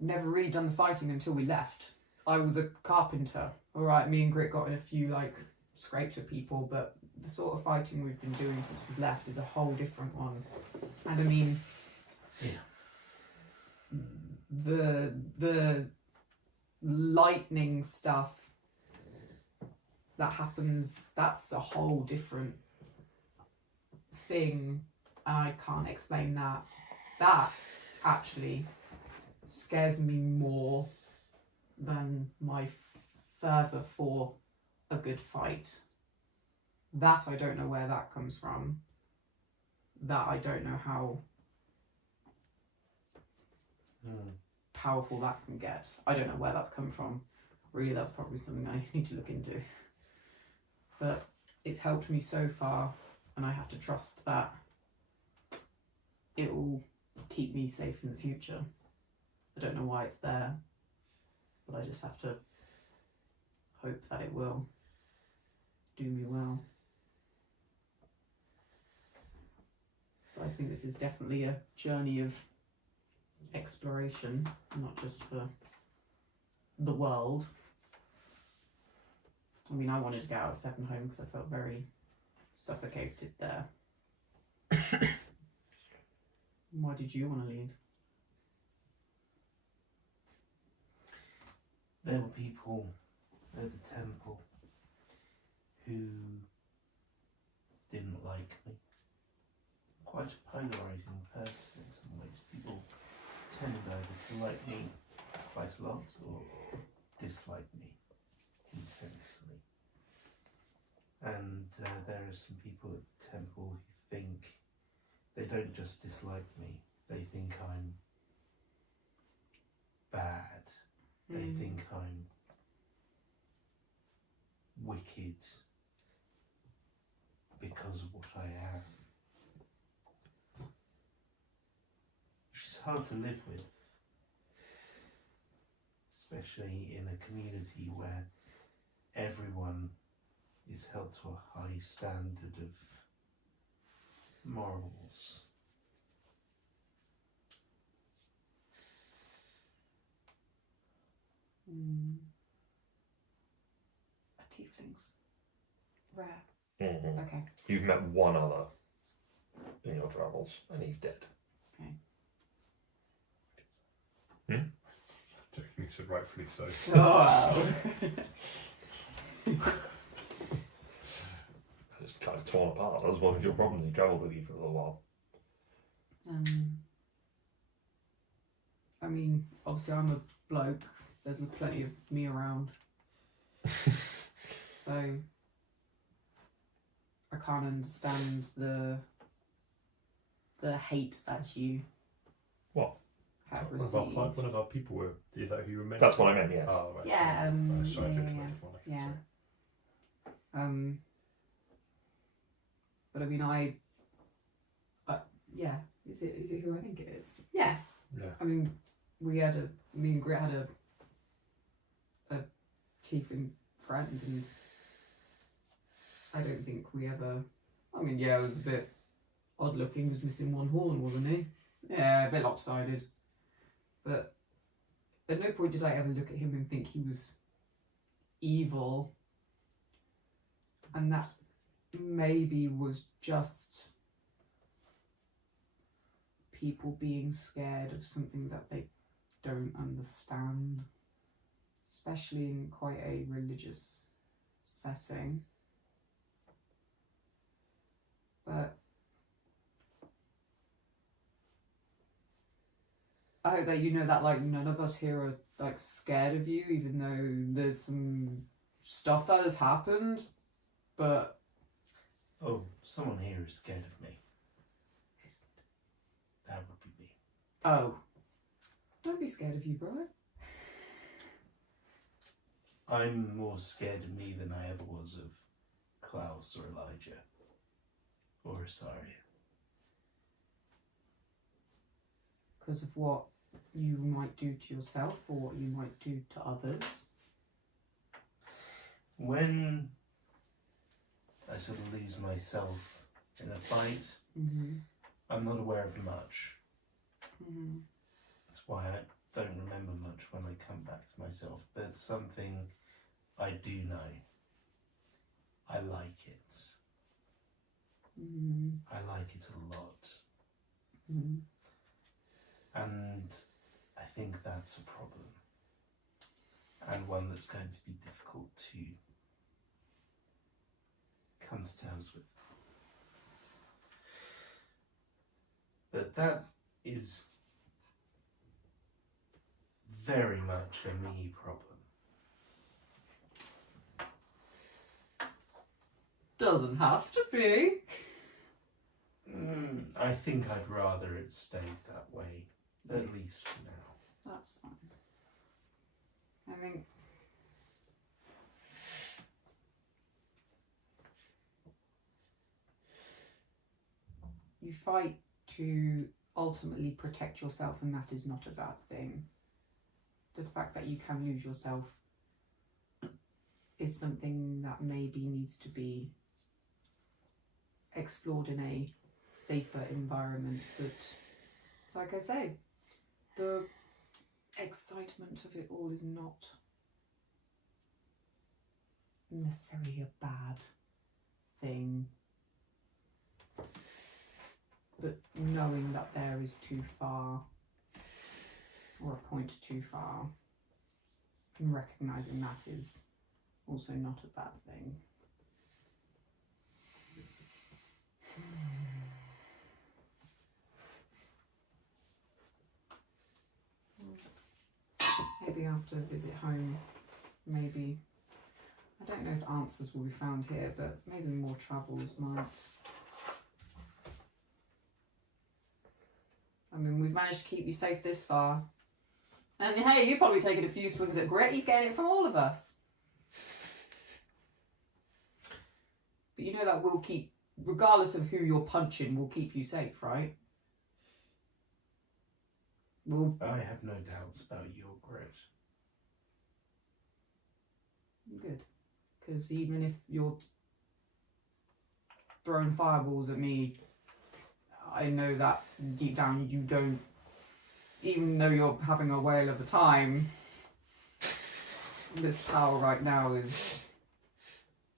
never really done the fighting until we left. I was a carpenter. All right, me and Grit got in a few like scrapes with people, but the sort of fighting we've been doing since we've left is a whole different one. And I mean, the lightning stuff that happens, that's a whole different thing, and I can't explain that. That actually scares me more than my fervour for a good fight. That I don't know where that comes from. That I don't know how powerful that can get. I don't know where that's come from. Really, that's probably something I need to look into. But it's helped me so far, and I have to trust that it will keep me safe in the future. I don't know why it's there, but I just have to hope that it will do me well. But I think this is definitely a journey of exploration, not just for the world. I mean, I wanted to get out of Seven Home because I felt very suffocated there. Why did you want to leave? There were people at the temple who didn't like me. Quite a polarising person in some ways. People tend either to like me quite a lot or dislike me intensely. And there are some people at the temple who think they don't just dislike me, they think I'm bad. They think I'm wicked because of what I am. Which is hard to live with, especially in a community where everyone is held to a high standard of morals. Are tieflings rare? Mhm. Okay. You've met one other in your travels, and he's dead. He said rightfully so. Oh. It's kind of torn apart. That was one of your problems. He travelled with you for a little while. I mean, obviously I'm a bloke. There's plenty of me around. So I can't understand the hate that you What? have One received. one of our people were. Is that who you were meant? That's what I meant, yes. Oh, right. Yeah, Sorry, I yeah, jumped yeah, around if one, okay, yeah. sorry. But I mean, yeah. Is it who I think it is? Yeah. Yeah. I mean, me and Grit had a tiefling friend, and I don't think we ever. I mean, yeah, it was a bit odd looking. He was missing one horn, wasn't he? Yeah, a bit lopsided. But at no point did I ever look at him and think he was evil. And that maybe was just people being scared of something that they don't understand, especially in quite a religious setting. But I hope that you know that like none of us here are like scared of you, even though there's some stuff that has happened. But Oh, someone here is scared of me. That would be me. oh, don't be scared of you, bro. I'm more scared of me than I ever was of Klaus or Elijah. Or Asari. Because of what you might do to yourself or what you might do to others. When I sort of lose myself in a fight, Mm-hmm. I'm not aware of much. Mm-hmm. That's why I don't remember much when I come back to myself. But something I do know. I like it. Mm-hmm. I like it a lot. Mm-hmm. And I think that's a problem. And one that's going to be difficult to come to terms with. But that is very much a me problem. Doesn't have to be. I think I'd rather it stayed that way, at least for now. That's fine. I think you fight to ultimately protect yourself, and that is not a bad thing. The fact that you can lose yourself is something that maybe needs to be explored in a safer environment. But like I say, the excitement of it all is not necessarily a bad thing. But knowing that there is too far, or a point too far, and recognising that is also not a bad thing. Maybe after a visit home, maybe, I don't know if answers will be found here, but maybe more travels might. I mean, we've managed to keep you safe this far. And hey, you've probably taken a few swings at Grit. He's getting it from all of us. But you know that will keep, regardless of who you're punching, will keep you safe, right? I have no doubts about your grit. Good. Because even if you're throwing fireballs at me, I know that deep down you don't, even though you're having a whale of a time, this tower right now is...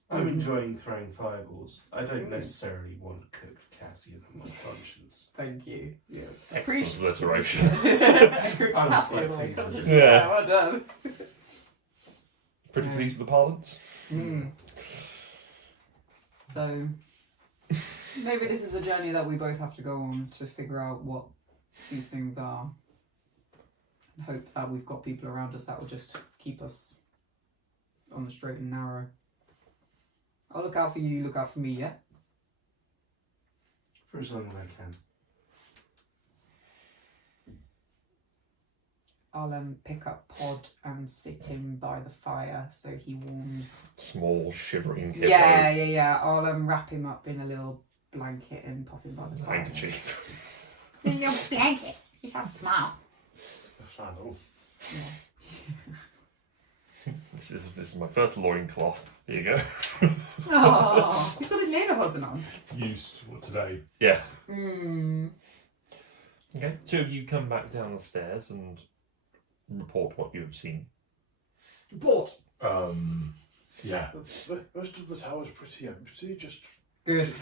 I'm enjoying throwing fireballs. I don't necessarily want cooked Cassian on my conscience. Thank you. Yes. Excellent alliteration. I was quite pleased with it. Yeah. Well done. Pretty pleased with the parlance. Mm. So maybe this is a journey that we both have to go on to figure out what these things are. And hope that we've got people around us that will just keep us on the straight and narrow. I'll look out for you, you look out for me, yeah? For as long as I can. I'll pick up Pod and sit him by the fire so he warms. Small, shivering hippo. Yeah. I'll wrap him up in a little blanket and pop him by the fire. Handkerchief. A little blanket. He's so small. A flannel. This is my first loincloth. Here you go. Oh, he's got his lederhosen on. Used for today. Yeah. Mm. Okay. Two of you come back down the stairs and report what you have seen. Report. Yeah. The rest of the tower's pretty empty, just Good.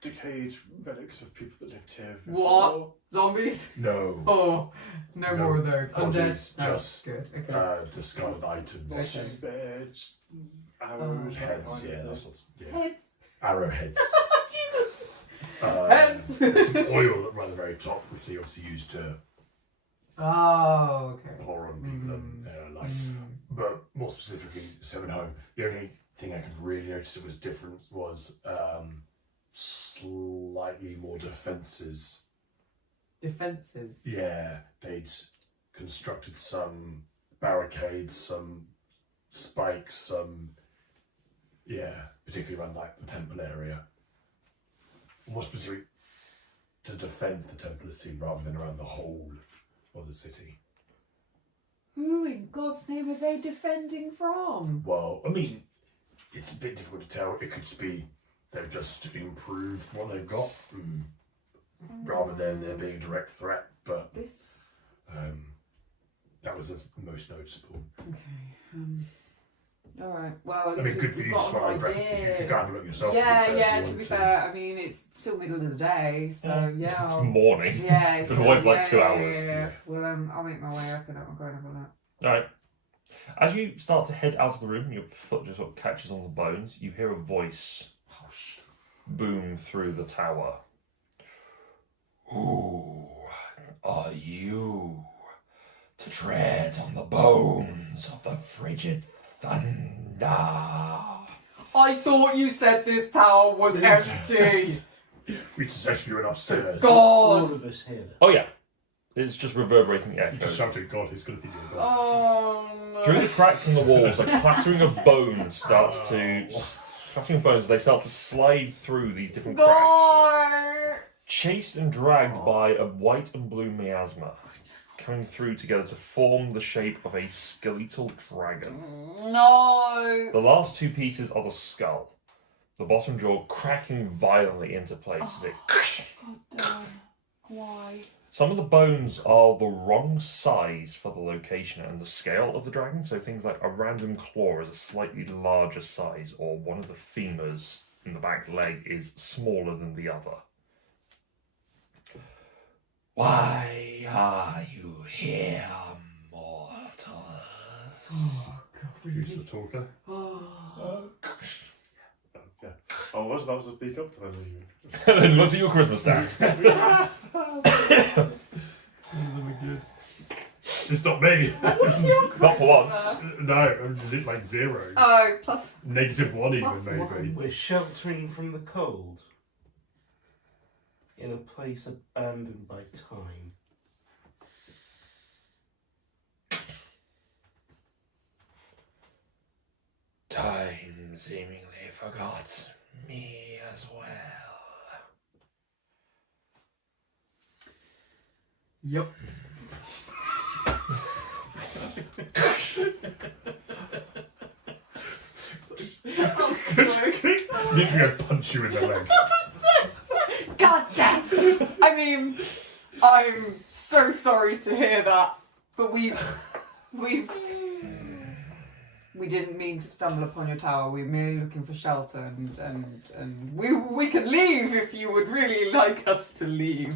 decayed relics of people that lived here. What? before. Zombies? No. Oh, no more of those. Bodies, Undead? No, just, good. Okay. discarded items. Lost beds, arrows, that Heads, kind of yeah, thing. that's what, yeah. Heads. Arrowheads. Jesus. Heads. There's some oil right at the very top, which they obviously used to Oh, okay. pour on people and like. Mm. But more specifically, Seven Home. The only thing I could really notice that was different was slightly more defences. Defences? Yeah, they'd constructed some barricades, some spikes, some particularly around like the temple area. More specifically, to defend the temple scene rather than around the whole of the city. Who in God's name are they defending from? Well, I mean, it's a bit difficult to tell. It could just be they've just improved what they've got, rather than there being a direct threat. But This. that was the most noticeable. Okay. Alright, well, at I least mean, good for we've you to got swallow an breath. You idea. could go have a look yourself. Yeah, if to you be want fair, I mean, it's still middle of the day, so yeah. It's I'll- morning. Yeah, it's Been away for like yeah, 2 yeah, hours. Yeah. Well, I'll make my way up and I'll go and have a look. Alright. As you start to head out of the room and your foot just sort of catches on the bones, you hear a voice boom through the tower. Who are you to tread on the bones of the frigid thunder? I thought you said this tower was empty. We just actually went upstairs. All God. of us hear this. Oh yeah. It's just reverberating You just echoes. shouted God, he's going to think you're God. Oh no. Through the cracks in the walls, a clattering of bones starts to... Clattering of bones, they start to slide through these different cracks. God. Chased and dragged by a white and blue miasma, coming through together to form the shape of a skeletal dragon. No. The last two pieces are the skull, the bottom jaw cracking violently into place as it... God damn. Why? Some of the bones are the wrong size for the location and the scale of the dragon, so things like a random claw is a slightly larger size, or one of the femurs in the back leg is smaller than the other. Why are you here, mortals? Oh, God, Who's really? the talker? Oh. Okay. Oh, that was a speak up for them. And then look at your Christmas stats. It's not me. What's your Not for once. No, is it like 0? Oh, plus. -1 even, Plus maybe. one. We're sheltering from the cold in a place abandoned by time. Time seemingly forgot me as well. Yep. Literally, I punch you in the leg. God damn! I mean, I'm so sorry to hear that, but we didn't mean to stumble upon your tower. We were merely looking for shelter, and we can leave if you would really like us to leave.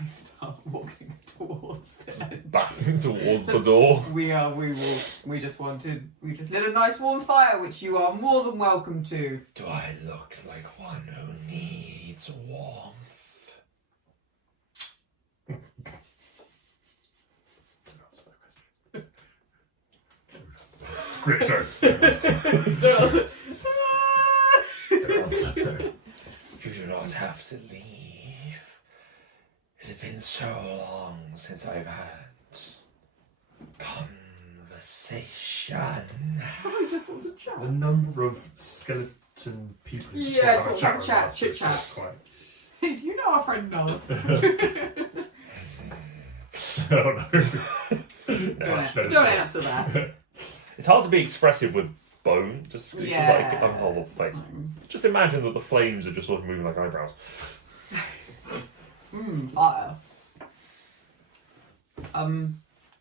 I start walking towards the edge. Back towards the door. We just lit a nice warm fire, which you are more than welcome to. Do I look like one who needs warmth? Great, sorry. Don't answer. You do not have to leave. It has been so long since I've had conversation. I just want to chat. The number of skeleton people who just Yeah, want to have a sort of chat, chit with us is chat. just quite. Hey, do you know our friend Nulf? Oh no. Don't answer that. It's hard to be expressive with bone. Just it's Yeah. like unhold, like just imagine that the flames are just sort of moving like eyebrows. Fire.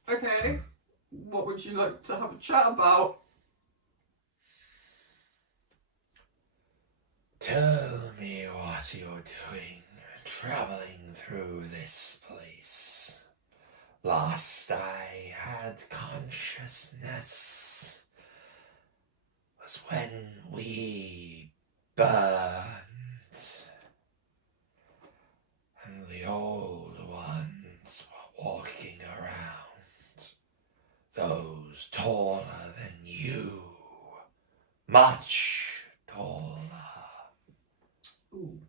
Okay. What would you like to have a chat about? Tell me what you're doing, traveling through this place. Last I had consciousness was when we burned. And the old ones were walking around. Those taller than you. Much taller. Ooh.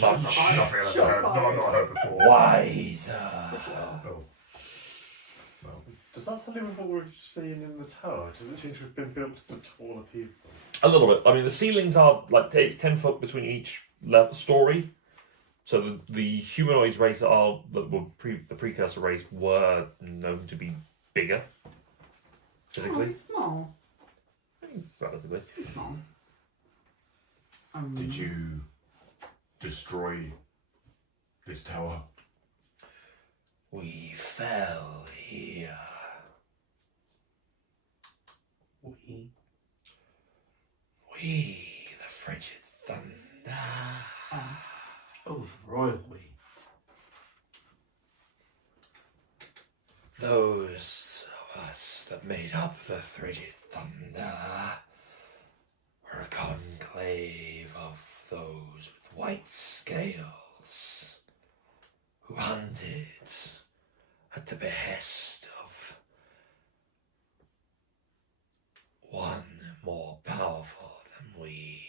Much Nothing I've ever Shots heard. No, I've fired. not heard before. wiser. Oh. Well, Does that tell you what we're seeing in the tower? Does it seem to have been built for taller people? A little bit. I mean, the ceilings are like it's 10 foot between each story. So the humanoids race are the precursor race were known to be bigger physically, Small. relatively. Small. did you destroy this tower? We fell here. We, the frigid thunder. Oh, the royal we. Those of us that made up the frigid thunder were a conclave of those with white scales who hunted at the behest of one more powerful than we.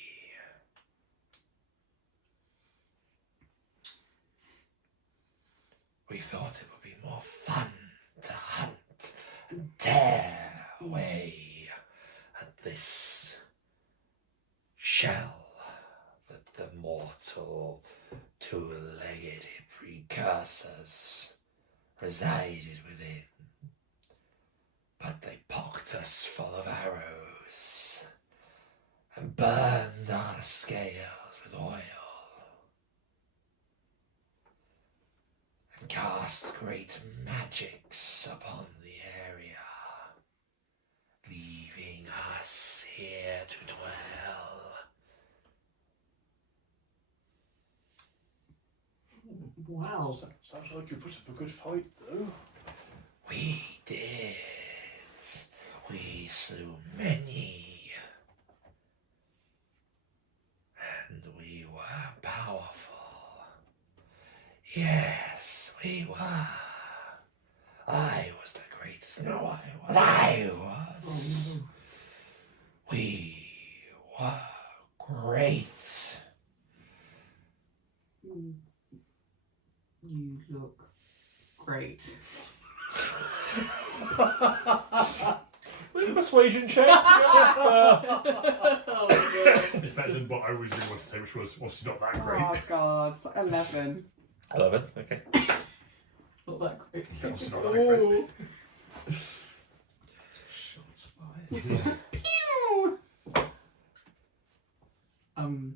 We thought it would be more fun to hunt and tear away at this shell that the mortal two-legged precursors resided within. But they pocked us full of arrows and burned our scales with oil and cast great magics upon the area, leaving us here to dwell. Wow. Sounds like you put up a good fight, though. We did. We slew many. And we were powerful. Yes, we were. I was the greatest. No, I was. We were great. You look great. Persuasion check. It's better than what I was going to want to say, which was obviously not that great. Oh god, 11. 11. Okay. Not that great. Obviously not that great. Shots fired. Pew!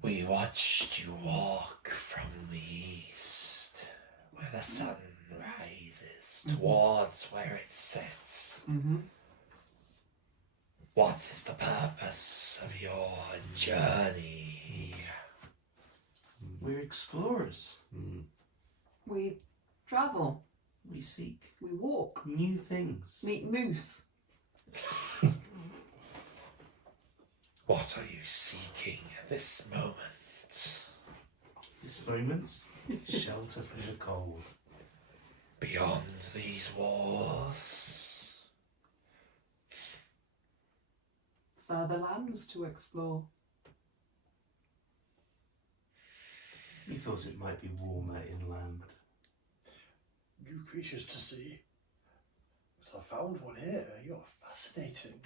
We watched you walk from the east, where the sun rises, towards where it sets. Mm-hmm. What is the purpose of your journey? We're explorers. We travel. We seek We walk. new things. Meet moose. What are you seeking at this moment? This moment, shelter from the cold. Beyond these walls? Further lands to explore. We thought it might be warmer inland. New creatures to see. But I found one here. You're fascinating.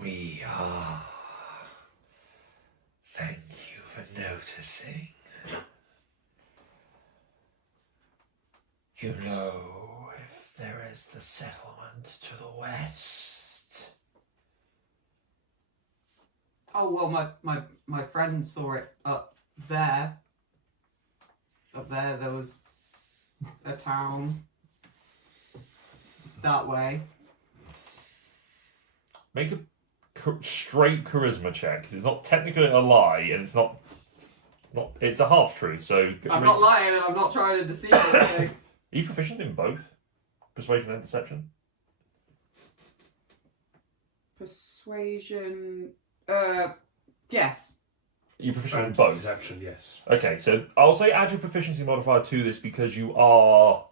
We are. Thank you for noticing. You know if there is the settlement to the west? Oh well, my friend saw it up there. Up there was a town. That way. Make a straight charisma check, 'cause it's not technically a lie, and it's not. It's a half truth. So I'm not lying, and I'm not trying to deceive anything. Are you proficient in both persuasion and deception? Persuasion. Yes. You're proficient in And both. Deception, yes. Okay, so I'll say add your proficiency modifier to this because you are.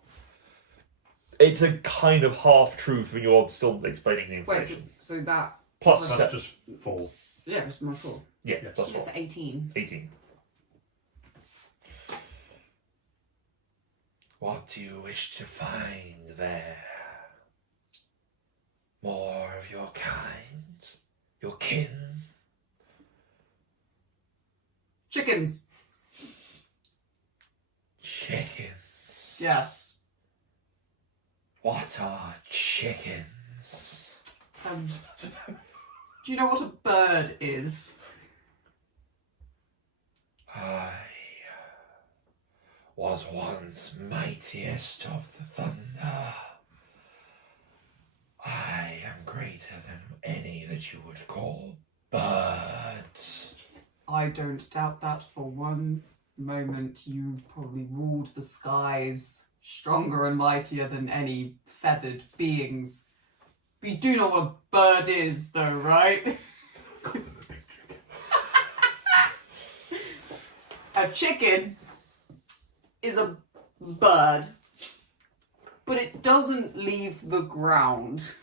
It's a kind of half truth when you're still explaining the Wait. information. So that. Plus That's just 4. Yeah, it's my fault. yeah, Yes. plus Yes, 4. 18. 18. What do you wish to find there? More of your kind? Your kin? Chickens. Chickens? Yes. What are chickens? Do you know what a bird is? I was once mightiest of the thunder. I am greater than any that you would call birds. I don't doubt that for one moment. You probably ruled the skies, stronger and mightier than any feathered beings. But you do know what a bird is, though, right? A chicken is a bird, but it doesn't leave the ground.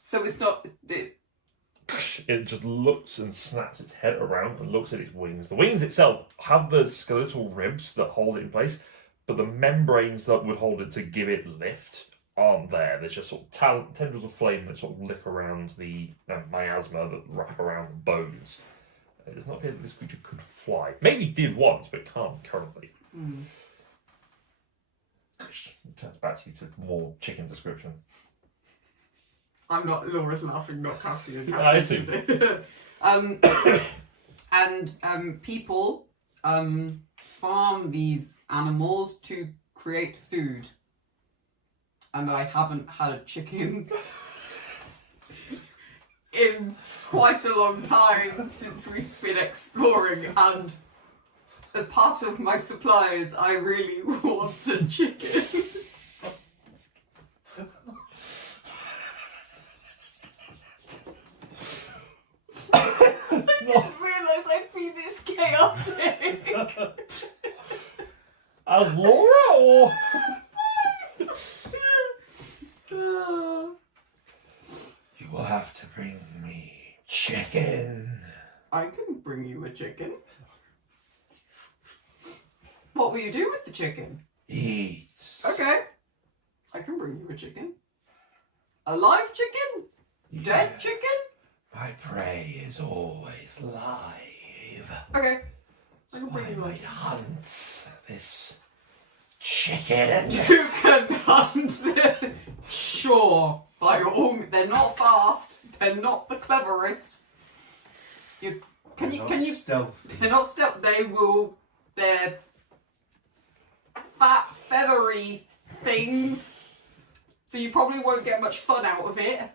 So it's not... It just looks and snaps its head around and looks at its wings. The wings itself have the skeletal ribs that hold it in place, but the membranes that would hold it to give it lift aren't there. There's just sort of tendrils of flame that sort of lick around the miasma that wrap around the bones. It does not appear that this creature could fly. Maybe did once, but can't currently. Turns back to you to more chicken description. I'm not... Laura's laughing, not Cassie. And I Cassie see. And people farm these animals to create food. And I haven't had a chicken in quite a long time since we've been exploring, and as part of my supplies, I really want a chicken. I didn't realise I'd be this chaotic. As Laura, or you will have to bring me chicken. I can bring you a chicken. What will you do with the chicken? Eat. Okay. I can bring you a chicken. A live chicken? Dead chicken? My prey is always live. Okay. I So can bring I you one. might hunt this chicken. You can hunt it. Sure. By all, they're not fast. They're not the cleverest. Can you? Stealthy. They're not stealth. They're fat, feathery things. So you probably won't get much fun out of it.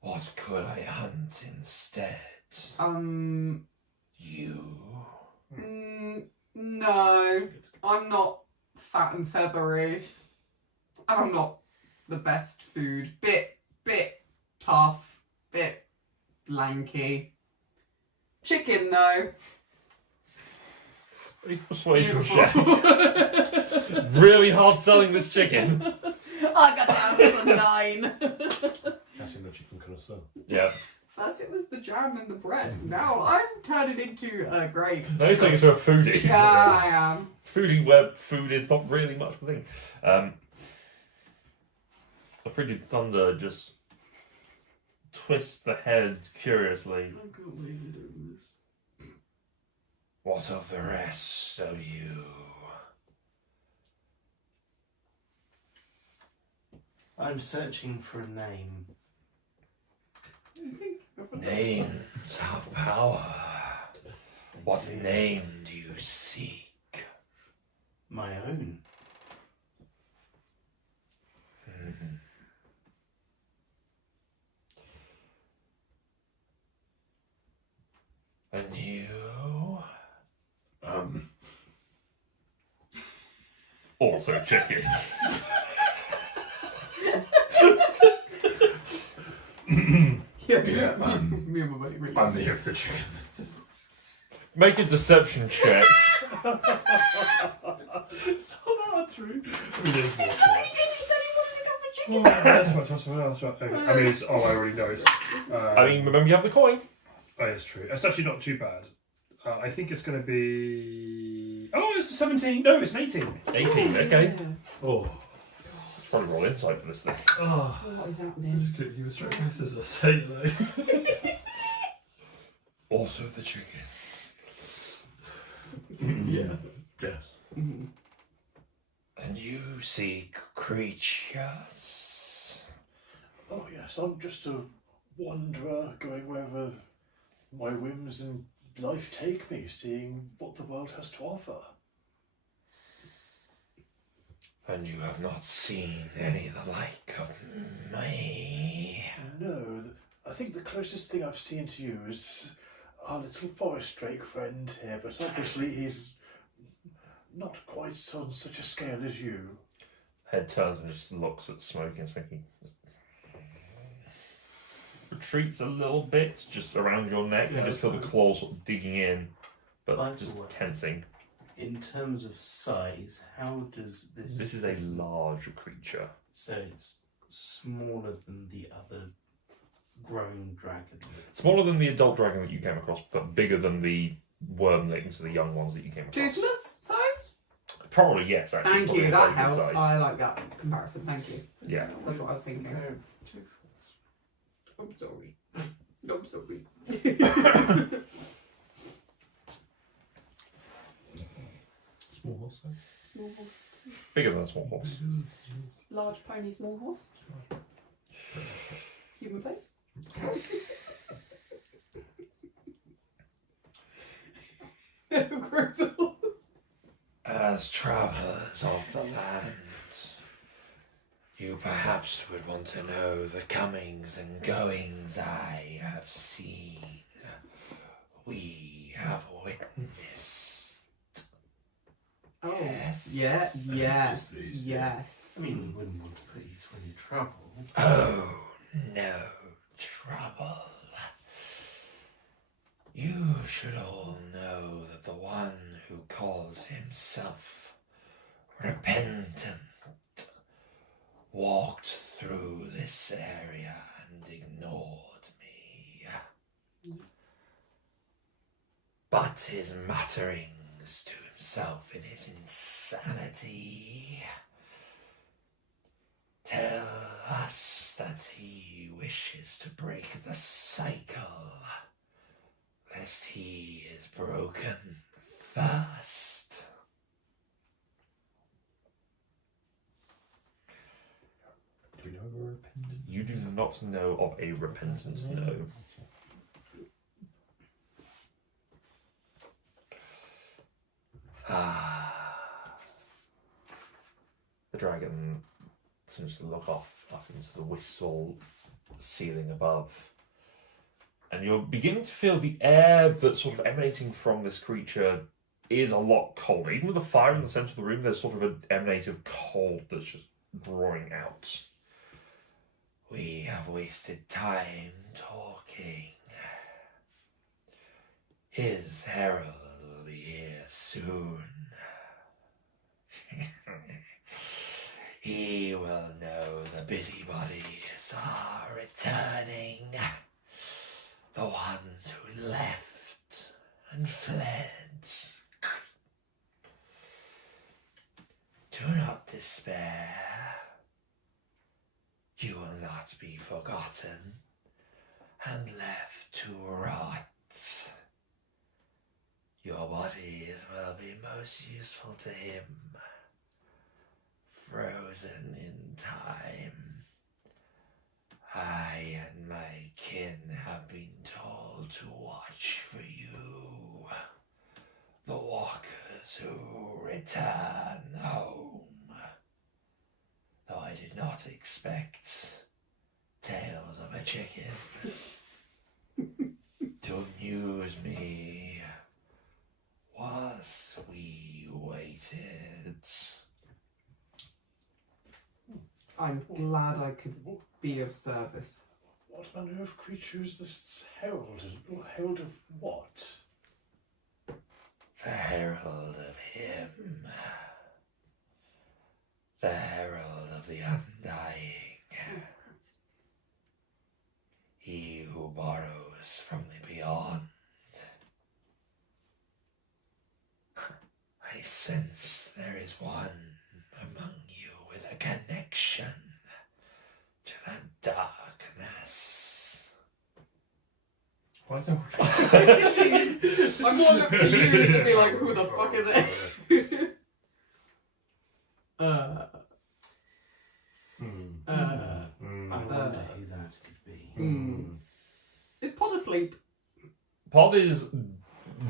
What could I hunt instead? You. No, I'm not fat and feathery. And I'm not the best food. Bit tough, bit lanky. Chicken though. Persuasion check. Really hard selling this chicken. I got down to a 9. Casting the chicken connoisseur. Yeah. First it was the jam and the bread. Now I'm turning into a grape. No, you're a foodie. Yeah, I am. Foodie where food is not really much of a thing. The frigid thunder just twists the head curiously. I can't believe you're doing this. What of the rest of you? I'm searching for a name. Names have power. What name do you seek? My own. And you? Also chicken. Yeah, Me and my mate really I'm the here for the chicken. Make a deception check. It's not true. It is more true. chicken. That's right. I mean, I already know it's. I mean, remember you have the coin. Oh, it's true. It's actually not too bad. I think it's going to be. Oh, it's a 17. No, it's an 18. 18, okay. Oh. Probably roll insight for this thing. Oh. What is happening? This is good. You were straight as I say, though. Also the chickens. Yes. Yes. Mm-hmm. And you seek creatures. Oh yes, I'm just a wanderer going wherever my whims and life take me, seeing what the world has to offer. And you have not seen any the like of me. No, I think the closest thing I've seen to you is our little forest drake friend here, but obviously he's not quite on such a scale as you. Head turns and just looks at Smokey, and Smokey retreats a little bit, just around your neck. Yeah, You just feel the claws sort of digging in, but By the just way. tensing. In terms of size, how does this... This is a large creature. So it's smaller than the other grown dragon. Smaller than the adult dragon that you came across, but bigger than the wormlings, the young ones that you came across. Toothless sized? Probably, yes, actually. Thank Probably you, a that very good helped. size. I like that comparison, thank you. Yeah. That's what I was thinking. I'm sorry. I'm sorry. Small horse, though. Small horse. Bigger than a small horse. Large pony, small horse. Human face. As travellers of the land, you perhaps would want to know the comings and goings I have seen. We have witnessed. Oh. Yes. Yeah, yes, yes. I mean, we wouldn't want to put you to any trouble. Oh, no trouble. You should all know that the one who calls himself repentant walked through this area and ignored me. But his mutterings to himself in his insanity tell us that he wishes to break the cycle, lest he is broken first. Do we know where You do not know of a repentance, no. The dragon seems to look off up into the wistful ceiling above. And you're beginning to feel the air that's sort of emanating from this creature is a lot colder. Even with the fire in the centre of the room, there's sort of an emanative cold that's just drawing out. We have wasted time talking. His herald will be here soon. He will know the busybodies are returning. The ones who left and fled. Do not despair. You will not be forgotten and left to rot. Your bodies will be most useful to him, frozen in time. I and my kin have been told to watch for you, the walkers who return home. Though I did not expect tales of a chicken to amuse me whilst we waited. I'm glad I could be of service. What manner of creature is this herald? Herald of what? The herald of him. The herald of the undying. He who borrows from the beyond. I sense there is one among you with a connection to the darkness. Why don't Please, I'm more up to you to be like, who the fuck is it? I wonder who that could be. Is Pod asleep? Pod is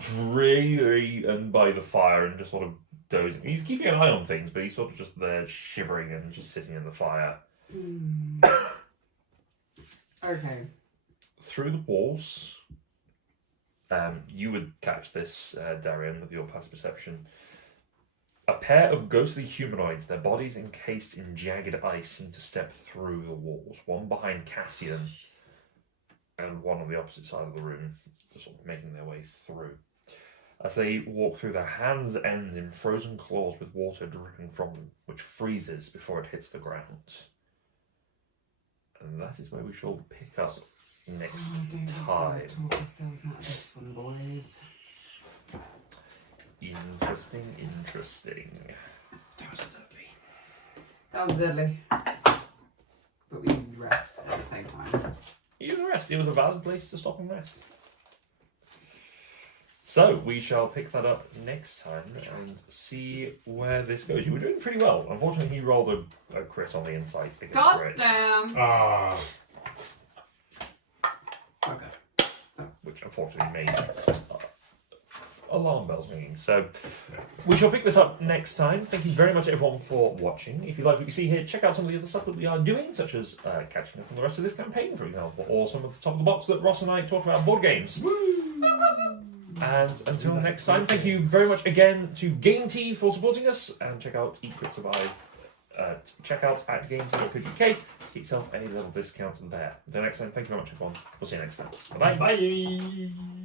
dreary by the fire and just sort of dozing. He's keeping an eye on things, but he's sort of just there shivering and just sitting in the fire. Okay. Through the walls, you would catch this, Darian, with your past perception. A pair of ghostly humanoids, their bodies encased in jagged ice, seem to step through the walls. One behind Cassian, and one on the opposite side of the room, sort of making their way through. As they walk through, their hands end in frozen claws with water dripping from them, which freezes before it hits the ground. And that is where we shall pick up next time. Talk ourselves out of this one, boys. Interesting. That was deadly. But we need rest at the same time. You can rest. It was a valid place to stop and rest. So we shall pick that up next time and see where this goes. You were doing pretty well. Unfortunately, he rolled a crit on the insight. God crit, damn! Okay. which unfortunately made alarm bells ringing. So we shall pick this up next time. Thank you very much, everyone, for watching. If you like what you see here, check out some of the other stuff that we are doing, such as catching up on the rest of this campaign, for example, or some of the top of the box that Ross and I talk about board games. And until next time, thank you very much again to Game Tea for supporting us, and check out Eat Crit Survive. Check out at gametea.co.uk. Get yourself any little discount there. Until next time, thank you very much, everyone. We'll see you next time. Bye-bye. Bye.